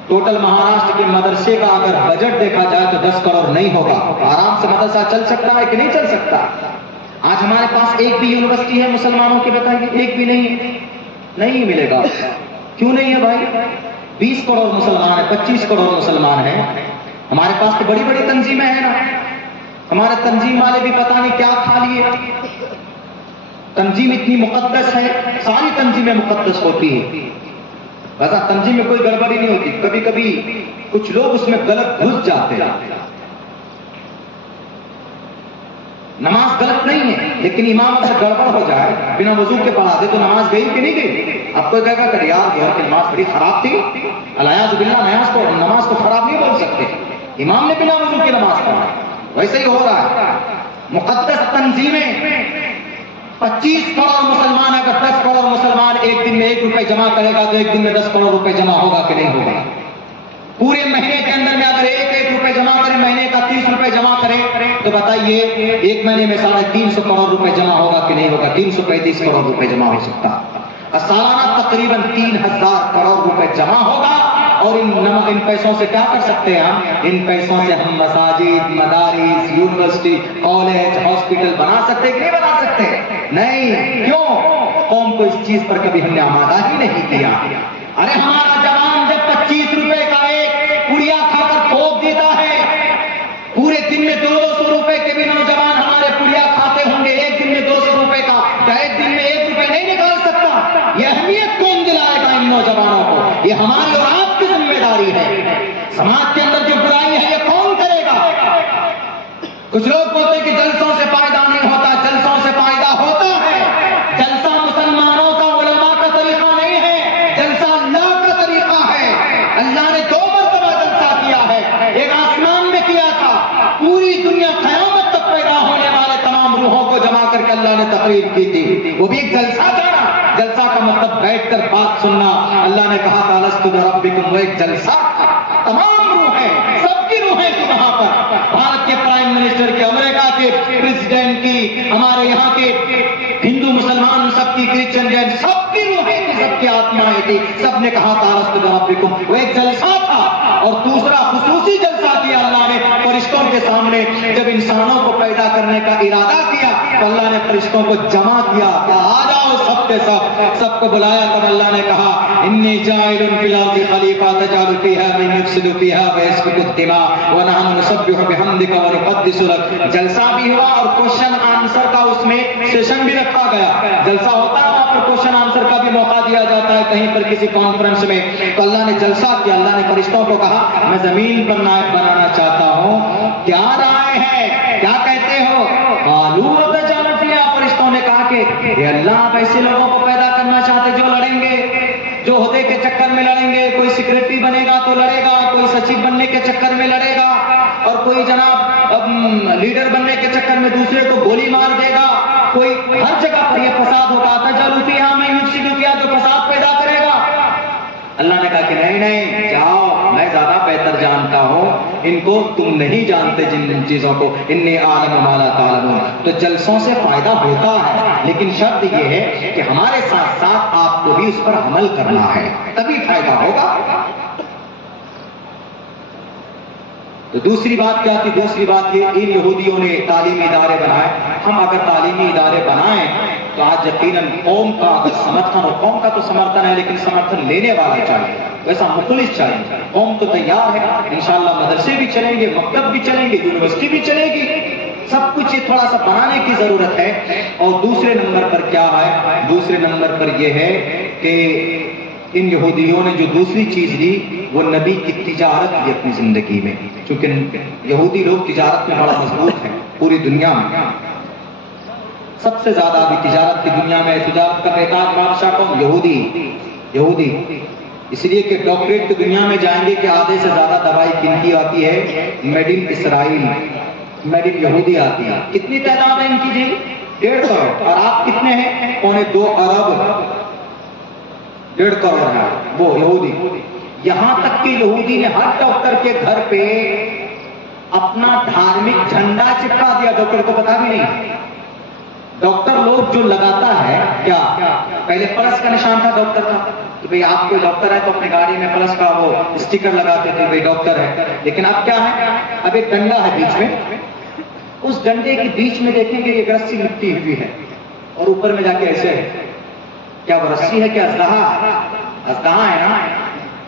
ٹوٹل مہاراشٹر کے مدرسے کا اگر بجٹ دیکھا جائے تو 10 کروڑ نہیں ہوگا. آرام سے مدرسہ چل سکتا ہے کہ نہیں چل سکتا؟ آج ہمارے پاس ایک بھی یونیورسٹی ہے مسلمانوں کی، بتائیے ایک بھی نہیں ہے. نہیں ملے گا. کیوں نہیں ہے بھائی؟ 20 کروڑ مسلمان ہیں، 25 کروڑ مسلمان ہیں. ہمارے پاس تو بڑی بڑی تنظیمیں ہیں نا. ہمارے تنظیم والے بھی پتہ نہیں کیا کھا لیے. تنظیم اتنی مقدس ہے، ساری تنظیمیں مقدس ہوتی ہیں. ویسا تنظیم میں کوئی گڑبڑی نہیں ہوتی. کبھی کبھی کچھ لوگ اس میں غلط گھس جاتے ہیں. نماز غلط نہیں ہے، لیکن امام سے گڑبڑ ہو جائے، بنا وضو کے پڑھا دے تو نماز گئی کہ نہیں گئی؟ آپ کو کہے گا کہ یار کہ نماز بڑی خراب تھی. الیاذ باللہ نماز کو خراب نہیں بول سکتے. امام نے بنا وضو کی نماز پڑھا. ویسے ہی ہو رہا ہے. مقدس تنظیمیں 25 کروڑ مسلمان، اگر 10 کروڑ مسلمان ایک دن میں 1 روپے جمع کرے گا تو ایک دن میں 10 کروڑ روپے جمع ہوگا کہ نہیں ہوگا؟ پورے مہینے کے اندر میں اگر 1 روپے جمع کریں، مہینے کا 30 روپے جمع کریں تو بتائیے ایک مہینے میں 350 کروڑ روپے جمع ہوگا کہ نہیں ہوگا؟ 335 کروڑ روپے جمع ہو سکتا. سالانہ تقریباً 3,000 کروڑ روپے جمع ہوگا. اور ان پیسوں سے کیا کر سکتے ہیں ہم؟ ان پیسوں سے ہم مساجد، مدارس، یونیورسٹی، کالج، ہاسپٹل بنا سکتے کہ نہیں بنا سکتے؟ نہیں. کیوں؟ قوم کو اس چیز پر کبھی ہم نے آمادہ ہی نہیں کیا. ارے ہمارا جوان جب 25 روپے کا ایک پڑیا کھا کر پھونک دیتا ہے، پورے دن میں 200 روپے کے بھی نوجوان ہمارے پڑیا کھاتے ہوں گے، ایک دن میں 200 روپے کا، کیا ایک دن میں 1 روپے نہیں نکال سکتا؟ یہ اہمیت کون دلائے گا ان نوجوانوں کو؟ یہ ہماری اور آپ کی ذمہ داری ہے. سماج کے اندر جو برائی ہے یہ کون کرے گا؟ کچھ لوگ بولتے ہیں کہ جلسوں سے فائدہ نہیں ہوتا. جلسوں سے فائدہ ہوتا ہے. جلسہ مسلمانوں کا، علماء کا طریقہ نہیں ہے. جلسہ اللہ کا طریقہ ہے. اللہ نے 2 مرتبہ جلسہ کیا ہے. ایک آسمان میں کیا تھا، پوری دنیا قیامت تک پیدا ہونے والے تمام روحوں کو جمع کر کے اللہ نے تقریر کی تھی. وہ بھی ایک جلسہ تھا. جلسہ کا مطلب بیٹھ کر بات سننا. اللہ نے کہا تھا لست بربکم، وہ ایک جلسہ تھا. تمام روحیں، سب کی روحیں تھی وہاں پر. بھارت کے پرائم منسٹر کے، امریکہ کے پریزیڈنٹ کی، ہمارے یہاں کے ہندو مسلمان سب کی، کرسچن جین سب کی روحیں تھی، سب کی آتمائیں تھی، سب نے کہا تارست بربکم، وہ ایک جلسہ تھا، اور دوسرا خصوصی جلسہ کیا اللہ نے فرشتوں کے سامنے. جب انسانوں کو پیدا کرنے کا ارادہ کیا تو اللہ نے فرشتوں کو جمع کیا کہ آ جاؤ سب کے سب کو بلایا. تب اللہ نے کہا انی جاعل فی الارض خلیفہ تجعل فیہا من یفسد فیہا ویسفک الدماء ونحن نسبح بحمدک ونقدس لک. جلسہ بھی ہوا اور کوشچن آنسر کا اس میں سیشن بھی رکھا گیا. جلسہ ہوتا ہے وہاں پر کوشچن آنسر کا بھی موقع دیا جاتا ہے کہیں پر کسی کانفرنس میں. تو اللہ نے جلسہ کیا. اللہ نے فرشتوں کو کہا میں زمین پر نائب بنانا چاہتا ہوں، کیا رائے ہے، کیا کہتے ہو؟ قالوا تجعل فیہا، فرشتوں نے کہا کہ اے اللہ آپ ایسے لوگوں کو پیدا کرنا چاہتے جو لڑیں گے، جو عہدے کے چکر میں لڑیں گے. کوئی سیکریٹری بنے گا تو لڑے گا، کوئی سچیو بننے کے چکر میں لڑے گا، اور کوئی جناب لیڈر بننے کے چکر میں دوسرے کو گولی مار دے گا. کوئی ہر جگہ پر یہ فساد ہوگا. تجعل فیہا من یفسد فیہا، جو فساد پیدا کرے گا. اللہ نے کہا کہ نہیں جاؤ، میں زیادہ بہتر جانتا ہوں، ان کو تم نہیں جانتے جن چیزوں کو. انی اعلم ما لا تعلمون. تو جلسوں سے فائدہ ہوتا ہے، لیکن شرط یہ ہے کہ ہمارے ساتھ ساتھ آپ کو بھی اس پر عمل کرنا ہے، تبھی فائدہ ہوگا. تو دوسری بات کیا تھی؟ دوسری بات یہ ان یہودیوں نے تعلیمی ادارے بنائے. ہم اگر تعلیمی ادارے بنائیں تو آج یقیناً قوم کا اگر سمرتھن، اور قوم کا تو سمرتھن ہے لیکن سمرتھن لینے والا چاہیے، ویسا مخلص چاہیے. قوم تو تیار ہے، انشاءاللہ مدرسے بھی چلیں گے، مکتب بھی چلیں گے، یونیورسٹی بھی چلے گی، سب کچھ یہ تھوڑا سا بنانے کی ضرورت ہے. اور دوسرے نمبر پر کیا ہے؟ دوسرے نمبر پر یہ ہے کہ ان یہودیوں نے جو دوسری چیز لی وہ نبی کی تجارت کی اپنی زندگی میں. چونکہ یہودی لوگ تجارت میں بڑا مضبوط ہیں، پوری دنیا میں سب سے زیادہ ابھی تجارت کی دنیا میں تجارت کا محتاج بادشاہ کون؟ یہودی. اس لیے کہ ڈاکٹریٹ کی دنیا میں جائیں گے کہ آدھے سے زیادہ دوائی کن کی آتی ہے؟ Made in Israel, made in یہودی آتی ہے. کتنی تعداد ہے ان کی جی؟ 1.5 کروڑ. اور آپ کتنے ہیں؟ 2.25 ارب. 1.5 کروڑ ہے وہ یہودی. یہاں تک کہ یہودی نے ہر ڈاکٹر کے گھر پہ اپنا دھارمک جھنڈا چپکا دیا. ڈاکٹر کو پتا بھی نہیں. ڈاکٹر لوگ جو لگاتا ہے کیا؟ پہلے پلس کا نشان تھا ڈاکٹر کا، کہ بھئی آپ کوئی ڈاکٹر ہے تو اپنی گاڑی میں پلس کا وہ اسٹیکر لگاتے تھے بھئی ڈاکٹر ہے. لیکن اب کیا ہے؟ اب ایک ڈنڈا ہے بیچ میں، اس ڈنڈے کے بیچ میں دیکھیں گے ایک رسی لپٹی ہوئی ہے، اور اوپر میں جا کے ایسے ہے. کیا وہ رسی ہے؟ کیا اژدہا ہے نا.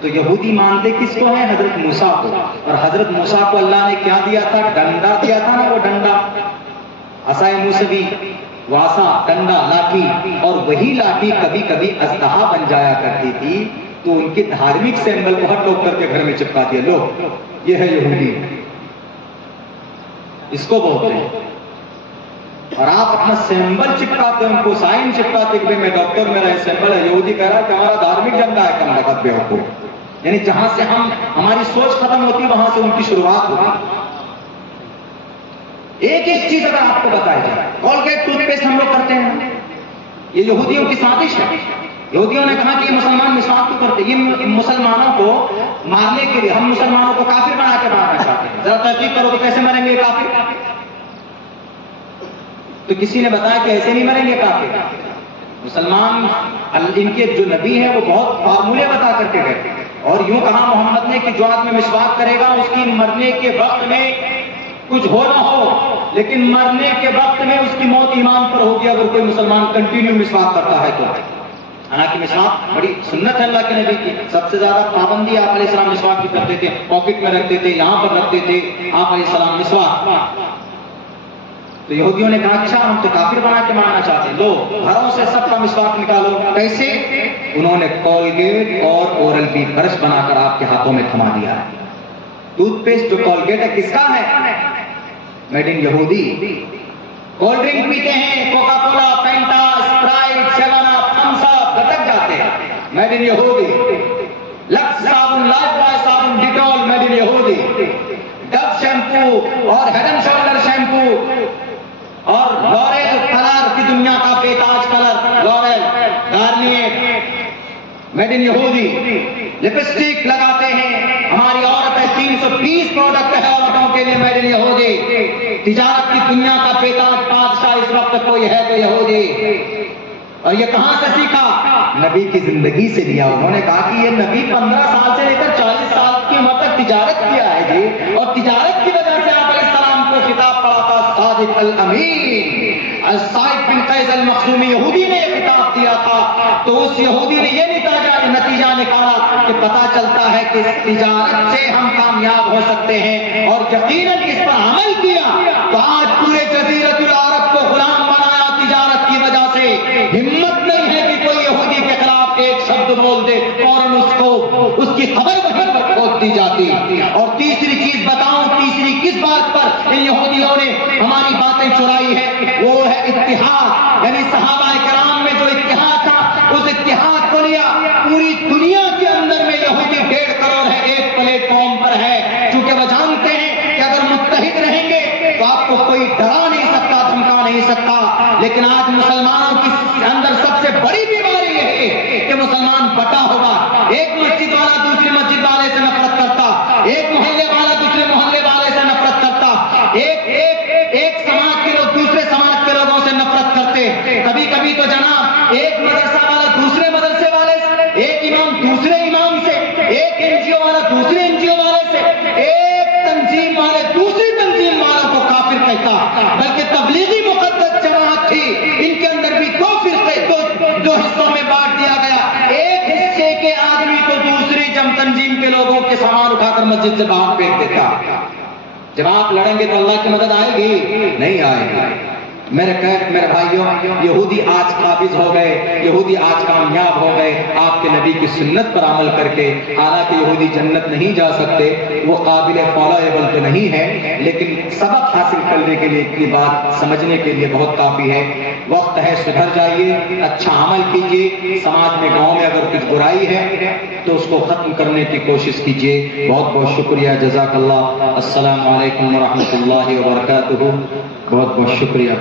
تو یہودی مانتے کس کو ہے؟ حضرت موسیٰ کو. اور حضرت موسیٰ کو اللہ نے کیا دیا تھا؟ ڈنڈا دیا تھا نا، وہ ڈنڈا، عصائے موسوی، واسا، ڈنڈا، لاٹھی. اور وہی لاٹھی کبھی کبھی اژدہا بن جایا کرتی تھی، تو ان کے دھارمک سمبل کو ہر ڈاکٹر کے گھر میں چپکا دیا. لوگ یہ ہے یہودی، اس کو بولتے ہیں. اور آپ اپنا سمبل چپکاتے ہیں، ان کو سائن چپکاتے کہ میں ڈاکٹر، میرا یہ سمبل ہے. یہودی کہہ رہا ہے کہ ہمارا دھارمک جھنڈا ہے. کم لگت بے وقوف. یعنی جہاں سے ہماری سوچ ختم ہوتی ہے وہاں سے ان کی شروعات ہوتی. ایک ایک چیز اگر آپ کو بتائی جائے، کولگیٹ ٹوتھ پیسٹ ہم لوگ کرتے ہیں، یہ یہودیوں کی سازش ہے. یہودیوں نے کہا کہ یہ مسلمان مسواک کیوں کرتے؟ یہ مسلمانوں کو مارنے کے لیے، ہم مسلمانوں کو کافر بنا کے مارنا چاہتے ہیں. ذرا تحقیق کرو کہ کیسے مریں گے یہ کافر؟ تو کسی نے بتایا کہ ایسے نہیں مریں گے کافر. مسلمان ان کے جو نبی ہیں وہ بہت فارمولے بتا کر کے گئے، اور یوں کہا محمد نے کہ جو آدمی مسواک کرے گا اس کی مرنے کے وقت میں کچھ ہو نہ ہو، لیکن مرنے کے وقت میں اس کی موت ایمان پر ہوگی اگر کوئی مسلمان کنٹینیو مسواک کرتا ہے تو. حالانکہ مسواک بڑی سنت ہے اللہ کے نبی کی. سب سے زیادہ پابندی آپ علیہ السلام مسواک کی کرتے تھے، پاکٹ میں رکھتے تھے، یہاں پر رکھتے تھے آپ علیہ السلام مسواک. تو یہودیوں نے کہا اچھا ہم تو کافر بنا کے ماننا چاہتے ہیں، لو گھروں سے سب کا مسواک نکالو. کیسے؟ انہوں نے کولگیٹ اور اورل بی برش بنا کر آپ کے ہاتھوں میں تھما دیا. ٹوتھ پیسٹ جو کولگیٹ ہے کس کا ہے؟ میڈ ان یہودی. کولڈ ڈرنک پیتے ہیں، کوکا کولا، فینٹا، اسپرائٹ، 7 اپ، تھمس اپ، گٹک جاتے ہیں، میڈ ان یہودی. لکس صابن، لائف بوائے صابن، ڈیٹول، میڈ ان یہودی. ڈو شیمپو اور ہیڈ اینڈ شولڈر شیمپو اور لوریل کلر کی دنیا کا بیتاج کلر، لوریل، گارنیئر، میڈ ان یہودی. لپسٹک لگاتے ہیں ہماری عورتیں، 320 پروڈکٹ ہے عورتوں کے لیے میڈ ان یہودی. تجارت کی دنیا کا بیتاج بادشاہ اس وقت کوئی ہے تو یہودی. اور یہ کہاں سے سیکھا؟ نبی کی زندگی سے لیا. انہوں نے کہا کہ یہ نبی 15 سال سے لے کر 40 سال کی عمر تک تجارت کیا ہے جی، اور تجارت کی وجہ سے آپ علیہ السلام کو خطاب پڑا تھا صادق الامین. الصائب بن قیس المخزومی یہودی نے یہ خطاب دیا تھا، تو اس یہودی نے یہ نتیجہ نکالا کہ پتہ چلتا ہے کہ اس تجارت سے ہم کامیاب ہو سکتے ہیں، اور یقیناً اس پر عمل کیا تو آج پورے جزیرۃ العرب کو غلام بنایا تجارت کی وجہ سے. ہمت نہیں ہے کہ کوئی یہودی کے خلاف ایک شبد بول دے، فوراً اس کی خبر وہیں پر کھود دی جاتی. اور تیسری چیز بتاؤں، تیسری کس بات پر ان یہودیوں نے ہماری باتیں چرائی ہے، وہ ہے اتحاد. یعنی صحابہ کرام میں جو اتحاد تھا، اس اتحاد کو لیا. پوری دنیا کے اندر میں یہودی 1.5 کروڑ ہے، ایک پلیٹ فارم پر ہے، چونکہ وہ جانتے ہیں کہ اگر متحد رہیں گے تو آپ کو کوئی ڈرا نہیں سکتا، دھمکا نہیں سکتا. لیکن آج مسلمانوں کے اندر سب سے بڑی بیماری یہ ہے کہ مسلمان بٹا ہوگا. ایک مسجد والا دوسری مسجد والے سے نفرت کرتا، ایک محلے والا دوسرے محلے والے سے نفرت کرتا، ایک سماج کے لوگ دوسرے سماج کے لوگوں سے نفرت کرتے. کبھی کبھی تو جناب ایک مدرسہ والا دوسرے مدرسے والے سے، ایک امام دوسرے امام سے، ایک این جی او والا دوسرے این جی او والے سے، ایک تنظیم والے دوسری تنظیم والوں کو کافر کہتا. بلکہ تبلیغی مقدس جماعت تھی، ان کے اندر بھی 2 فرقے دو حصوں میں بانٹ دیا گیا. ایک حصے کے آدمی تو دوسری تنظیم کے لوگوں کے سامان اٹھا کر مسجد سے باہر پھینک دیتا. جب آپ لڑیں گے تو اللہ کی مدد آئے گی؟ نہیں آئے گی. میرے بھائیوں، یہودی آج قابض ہو گئے، یہودی آج کامیاب ہو گئے آپ کے نبی کی سنت پر عمل کر کے. حالانکہ یہودی جنت نہیں جا سکتے، وہ قابل فالویبل تو نہیں ہے، لیکن سبق حاصل کرنے کے لیے اتنی بات سمجھنے کے لیے بہت کافی ہے. وقت ہے سدھر جائیے، اچھا عمل کیجیے. سماج میں، گاؤں میں اگر کچھ برائی ہے تو اس کو ختم کرنے کی کوشش کیجیے. بہت بہت شکریہ، جزاک اللہ. السلام علیکم ورحمۃ اللہ وبرکاتہ. بہت بہت شکریہ.